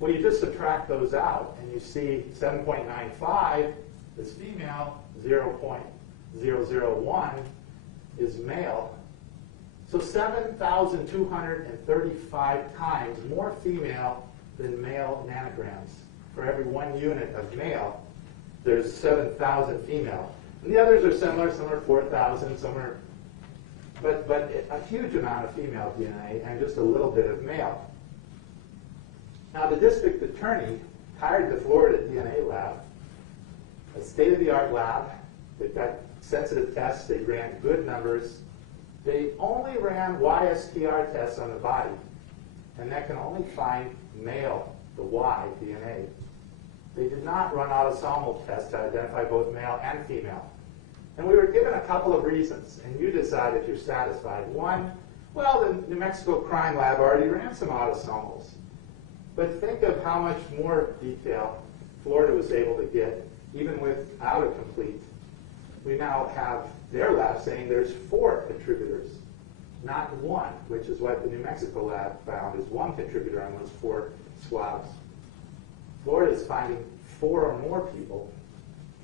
Well, you just subtract those out, and you see 7.95 is female, 0.001 is male. So 7,235 times more female than male nanograms. For every 1 unit of male, there's 7,000 female. And the others are similar. Some are 4,000, some are, but a huge amount of female DNA and just a little bit of male. Now the district attorney hired the Florida DNA lab, a state-of-the-art lab. They've got sensitive tests. They ran good numbers. They only ran YSTR tests on the body, and that can only find male, the Y DNA. They did not run autosomal tests to identify both male and female. And we were given a couple of reasons, and you decide if you're satisfied. One, well, the New Mexico Crime Lab already ran some autosomals. But think of how much more detail Florida was able to get, even without a complete. We now have their lab saying there's 4 contributors, not 1, which is what the New Mexico lab found is 1 contributor on those 4 swabs. Florida is finding 4 or more people.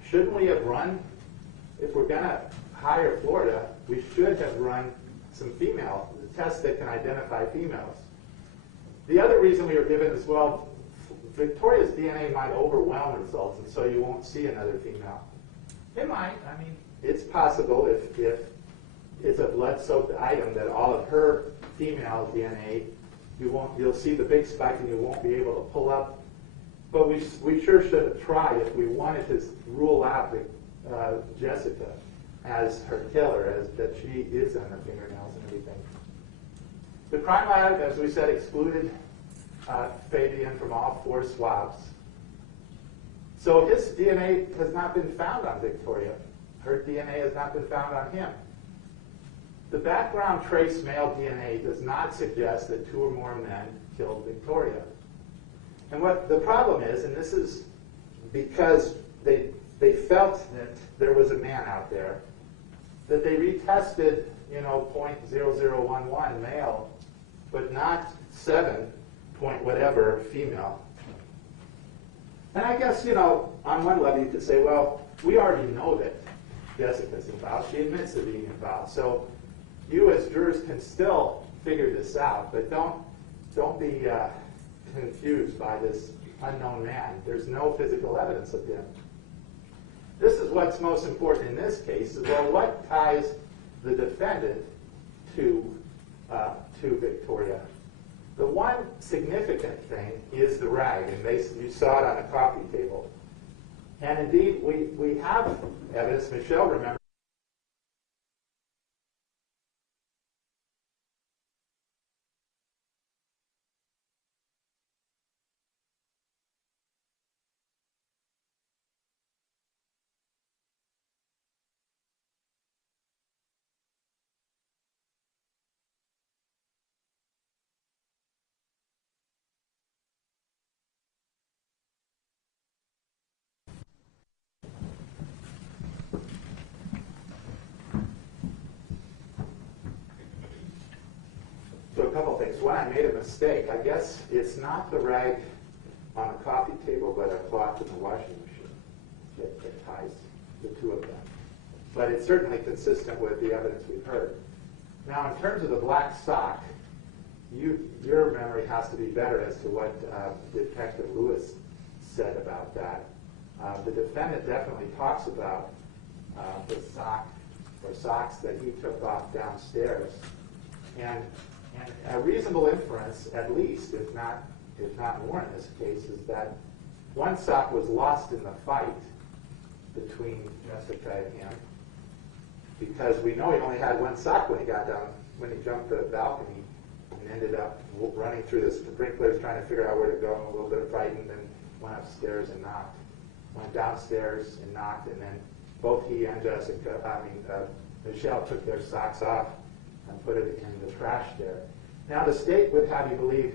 Shouldn't we have run? If we're going to hire Florida, we should have run some female tests that can identify females. The other reason we were given is, well, Victoria's DNA might overwhelm results, and so you won't see another female. It might. I mean, it's possible if it's a blood-soaked item that all of her female DNA, you'll see the big spike and you won't be able to pull up. But we sure should have tried if we wanted to rule out Jessica as her killer, as that she is on her fingernails and everything. The crime lab, as we said, excluded Fabian from all 4 swabs. So his DNA has not been found on Victoria. Her DNA has not been found on him. The background trace male DNA does not suggest that 2 or more men killed Victoria. And what the problem is, and this is because they felt that there was a man out there, that they retested, 0.0011 male, but not 7 point whatever female. And I guess, on one level you could say, well, we already know that Jessica's involved. She admits to being involved. So you as jurors can still figure this out, but don't be confused by this unknown man. There's no physical evidence of him. This is what's most important in this case, is, well, what ties the defendant to Victoria? The one significant thing is the rag, and you saw it on a coffee table. And indeed, we have evidence. Michelle remembers. So a couple things. One, I made a mistake. I guess it's not the rag on the coffee table, but a cloth in the washing machine that ties the 2 of them. But it's certainly consistent with the evidence we've heard. Now, in terms of the black sock, your memory has to be better as to what Detective Lewis said about that. The defendant definitely talks about the sock or socks that he took off downstairs. And a reasonable inference, at least, if not more in this case, is that one sock was lost in the fight between Jessica and him, because we know he only had one sock when he jumped the balcony and ended up running through the sprinklers trying to figure out where to go, and a little bit of fighting, then went upstairs and knocked. Went downstairs and knocked, and then both he and Michelle took their socks off and put it in the trash there. Now the state would have you believe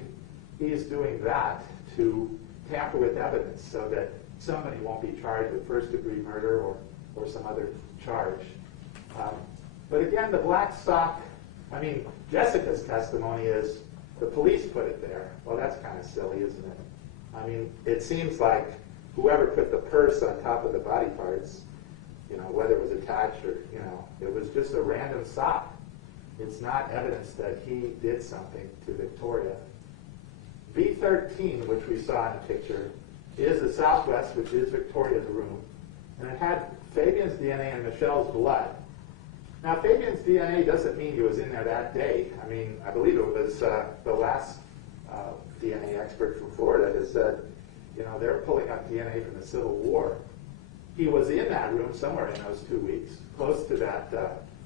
he's doing that to tamper with evidence so that somebody won't be charged with first-degree murder or some other charge. But again, the black sock, Jessica's testimony is the police put it there. Well, that's kind of silly, isn't it? It seems like whoever put the purse on top of the body parts, whether it was attached or, it was just a random sock. It's not evidence that he did something to Victoria. B13, which we saw in the picture, is the southwest, which is Victoria's room, and it had Fabian's DNA and Michelle's blood. Now, Fabian's DNA doesn't mean he was in there that day. I believe it was the last DNA expert from Florida has said, they're pulling up DNA from the Civil War. He was in that room somewhere in those 2 weeks, close to that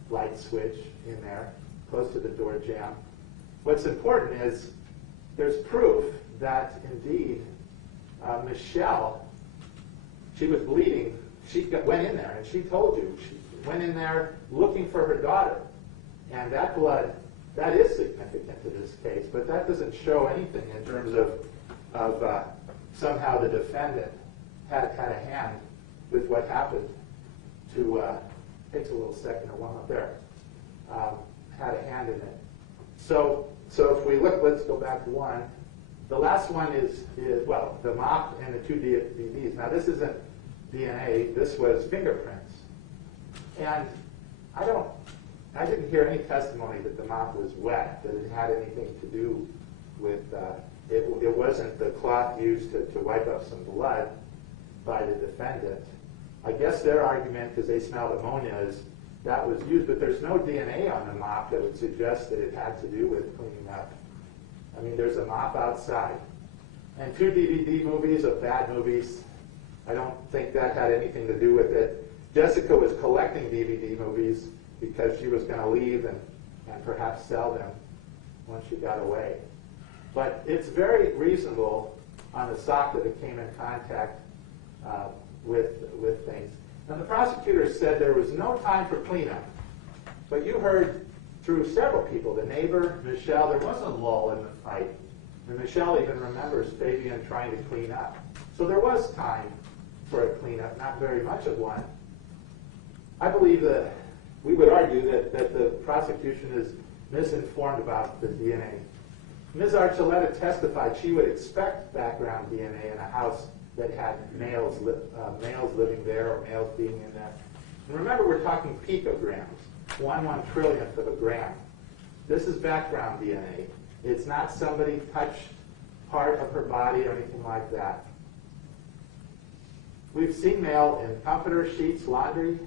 light switch in there, close to the door jamb. What's important is there's proof that indeed Michelle, she was bleeding. She went in there, and she told you, she went in there looking for her daughter. And that blood, that is significant to this case, but that doesn't show anything in terms of somehow the defendant had a hand with what happened to, takes a little second to warm up there, had a hand in it. So if we look, let's go back to one. The last one is the mop and the 2 DVDs. Now this isn't DNA, this was fingerprints. And I didn't hear any testimony that the mop was wet, that it had anything to do with it wasn't the cloth used to wipe up some blood by the defendant. I guess their argument, because they smelled ammonia, is that was used, but there's no DNA on the mop that would suggest that it had to do with cleaning up. I mean, there's a mop outside. And 2 DVD movies of bad movies, I don't think that had anything to do with it. Jessica was collecting DVD movies because she was going to leave and perhaps sell them once she got away. But it's very reasonable on the sock that it came in contact with things. Now, the prosecutor said there was no time for cleanup. But you heard through several people, the neighbor, Michelle, there was a lull in the fight. And Michelle even remembers Fabian trying to clean up. So there was time for a cleanup, not very much of one. I believe that we would argue that the prosecution is misinformed about the DNA. Ms. Archuleta testified she would expect background DNA in a house that had males living there or males being in there. And remember, we're talking picograms, 1/1 trillionth of a gram. This is background DNA. It's not somebody touched part of her body or anything like that. We've seen mail in comforter, sheets, laundry,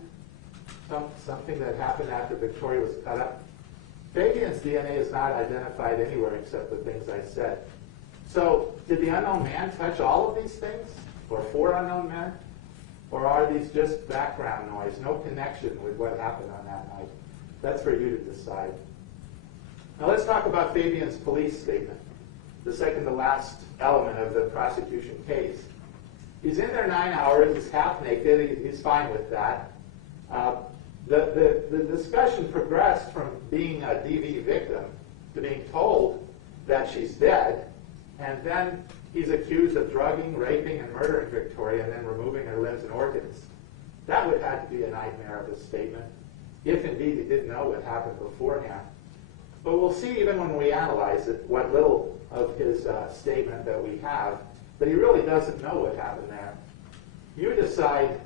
something that happened after Victoria was cut up. Fabian's DNA is not identified anywhere except the things I said. So, did the unknown man touch all of these things? Or 4 unknown men? Or are these just background noise, no connection with what happened on that night? That's for you to decide. Now let's talk about Fabian's police statement, the second to last element of the prosecution case. He's in there 9 hours, he's half naked, he's fine with that. The discussion progressed from being a DV victim to being told that she's dead, and then he's accused of drugging, raping, and murdering Victoria, and then removing her limbs and organs. That would have to be a nightmare of a statement, if indeed he didn't know what happened beforehand. But we'll see, even when we analyze it, what little of his statement that we have, that he really doesn't know what happened there. You decide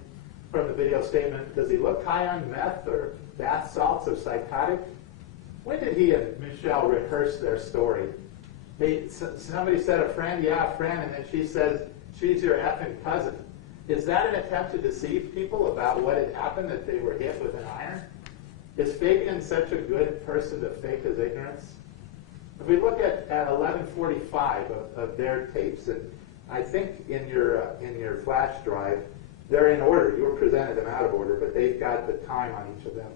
from the video statement, does he look high on meth or bath salts or psychotic? When did he and Michelle rehearse their story? Somebody said a friend, yeah, a friend, and then she says, she's your effing cousin. Is that an attempt to deceive people about what had happened, that they were hit with an iron? Is Fabian such a good person to fake his ignorance? If we look at 1145 of their tapes, and I think in your flash drive, they're in order. You were presented them out of order, but they've got the time on each of them.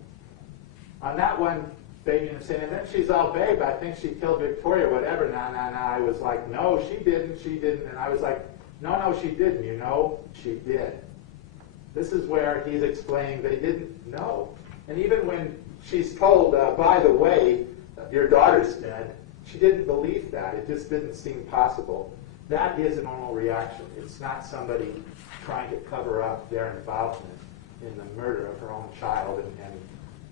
On that one, Fabian is saying, and then she's all, babe, I think she killed Victoria, whatever. Nah. I was like, no, she didn't. And I was like, no, she didn't. You know, she did. This is where he's explaining that he didn't know. And even when she's told, by the way, your daughter's dead, she didn't believe that. It just didn't seem possible. That is a normal reaction. It's not somebody trying to cover up their involvement in the murder of her own child and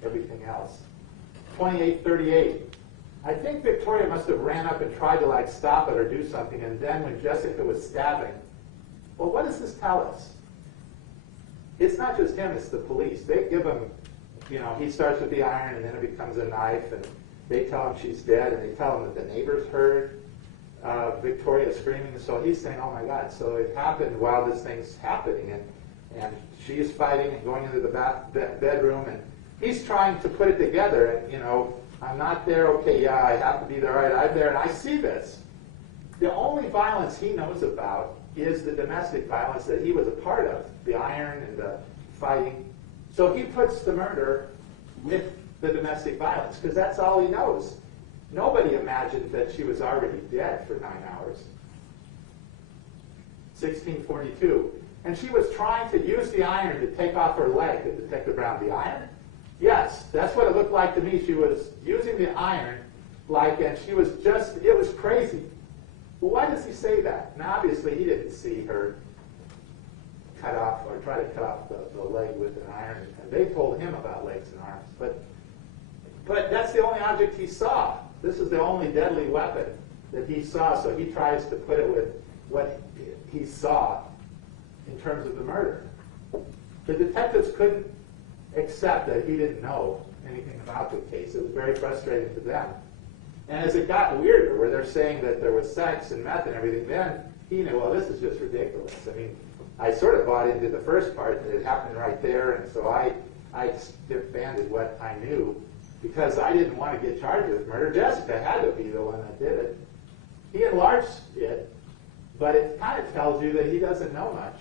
everything else. 2838. I think Victoria must have ran up and tried to stop it or do something, and then when Jessica was stabbing, well, what does this tell us? It's not just him, it's the police. They give him, he starts with the iron and then it becomes a knife, and they tell him she's dead, and they tell him that the neighbors heard Victoria screaming, so he's saying, oh my God, so it happened while this thing's happening, and she's fighting and going into the bedroom, and he's trying to put it together, and I'm not there, okay, yeah, I have to be there, all right, I'm there, and I see this. The only violence he knows about is the domestic violence that he was a part of, the iron and the fighting. So he puts the murder with the domestic violence, because that's all he knows. Nobody imagined that she was already dead for 9 hours. 1642. And she was trying to use the iron to take off her leg, did Detective Brown. The iron? Yes, that's what it looked like to me. She was using the iron and she was just, it was crazy. Well, why does he say that? Now, obviously, he didn't see her cut off or try to cut off the leg with an iron. And they told him about legs and arms. But that's the only object he saw. This is the only deadly weapon that he saw, so he tries to put it with what he saw in terms of the murder. The detectives couldn't accept that he didn't know anything about the case. It was very frustrating to them. And as it got weirder, where they're saying that there was sex and meth and everything, then he knew, well, this is just ridiculous. I mean, I sort of bought into the first part that it happened right there, and so I disbanded what I knew because I didn't want to get charged with murder. Jessica had to be the one that did it. He enlarged it, but it kind of tells you that he doesn't know much.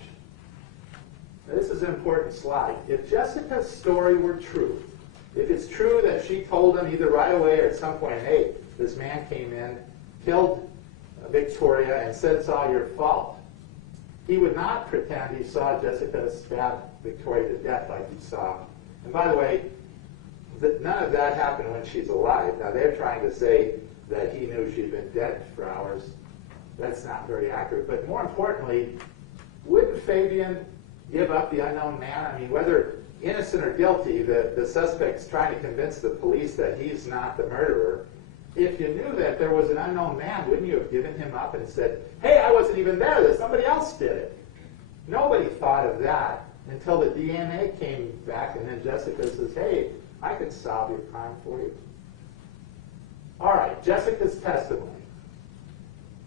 This is an important slide. If Jessica's story were true, if it's true that she told him either right away or at some point, hey, this man came in, killed Victoria, and said it's all your fault, he would not pretend he saw Jessica stab Victoria to death like he saw. And by the way, none of that happened when she's alive. Now, they're trying to say that he knew she'd been dead for hours. That's not very accurate. But more importantly, wouldn't Fabian give up the unknown man? I mean, whether innocent or guilty, the suspect's trying to convince the police that he's not the murderer. If you knew that there was an unknown man, wouldn't you have given him up and said, hey, I wasn't even there, that somebody else did it? Nobody thought of that until the DNA came back, and then Jessica says, hey, I could solve your crime for you. All right, Jessica's testimony.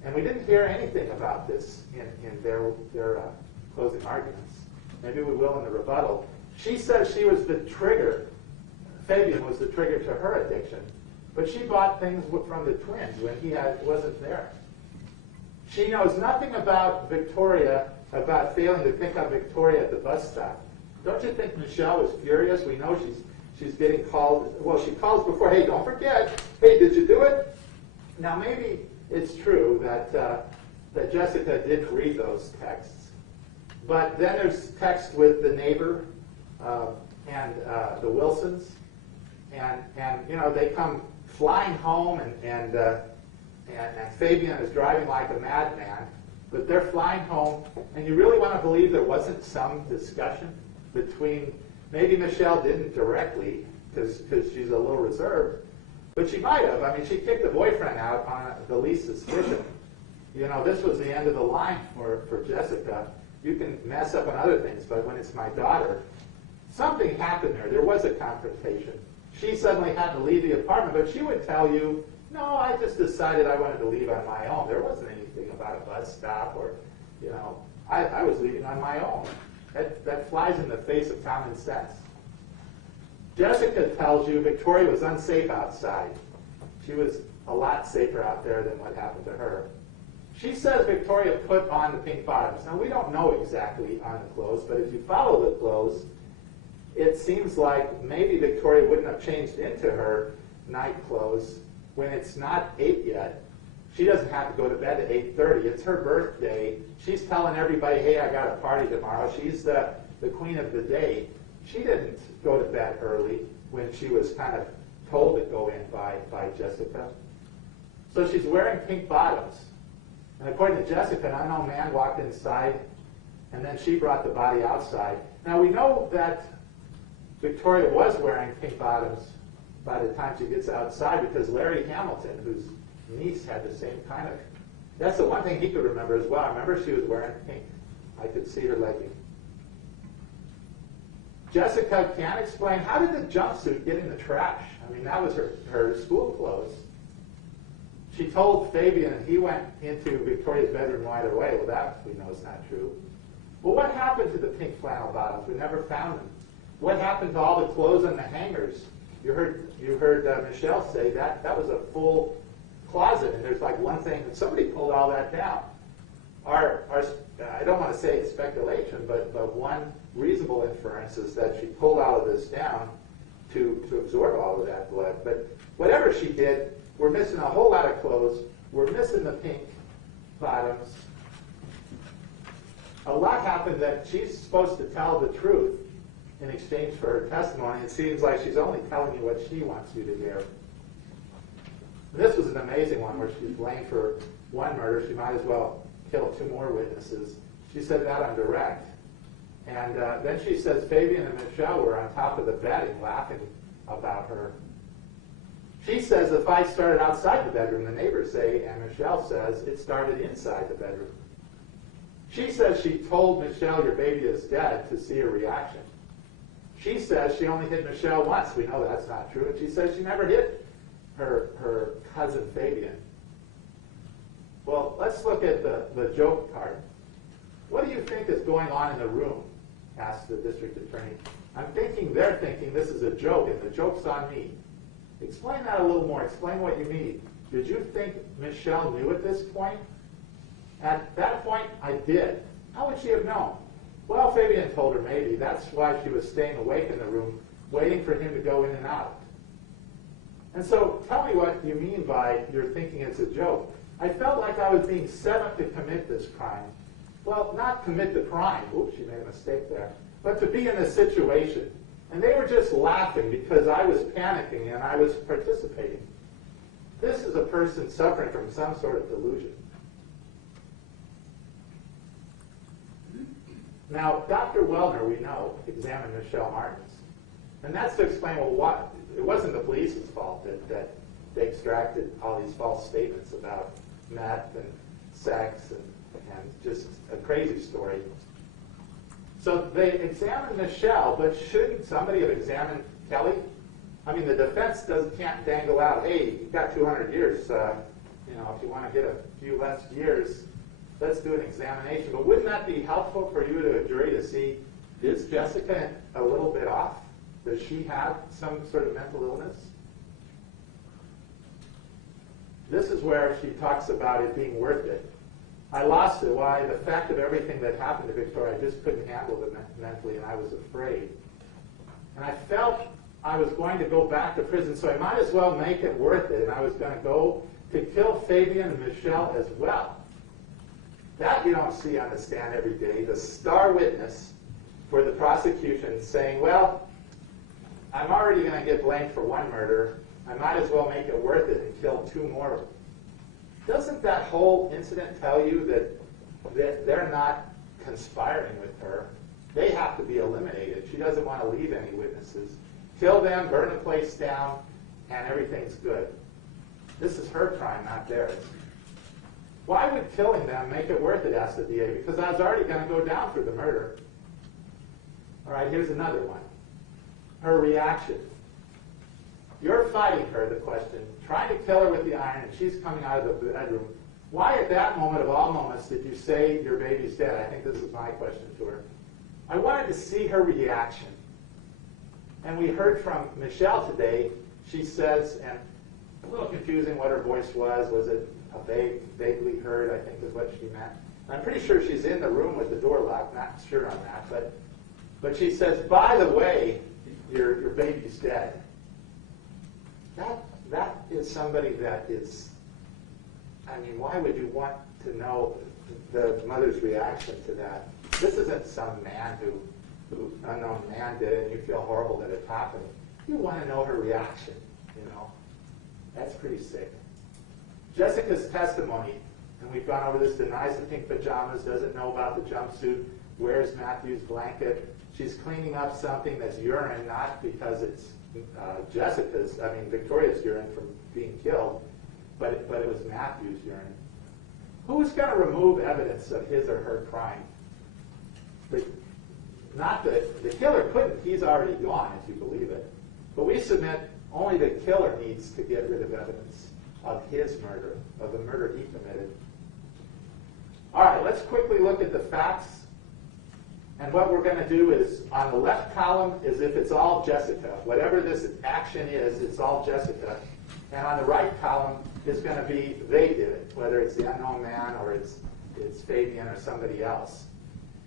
And we didn't hear anything about this in their closing arguments. Maybe we will in the rebuttal. She says she was the trigger. Fabian was the trigger to her addiction. But she bought things from the twins when he wasn't there. She knows nothing about Victoria, about failing to pick up Victoria at the bus stop. Don't you think Michelle was furious? We know she's getting called. Well, she calls before, hey, don't forget. Hey, did you do it? Now, maybe it's true that Jessica didn't read those texts. But then there's text with the neighbor and the Wilsons. And you know, they come flying home, and Fabian is driving like a madman. But they're flying home, and you really want to believe there wasn't some discussion between, maybe Michelle didn't directly, because she's a little reserved, but she might have. I mean, she kicked the boyfriend out on the least suspicion. You know, this was the end of the line for Jessica. You can mess up on other things, but when it's my daughter, something happened there. There was a confrontation. She suddenly had to leave the apartment, but she would tell you, no, I just decided I wanted to leave on my own. There wasn't anything about a bus stop or, you know, I was leaving on my own. That flies in the face of common sense. Jessica tells you Victoria was unsafe outside. She was a lot safer out there than what happened to her. She says Victoria put on the pink bottoms. Now, we don't know exactly on the clothes, but if you follow the clothes, it seems like maybe Victoria wouldn't have changed into her night clothes when it's not 8 yet. She doesn't have to go to bed at 8:30. It's her birthday. She's telling everybody, hey, I got a party tomorrow. She's the queen of the day. She didn't go to bed early when she was kind of told to go in by Jessica. So she's wearing pink bottoms. And according to Jessica, an unknown man walked inside, and then she brought the body outside. Now, we know that Victoria was wearing pink bottoms by the time she gets outside because Larry Hamilton, whose niece had the same kind of... That's the one thing he could remember as well. I remember she was wearing pink. I could see her legging. Jessica can't explain, how did the jumpsuit get in the trash? I mean, that was her school clothes. She told Fabian, and he went into Victoria's bedroom right away. Well, that we know is not true. Well, what happened to the pink flannel bottoms? We never found them. What happened to all the clothes on the hangers? You heard Michelle say that was a full closet, and there's like one thing, somebody pulled all that down. I don't want to say it's speculation, but one reasonable inference is that she pulled all of this down to absorb all of that blood. But whatever she did, we're missing a whole lot of clothes. We're missing the pink bottoms. A lot happened that she's supposed to tell the truth in exchange for her testimony. It seems like she's only telling you what she wants you to hear. This was an amazing one where she's blamed for one murder. She might as well kill 2 more witnesses. She said that on direct. And then she says Fabian and Michelle were on top of the bedding laughing about her. She says the fight started outside the bedroom, the neighbors say, and Michelle says it started inside the bedroom. She says she told Michelle, your baby is dead, to see her reaction. She says she only hit Michelle once. We know that's not true. And she says she never hit her cousin Fabian. Well, let's look at the joke part. What do you think is going on in the room? Asked the district attorney. I'm thinking they're thinking this is a joke, and the joke's on me. Explain that a little more. Explain what you mean. Did you think Michelle knew at this point? At that point, I did. How would she have known? Well, Fabian told her maybe. That's why she was staying awake in the room, waiting for him to go in and out. And so tell me what you mean by you're thinking it's a joke. I felt like I was being set up to commit this crime. Well, not commit the crime. Oops, she made a mistake there. But to be in a situation. And they were just laughing because I was panicking and I was participating. This is a person suffering from some sort of delusion. Now, Dr. Wellner, we know, examined Michelle Martens. And that's to explain, well, what? It wasn't the police's fault that they extracted all these false statements about meth and sex and just a crazy story. So they examined Michelle, but shouldn't somebody have examined Kelley? I mean, the defense can't dangle out, hey, you've got 200 years. If you want to get a few less years, let's do an examination. But wouldn't that be helpful for you to a jury to see, is Jessica a little bit off? Does she have some sort of mental illness? This is where she talks about it being worth it. I lost it. Why? The fact of everything that happened to Victoria, I just couldn't handle it mentally, and I was afraid. And I felt I was going to go back to prison, so I might as well make it worth it, and I was going to go to kill Fabian and Michelle as well. That you don't see on the stand every day. The star witness for the prosecution saying, well, I'm already going to get blamed for one murder. I might as well make it worth it and kill two more. Doesn't that whole incident tell you that they're not conspiring with her? They have to be eliminated. She doesn't want to leave any witnesses. Kill them, burn the place down, and everything's good. This is her crime, not theirs. Why would killing them make it worth it, asked the DA? Because I was already going to go down for the murder. All right, here's another one. Her reaction. You're fighting her, the question, trying to kill her with the iron, and she's coming out of the bedroom. Why at that moment of all moments did you say your baby's dead? I think this is my question to her. I wanted to see her reaction. And we heard from Michelle today. She says, and a little confusing what her voice was. Was it a vaguely heard, I think is what she meant. I'm pretty sure she's in the room with the door locked, not sure on that. But she says, by the way, your baby's dead. That is somebody that is, I mean, why would you want to know the mother's reaction to that? This isn't some man who unknown man did it and you feel horrible that it happened. You want to know her reaction, you know. That's pretty sick. Jessica's testimony, and we've gone over this, denies the pink pajamas, doesn't know about the jumpsuit, wears Matthew's blanket. She's cleaning up something that's urine, not because it's Victoria's urine from being killed, but it was Matthew's urine. Who's going to remove evidence of his or her crime? The killer couldn't. He's already gone, if you believe it. But we submit only the killer needs to get rid of evidence of his murder, of the murder he committed. All right, let's quickly look at the facts. And what we're going to do is, on the left column is if it's all Jessica. Whatever this action is, it's all Jessica. And on the right column is going to be they did it, whether it's the unknown man or it's Fabian or somebody else.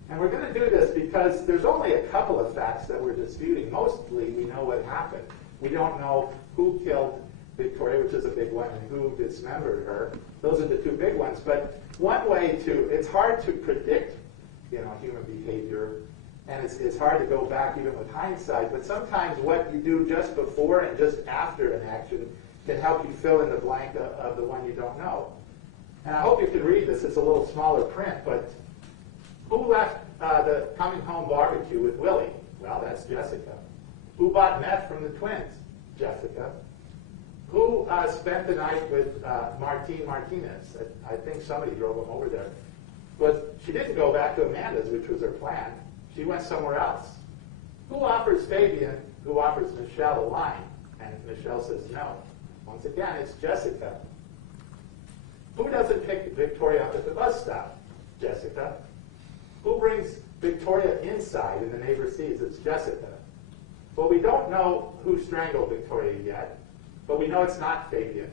And we're going to do this because there's only a couple of facts that we're disputing. Mostly we know what happened. We don't know who killed Victoria, which is a big one, and who dismembered her. Those are the two big ones. But one way it's hard to predict human behavior, and it's hard to go back even with hindsight, but sometimes what you do just before and just after an action can help you fill in the blank of the one you don't know. And I hope you can read this. It's a little smaller print, but who left the coming home barbecue with Willie? Well, that's Jessica. Who bought meth from the twins? Jessica. Who spent the night with Martinez? I think somebody drove him over there. But she didn't go back to Amanda's, which was her plan. She went somewhere else. Who offers Fabian, who offers Michelle a line? And Michelle says no. Once again, it's Jessica. Who doesn't pick Victoria up at the bus stop? Jessica. Who brings Victoria inside and the neighbor sees? It's Jessica. Well, we don't know who strangled Victoria yet, but we know it's not Fabian.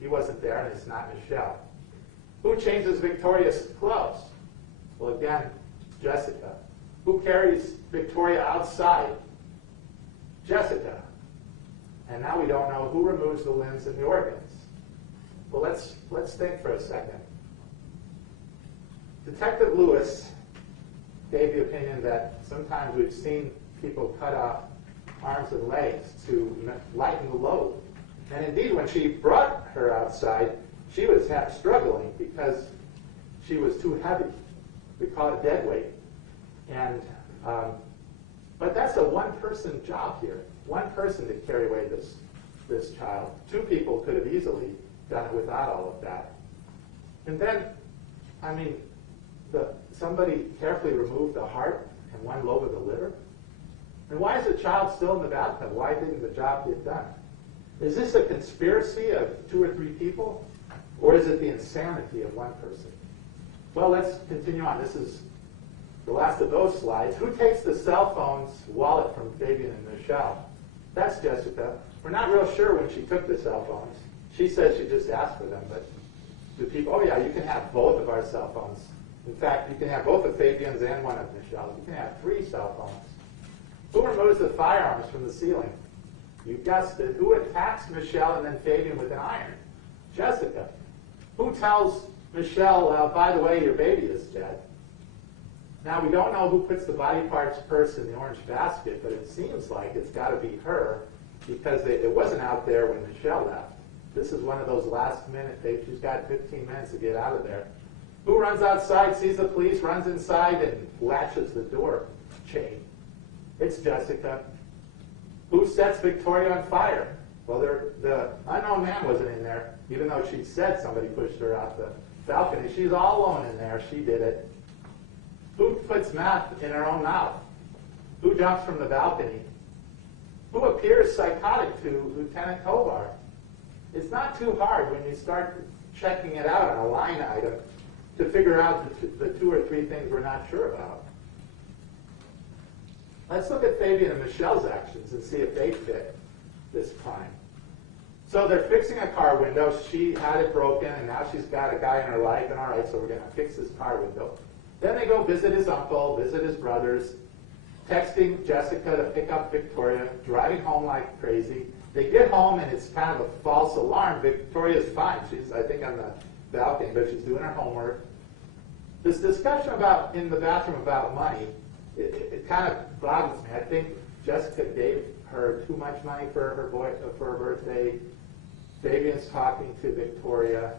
He wasn't there, and it's not Michelle. Who changes Victoria's clothes? Well, again, Jessica. Who carries Victoria outside? Jessica. And now we don't know who removes the limbs and the organs. Well, let's think for a second. Detective Lewis gave the opinion that sometimes we've seen people cut off arms and legs to lighten the load. And indeed, when she brought her outside, she was struggling because she was too heavy. We call it dead weight. And but that's a one-person job here. One person to carry away this child. Two people could have easily done it without all of that. And then, I mean, somebody carefully removed the heart and one lobe of the liver. And why is the child still in the bathtub? Why didn't the job get done? Is this a conspiracy of 2 or 3 people? Or is it the insanity of one person? Well, let's continue on. This is the last of those slides. Who takes the cell phone's wallet from Fabian and Michelle? That's Jessica. We're not real sure when she took the cell phones. She said she just asked for them, but the people, oh yeah, you can have both of our cell phones. In fact, you can have both of Fabian's and one of Michelle's. You can have 3 cell phones. Who removes the firearms from the ceiling? You guessed it. Who attacks Michelle and then Fabian with an iron? Jessica. Who tells Michelle, by the way, your baby is dead? Now, we don't know who puts the body parts purse in the orange basket, but it seems like it's got to be her because it wasn't out there when Michelle left. This is one of those last minute things. She's got 15 minutes to get out of there. Who runs outside, sees the police, runs inside, and latches the door chain? It's Jessica. Who sets Victoria on fire? Well, the unknown man wasn't in there, even though she said somebody pushed her out the balcony. She's all alone in there. She did it. Who puts meth in her own mouth? Who jumps from the balcony? Who appears psychotic to Lieutenant Kovar? It's not too hard when you start checking it out on a line item to figure out the 2 or 3 things we're not sure about. Let's look at Fabian and Michelle's actions and see if they fit this crime. So they're fixing a car window. She had it broken, and now she's got a guy in her life, and all right, so we're going to fix this car window. Then they go visit his uncle, visit his brothers, texting Jessica to pick up Victoria, driving home like crazy. They get home, and it's kind of a false alarm. Victoria's fine. She's, I think, on the balcony, but she's doing her homework. This discussion in the bathroom about money, it kind of bothers me. I think Jessica gave her too much money for her birthday. Fabian's talking to Victoria.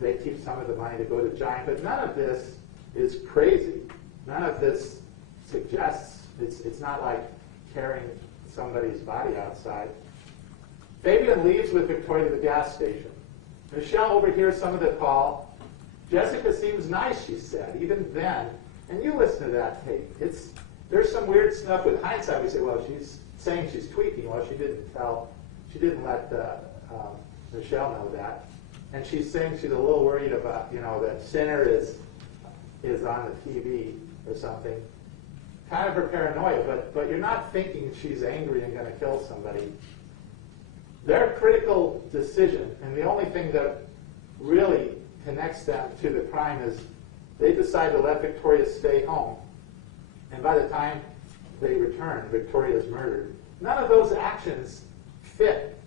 They keep some of the money to go to Giant, but none of this is crazy. None of this suggests it's not like carrying somebody's body outside. Fabian leaves with Victoria to the gas station. Michelle overhears some of the call. Jessica seems nice, she said, even then. And you listen to that tape. There's some weird stuff with hindsight. We say, well, she's saying she's tweaking. Well, she didn't let Michelle know that. And she's saying she's a little worried about, that Sinner is on the TV or something. Kind of her paranoia, but you're not thinking she's angry and going to kill somebody. Their critical decision, and the only thing that really connects them to the crime is they decide to let Victoria stay home. And by the time they return, Victoria is murdered. None of those actions fit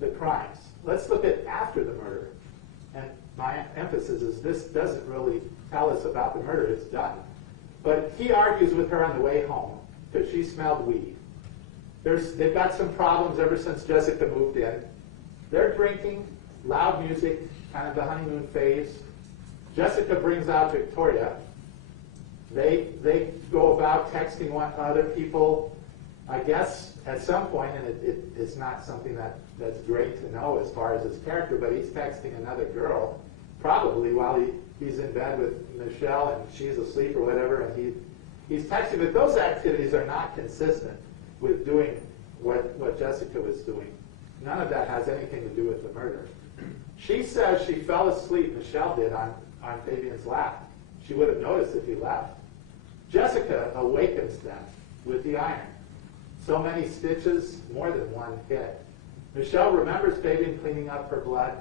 the crimes. Let's look at after the murder. And my emphasis is this doesn't really tell us about the murder. It's done. But he argues with her on the way home because she smelled weed. They've got some problems ever since Jessica moved in. They're drinking, loud music, kind of the honeymoon phase. Jessica brings out Victoria. They go about texting other people, I guess, at some point, and it's not something that's great to know as far as his character, but he's texting another girl, probably while he's in bed with Michelle and she's asleep or whatever, and he's texting. But those activities are not consistent with doing what Jessica was doing. None of that has anything to do with the murder. She says she fell asleep, Michelle did, on Fabian's lap. She would have noticed if he left. Jessica awakens them with the iron. So many stitches, more than one hit. Michelle remembers Fabian cleaning up her blood.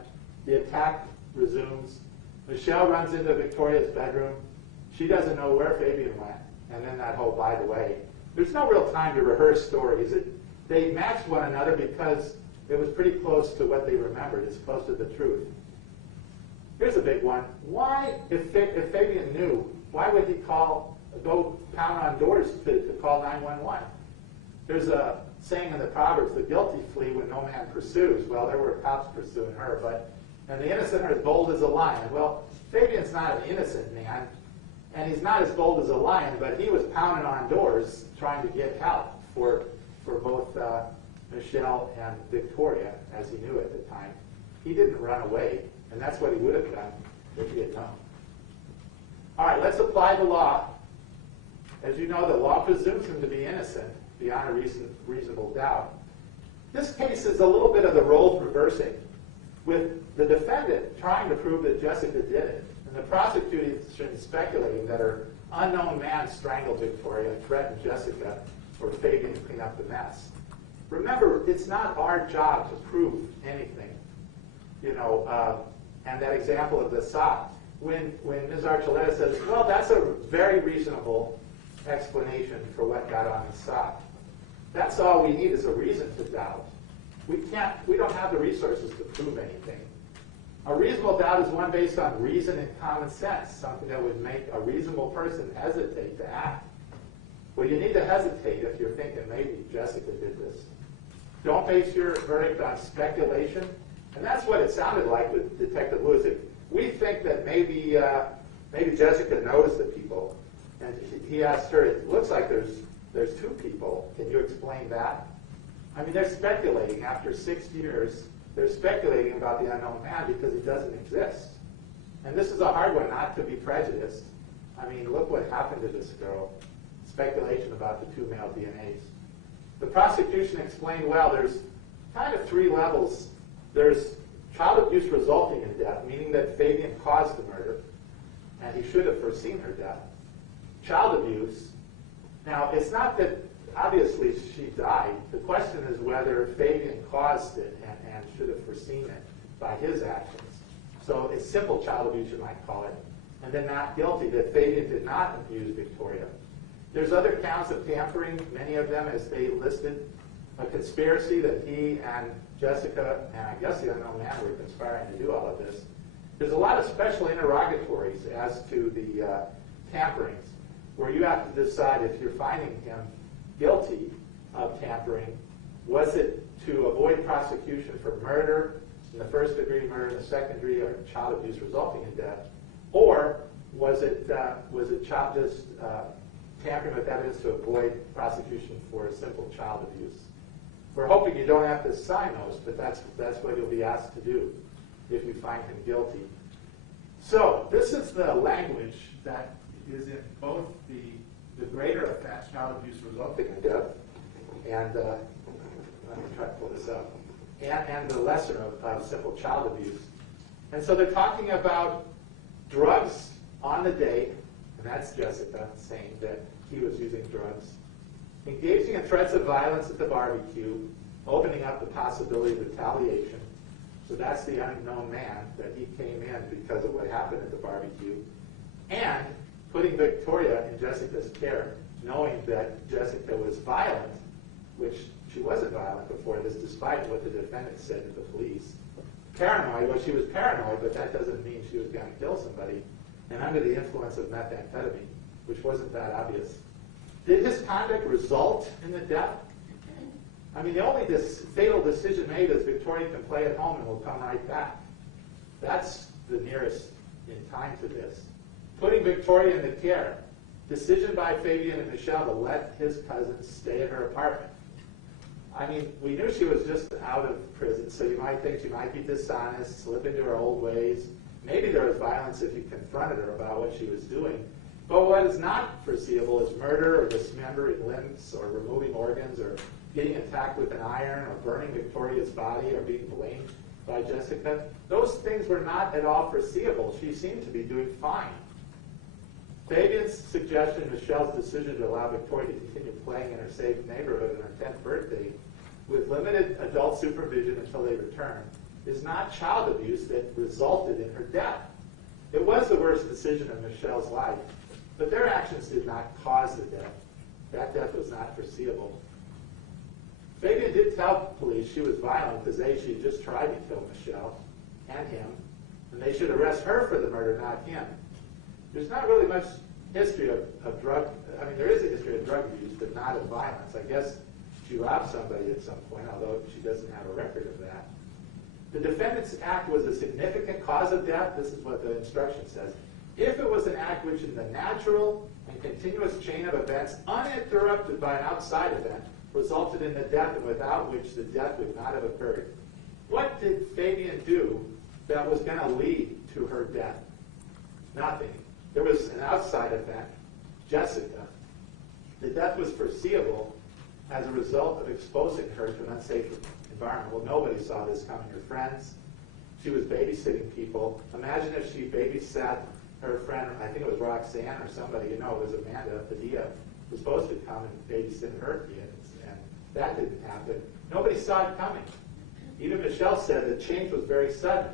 The attack resumes. Michelle runs into Victoria's bedroom. She doesn't know where Fabian went. And then that whole, by the way, there's no real time to rehearse stories. They matched one another because it was pretty close to what they remembered. It's close to the truth. Here's a big one. Why, if Fabian knew, why would he go pound on doors to call 911? There's a saying in the Proverbs, the guilty flee when no man pursues. Well, there were cops pursuing her, and the innocent are as bold as a lion. Well, Fabian's not an innocent man, and he's not as bold as a lion, but he was pounding on doors trying to get help for both Michelle and Victoria, as he knew at the time. He didn't run away, and that's what he would have done if he had known. All right, let's apply the law. As you know, the law presumes him to be innocent beyond a reasonable doubt. This case is a little bit of the roles reversing, with the defendant trying to prove that Jessica did it, and the prosecution speculating that her unknown man strangled Victoria and threatened Jessica for Fabian to clean up the mess. Remember, it's not our job to prove anything. And that example of the sock, when Ms. Archuleta says, well, that's a very reasonable explanation for what got on the sock. That's all we need is a reason to doubt. We don't have the resources to prove anything. A reasonable doubt is one based on reason and common sense, something that would make a reasonable person hesitate to act. Well, you need to hesitate if you're thinking maybe Jessica did this. Don't base your verdict on speculation. And that's what it sounded like with Detective Lewis. We think that maybe Jessica noticed the people, and he asked her, it looks like there's two people. Can you explain that? I mean, they're speculating. After 6 years, they're speculating about the unknown man because he doesn't exist. And this is a hard one not to be prejudiced. I mean, look what happened to this girl. Speculation about the two male DNAs. The prosecution explained, well, there's kind of three levels. There's child abuse resulting in death, meaning that Fabian caused the murder, and he should have foreseen her death. Child abuse. Now, it's not that obviously she died. The question is whether Fabian caused it and should have foreseen it by his actions. So it's simple child abuse, you might call it. And then not guilty, that Fabian did not abuse Victoria. There's other counts of tampering, many of them, as they listed, a conspiracy that he and Jessica, and I guess the unknown man, were conspiring to do all of this. There's a lot of special interrogatories as to the tamperings, where you have to decide if you're finding him guilty of tampering, was it to avoid prosecution for murder, in the first degree murder, the second degree, or child abuse resulting in death, or was it just tampering with evidence to avoid prosecution for simple child abuse? We're hoping you don't have to sign those, but that's what you'll be asked to do if you find him guilty. So this is the language that is in both the greater offense, child abuse resulting in death, and let me try to pull this up, and the lesser of simple child abuse. And so they're talking about drugs on the date, and that's Jessica saying that he was using drugs, engaging in threats of violence at the barbecue, opening up the possibility of retaliation. So that's the unknown man, that he came in because of what happened at the barbecue, and putting Victoria in Jessica's care, knowing that Jessica was violent, which she wasn't violent before this, despite what the defendant said to the police. Paranoid, well, she was paranoid, but that doesn't mean she was going to kill somebody, and under the influence of methamphetamine, which wasn't that obvious. Did his conduct result in the death? I mean, the only fatal decision made is Victoria can play at home and will come right back. That's the nearest in time to this. Putting Victoria into care. Decision by Fabian and Michelle to let his cousin stay in her apartment. I mean, we knew she was just out of prison, so you might think she might be dishonest, slip into her old ways. Maybe there was violence if you confronted her about what she was doing. But what is not foreseeable is murder or dismembering limbs or removing organs or getting attacked with an iron or burning Victoria's body or being blamed by Jessica, those things were not at all foreseeable. She seemed to be doing fine. Fabian's suggestion, Michelle's decision to allow Victoria to continue playing in her safe neighborhood on her 10th birthday with limited adult supervision until they return, is not child abuse that resulted in her death. It was the worst decision of Michelle's life, but their actions did not cause the death. That death was not foreseeable. Fabian did tell police she was violent because she had just tried to kill Michelle and him, and they should arrest her for the murder, not him. There's not really much history of drug, I mean, there is a history of drug abuse, but not of violence. I guess she robbed somebody at some point, although she doesn't have a record of that. The defendant's act was a significant cause of death. This is what the instruction says. If it was an act which in the natural and continuous chain of events, uninterrupted by an outside event, resulted in the death and without which the death would not have occurred. What did Fabian do that was going to lead to her death? Nothing. There was an outside event, Jessica. The death was foreseeable as a result of exposing her to an unsafe environment. Well, nobody saw this coming. Her friends, she was babysitting people. Imagine if she babysat her friend, I think it was Roxanne or somebody, it was Amanda Padilla, was supposed to come and babysit her kids, and that didn't happen. Nobody saw it coming. Even Michelle said the change was very sudden.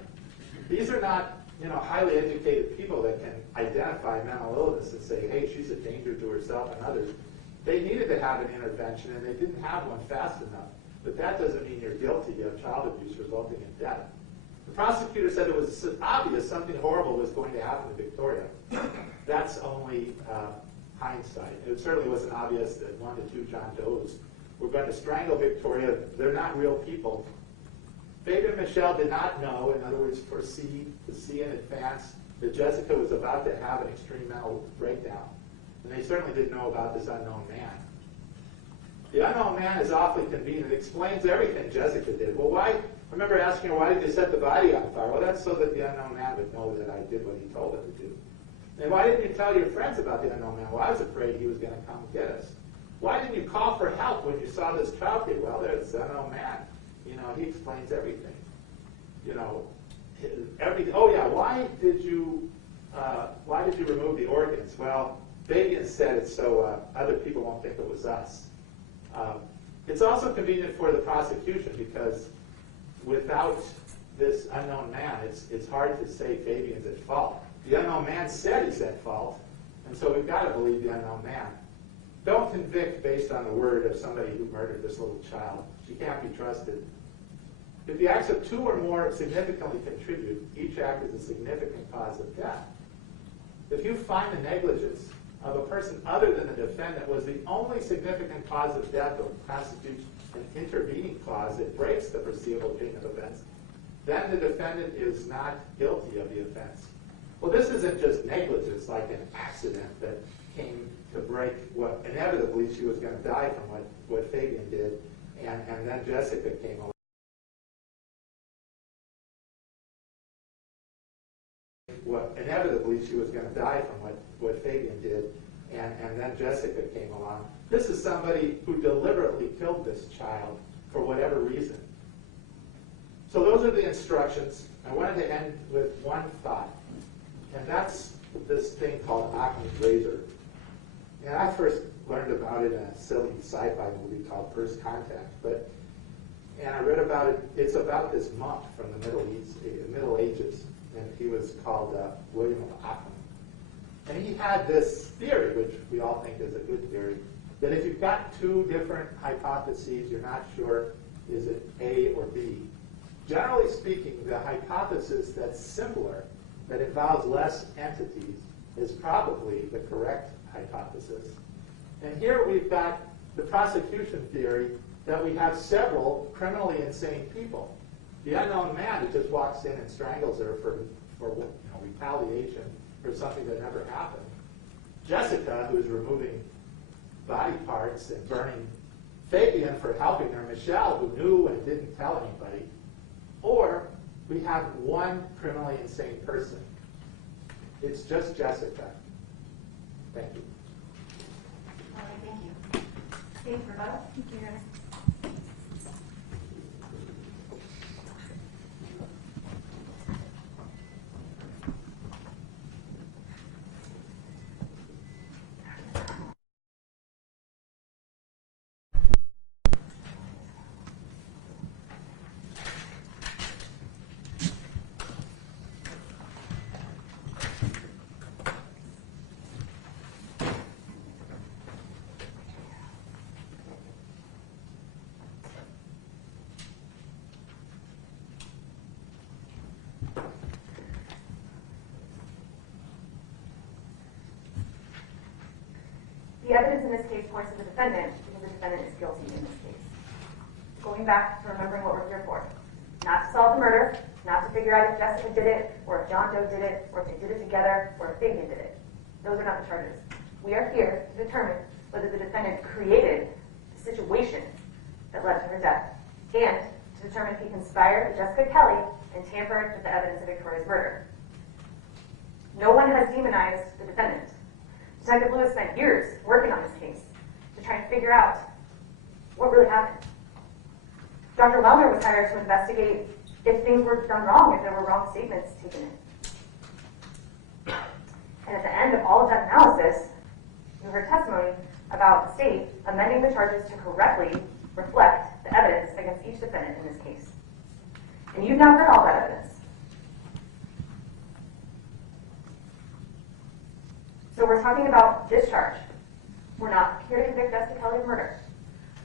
These are not, highly educated people that can identify mental illness and say, hey, she's a danger to herself and others. They needed to have an intervention, and they didn't have one fast enough. But that doesn't mean you're guilty of child abuse resulting in death. The prosecutor said it was obvious something horrible was going to happen to Victoria. That's only hindsight. It certainly wasn't obvious that 1 to 2 John Does were going to strangle Victoria. They're not real people. Fabian and Michelle did not know, in other words, see in advance, that Jessica was about to have an extreme mental breakdown. And they certainly didn't know about this unknown man. The unknown man is awfully convenient. It explains everything Jessica did. Well, why? I remember asking her, why did you set the body on fire? Well, that's so that the unknown man would know that I did what he told her to do. And why didn't you tell your friends about the unknown man? Well, I was afraid he was going to come get us. Why didn't you call for help when you saw this child kid? Well, there's the unknown man. He explains everything. Everything. Oh yeah, why did you remove the organs? Well, Fabian said it so other people won't think it was us. It's also convenient for the prosecution because without this unknown man, it's hard to say Fabian's at fault. The unknown man said he's at fault, and so we've got to believe the unknown man. Don't convict based on the word of somebody who murdered this little child. She can't be trusted. If the acts of 2 or more significantly contribute, each act is a significant cause of death. If you find the negligence of a person other than the defendant was the only significant cause of death or constitutes an intervening cause that breaks the foreseeable chain of events, then the defendant is not guilty of the offense. Well, this isn't just negligence like an accident that came to break what inevitably she was going to die from what Fabian did, and then Jessica came along. Inevitably she was going to die from what Fabian did, and then Jessica came along. This is somebody who deliberately killed this child for whatever reason. So those are the instructions. I wanted to end with one thought, and that's this thing called Occam's razor. And I first learned about it in a silly sci-fi movie called First Contact, and I read about it. It's about this monk from the Middle Ages, and he was called William of Ockham. And he had this theory, which we all think is a good theory, that if you've got 2 different hypotheses, you're not sure, is it A or B? Generally speaking, the hypothesis that's simpler, that involves less entities, is probably the correct hypothesis. And here we've got the prosecution theory that we have several criminally insane people. The unknown man who just walks in and strangles her for retaliation for something that never happened. Jessica, who is removing body parts and burning Fabian for helping her. Michelle, who knew and didn't tell anybody. Or we have one criminally insane person. It's just Jessica. Thank you. All right, thank you. Thank you, Rebecca. Thank you, guys. The evidence in this case points to the defendant because the defendant is guilty in this case. Going back to remembering what we're here for. Not to solve the murder, not to figure out if Jessica did it, or if John Doe did it, or if they did it together, or if Fabian did it. Those are not the charges. We are here to determine whether the defendant created the situation that led to her death, and to determine if he conspired with Jessica Kelley and tampered with the evidence of Victoria's murder. No one has demonized the defendant. Detective Lewis spent years working on this case to try and figure out what really happened. Dr. Wellner was hired to investigate if things were done wrong, if there were wrong statements taken in. And at the end of all of that analysis, you heard testimony about the state amending the charges to correctly reflect the evidence against each defendant in this case. And you've now heard all that evidence. So we're talking about this charge. We're not here to convict Jessica Kelley of murder.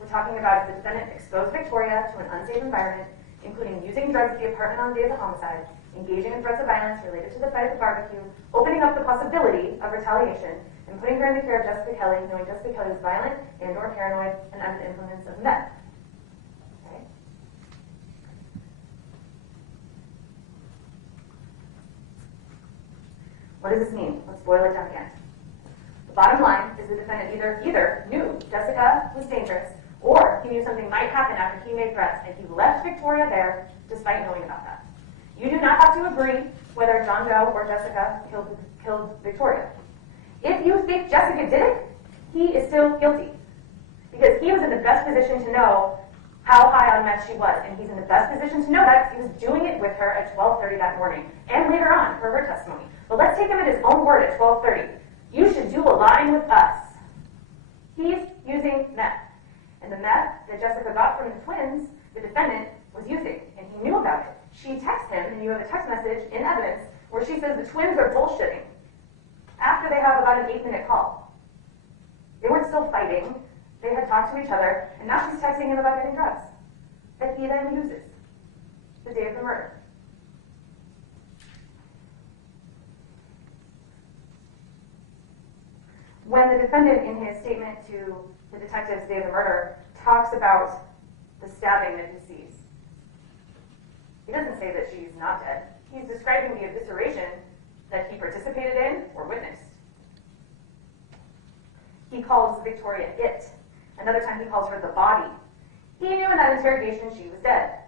We're talking about if the defendant exposed Victoria to an unsafe environment, including using drugs at the apartment on the day of the homicide, engaging in threats of violence related to the fight at the barbecue, opening up the possibility of retaliation, and putting her in the care of Jessica Kelley, knowing Jessica Kelley was violent and or paranoid and under the influence of meth. Okay? What does this mean? Let's boil it down again. The bottom line is the defendant either knew Jessica was dangerous, or he knew something might happen after he made threats, and he left Victoria there despite knowing about that. You do not have to agree whether John Doe or Jessica killed Victoria. If you think Jessica did it, he is still guilty, because he was in the best position to know how high on meth she was, and he's in the best position to know that because he was doing it with her at 12:30 that morning, and later on for her testimony. But let's take him at his own word at 12:30. You should do a line with us. He's using meth. And the meth that Jessica got from the twins, the defendant was using, and he knew about it. She texted him, and you have a text message in evidence where she says the twins are bullshitting after they have about an 8-minute call. They weren't still fighting. They had talked to each other, and now she's texting him about getting drugs that he then uses the day of the murder. When the defendant, in his statement to the detectives the day of the murder, talks about the stabbing that he sees, he doesn't say that she's not dead. He's describing the evisceration that he participated in or witnessed. He calls Victoria it. Another time he calls her the body. He knew in that interrogation she was dead.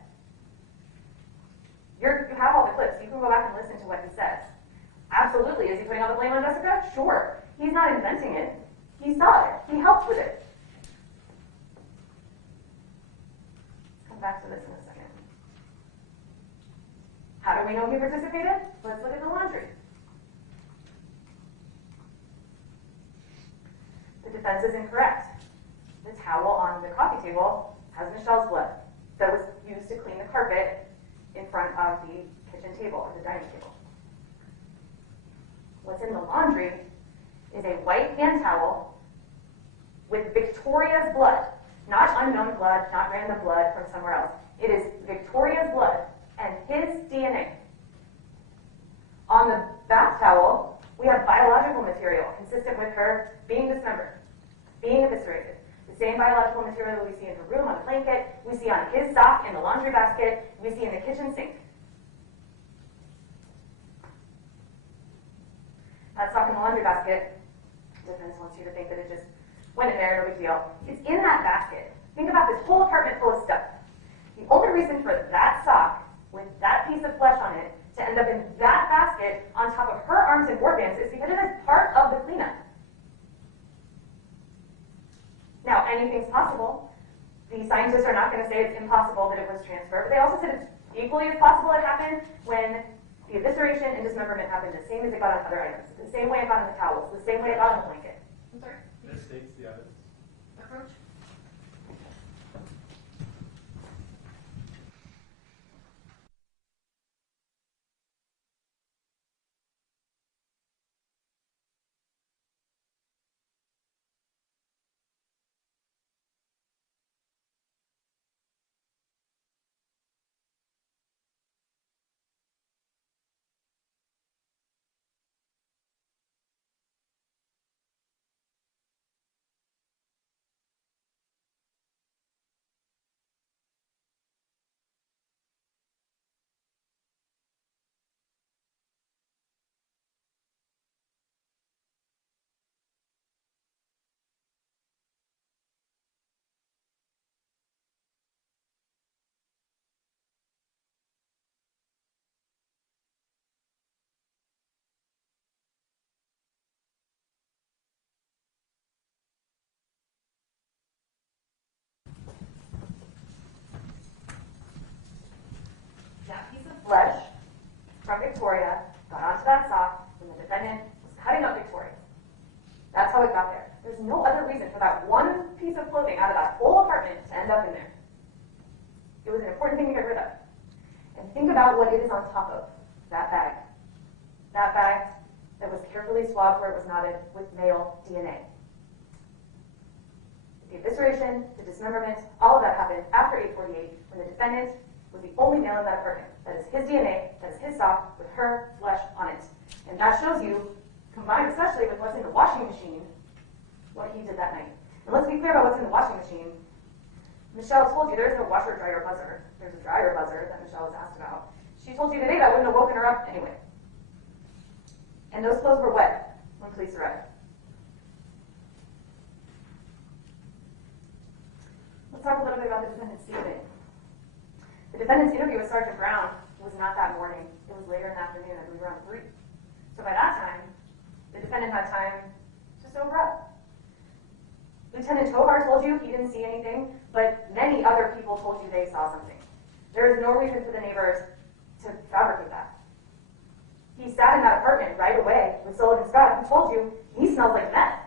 You have all the clips. You can go back and listen to what he says. Absolutely. Is he putting all the blame on Jessica? Sure. He's not inventing it. He saw it. He helped with it. Come back to this in a second. How do we know he participated? Let's look at the laundry. The defense is incorrect. The towel on the coffee table has Michelle's blood that was used to clean the carpet in front of the kitchen table or the dining table. What's in the laundry is a white hand towel with Victoria's blood, not unknown blood, not random blood from somewhere else. It is Victoria's blood and his DNA. On the bath towel, we have biological material consistent with her being dismembered, being eviscerated. The same biological material we see in her room on the blanket, we see on his sock in the laundry basket, we see in the kitchen sink. That sock in the laundry basket, defense wants you to think that it just went in there, no big deal. It's in that basket. Think about this whole apartment full of stuff. The only reason for that sock with that piece of flesh on it to end up in that basket on top of her arms and organs is because it is part of the cleanup. Now, anything's possible. The scientists are not going to say it's impossible that it was transferred, but they also said it's equally as possible it happened when the evisceration and dismemberment happened the same as it got on other items, the same way it got on the towels, the same way it got on the blanket. I'm sorry? This states the evidence. Approach? flesh from Victoria got onto that sock when the defendant was cutting up Victoria. That's how it got there. There's no other reason for that one piece of clothing out of that whole apartment to end up in there. It was an important thing to get rid of. And think about what it is on top of that bag. That bag that was carefully swabbed where it was knotted with male DNA. The evisceration, the dismemberment, all of that happened after 8:48 when the defendant was the only male in that apartment. That is his DNA, that is his sock with her flesh on it. And that shows you, combined especially with what's in the washing machine, what he did that night. And let's be clear about what's in the washing machine. Michelle told you there's no washer, dryer, buzzer. There's a dryer buzzer that Michelle was asked about. She told you today that wouldn't have woken her up anyway. And those clothes were wet when police arrived. Let's talk a little bit about the defendant's sleeping. The defendant's interview with Sergeant Brown was not that morning. It was later in the afternoon, I believe around 3. So by that time, the defendant had time to sober up. Lieutenant Tovar told you he didn't see anything, but many other people told you they saw something. There is no reason for the neighbors to fabricate that. He sat in that apartment right away with Sullivan Scott, who told you he smells like meth.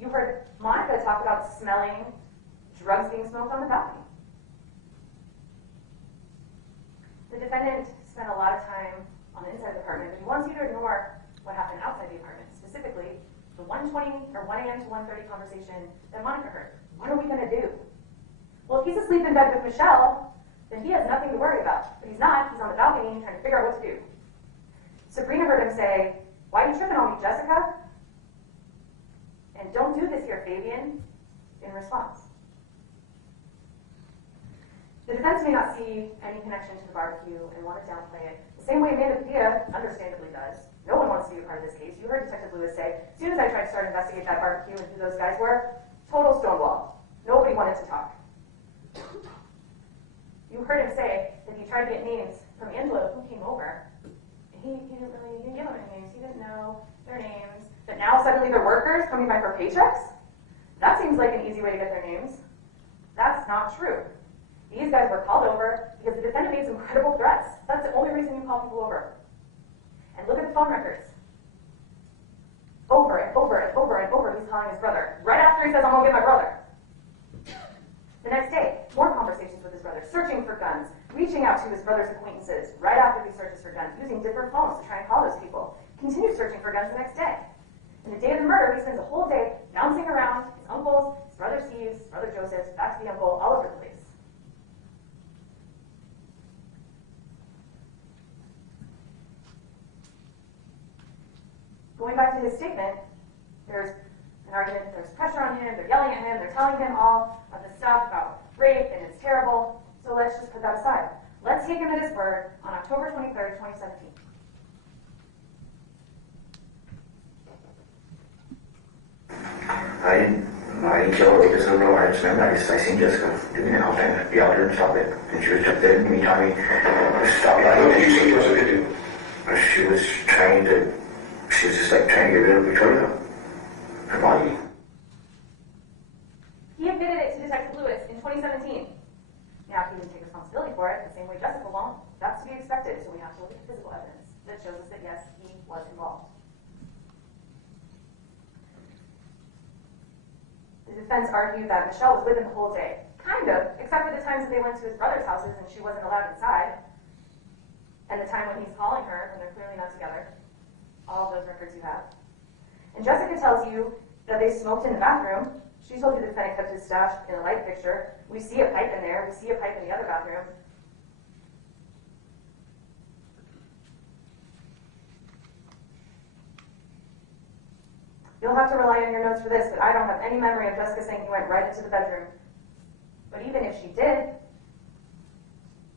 You heard Monica talk about smelling drugs being smoked on the balcony. The defendant spent a lot of time on the inside of the apartment, but he wants you to ignore what happened outside the apartment, specifically the 1:20 or 1 a.m. to 1:30 conversation that Monica heard. What are we going to do? Well, if he's asleep in bed with Michelle, then he has nothing to worry about. But he's not. He's on the balcony trying to figure out what to do. Sabrina heard him say, "Why are you tripping on me, Jessica?" And "Don't do this here, Fabian," in response. The defense may not see any connection to the barbecue and want to downplay it, the same way Amanda Padilla understandably does. No one wants to be a part of this case. You heard Detective Lewis say, as soon as I tried to start investigate that barbecue and who those guys were, total stonewall. Nobody wanted to talk. You heard him say that he tried to get names from Angela who came over. And he didn't give them any names. He didn't know their names. But now suddenly they're workers coming by for paychecks? That seems like an easy way to get their names. That's not true. These guys were called over because the defendant made some credible threats. That's the only reason you call people over. And look at the phone records. Over and over and over and over, he's calling his brother. Right after he says, "I'm going to get my brother." The next day, more conversations with his brother, searching for guns, reaching out to his brother's acquaintances right after he searches for guns, using different phones to try and call those people. Continues searching for guns the next day. And the day of the murder, he spends a whole day bouncing around his uncles, his brother Steve's, his brother Joseph's, back to the uncle, all over the place. Going back to his statement, there's an argument that there's pressure on him, they're yelling at him, they're telling him all of the stuff about rape, and it's terrible. So let's just put that aside. Let's take him at his word on October 23rd, 2017. I didn't kill her because of no arms, man. I seen Jessica doing it all the time. Be out there and stop it. And she was up there and me telling me to stop lying. What did you see Jessica do? She was just like trying to get rid of Victoria. Her body. He admitted it to Detective Lewis in 2017. Now, he didn't take responsibility for it the same way Jessica won't. That's to be expected, so we have to look at the physical evidence that shows us that, yes, he was involved. The defense argued that Michelle was with him the whole day. Kind of, except for the times that they went to his brother's houses and she wasn't allowed inside. And the time when he's calling her when they're clearly not together. All of those records you have. And Jessica tells you that they smoked in the bathroom. She told you the defendant kept his stash in a light fixture. We see a pipe in there. We see a pipe in the other bathroom. You'll have to rely on your notes for this, but I don't have any memory of Jessica saying he went right into the bedroom. But even if she did,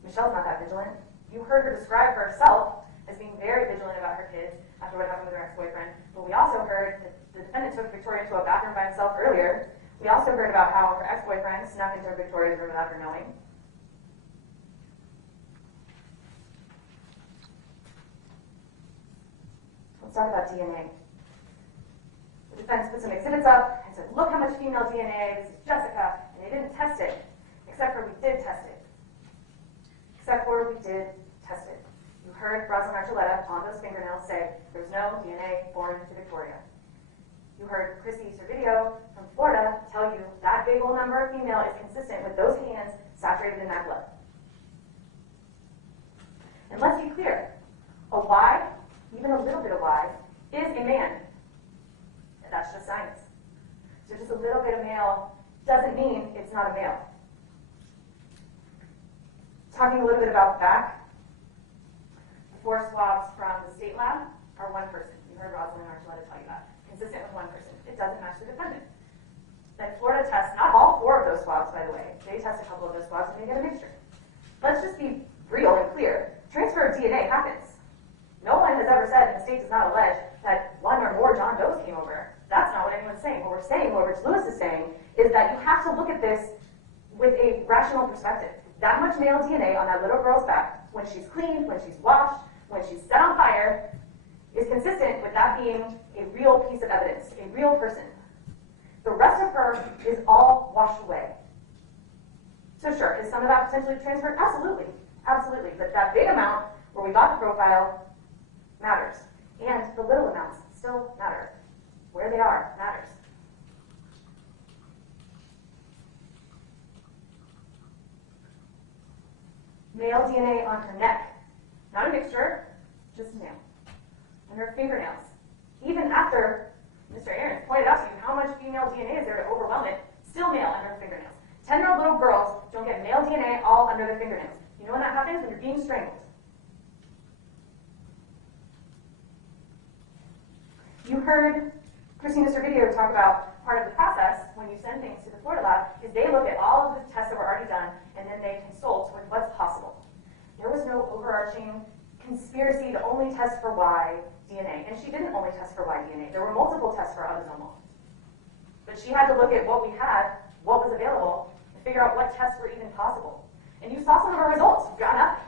Michelle's not that vigilant. You heard her describe herself as being very vigilant about her kids after what happened with her ex-boyfriend. But we also heard that the defendant took Victoria to a bathroom by himself earlier. We also heard about how her ex-boyfriend snuck into Victoria's room without her knowing. Let's talk about DNA. The defense put some exhibits up and some said, look how much female DNA, this is Jessica, and they didn't test it, except for we did test it. Except for we did test it. You heard Rosalind Archuleta on those fingernails say, there's no DNA foreign to Victoria. You heard Chrissy Servideo from Florida tell you that big old number of female is consistent with those hands saturated in that blood. And let's be clear, a Y, even a little bit of Y, is a man. And that's just science. So just a little bit of male doesn't mean it's not a male. Talking a little bit about the back, the 4 swabs from the state lab are 1 person. You heard Rosalind Archuleta tell you that. Consistent with 1 person. It doesn't match the defendant. Then Florida tests, not all 4 of those swabs, by the way. They test a couple of those swabs and they get a mixture. Let's just be real and clear. Transfer of DNA happens. No one has ever said, and the state does not allege, that 1 or more John Does came over. That's not what anyone's saying. What we're saying, what Rich Lewis is saying, is that you have to look at this with a rational perspective. That much male DNA on that little girl's back, when she's cleaned, when she's washed, when she's set on fire, is consistent with that being a real piece of evidence, a real person. The rest of her is all washed away. So sure, is some of that potentially transferred? Absolutely. Absolutely. But that big amount where we got the profile matters. And the little amounts still matter. Where they are matters. Male DNA on her neck. Not a mixture, just a nail. And her fingernails. Even after Mr. Aaron pointed out to you how much female DNA is there to overwhelm it, still male under her fingernails. 10-year-old little girls don't get male DNA all under their fingernails. You know when that happens? When you're being strangled. You heard Christina Servideo talk about part of the process when you send things to the Florida lab is they look at all of the tests that were already done and then they consult with what's possible. There was no overarching conspiracy to only test for Y DNA, and she didn't only test for Y DNA. There were multiple tests for autosomal. But she had to look at what we had, what was available, and figure out what tests were even possible. And you saw some of her results. You've got nothing.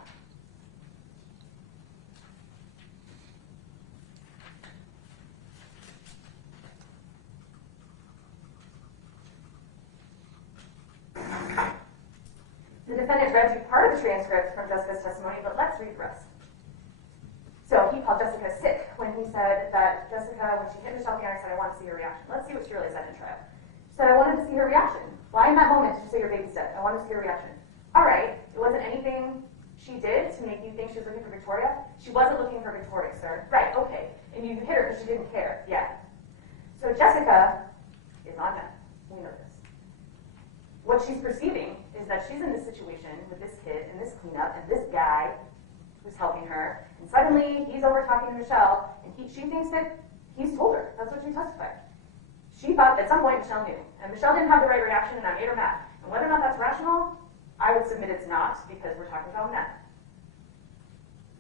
The defendant read you part of the transcript from Jessica's testimony, but let's read the rest. So he called Jessica sick when he said that Jessica, when she hit Michelle Martens, said, I want to see her reaction. Let's see what she really said in trial. She said, I wanted to see her reaction. Why in that moment did you say your baby's dead? I wanted to see her reaction. All right, it wasn't anything she did to make you think she was looking for Victoria? She wasn't looking for Victoria, sir. Right, okay. And you hit her because she didn't care. Yeah. So Jessica is on meth. We know this. What she's perceiving is that she's in this situation with this kid and this cleanup and this guy who's helping her, and suddenly he's over talking to Michelle, and she thinks that he's told her. That's what she testified. She thought at some point Michelle knew, and Michelle didn't have the right reaction, and that made her mad. And whether or not that's rational, I would submit it's not, because we're talking about meth.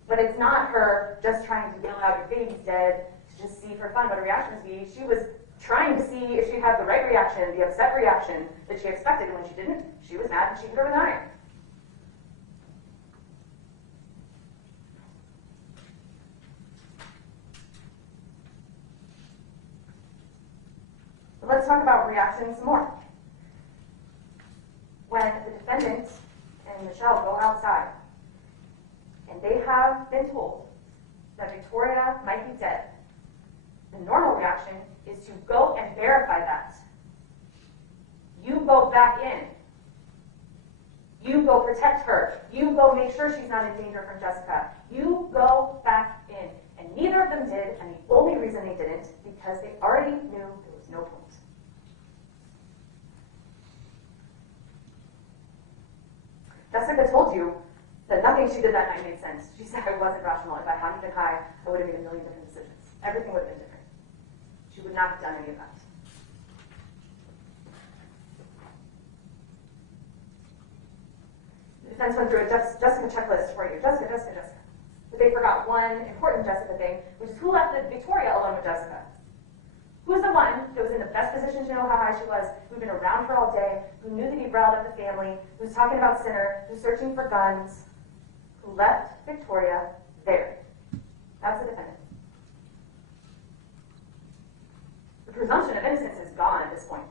But it's not her just trying to yell out, your baby's dead, to just see for fun what her reaction would be. She was trying to see if she'd have the right reaction, the upset reaction that she expected, and when she didn't, she was mad and she hit her with an iron. So let's talk about reactions some more. When the defendant and Michelle go outside, and they have been told that Victoria might be dead, the normal reaction is to go and verify that. You go back in. You go protect her. You go make sure she's not in danger from Jessica. You go back in. And neither of them did, and the only reason they didn't, because they already knew there was no point. Jessica told you that nothing she did that night made sense. She said I wasn't rational. If I hadn't been high, I would have made a million different decisions. Everything would have been different. She would not have done any of that. The defense went through a Jessica checklist for you. Jessica. But they forgot one important Jessica thing, which is who left Victoria alone with Jessica? Who's the one that was in the best position to know how high she was, who'd been around her all day, who knew that he riled up the family, who's talking about Sinner, who's searching for guns, who left Victoria there? That's the defendant. The presumption of innocence is gone at this point.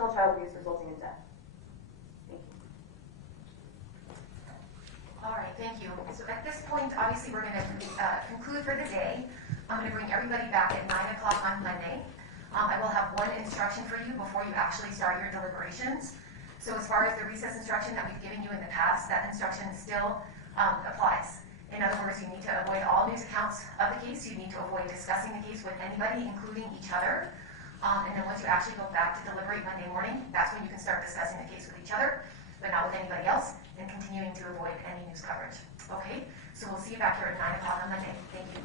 intentional child abuse resulting in death. Thank you. All right, thank you. So at this point, obviously, we're going to conclude for the day. I'm going to bring everybody back at 9 o'clock on Monday. I will have one instruction for you before you actually start your deliberations. So as far as the recess instruction that we've given you in the past, that instruction still applies. In other words, you need to avoid all news accounts of the case. You need to avoid discussing the case with anybody, including each other. And then once you actually go back to deliberate Monday morning, that's when you can start discussing the case with each other, but not with anybody else, and continuing to avoid any news coverage. Okay? So we'll see you back here at 9 o'clock on Monday. Thank you.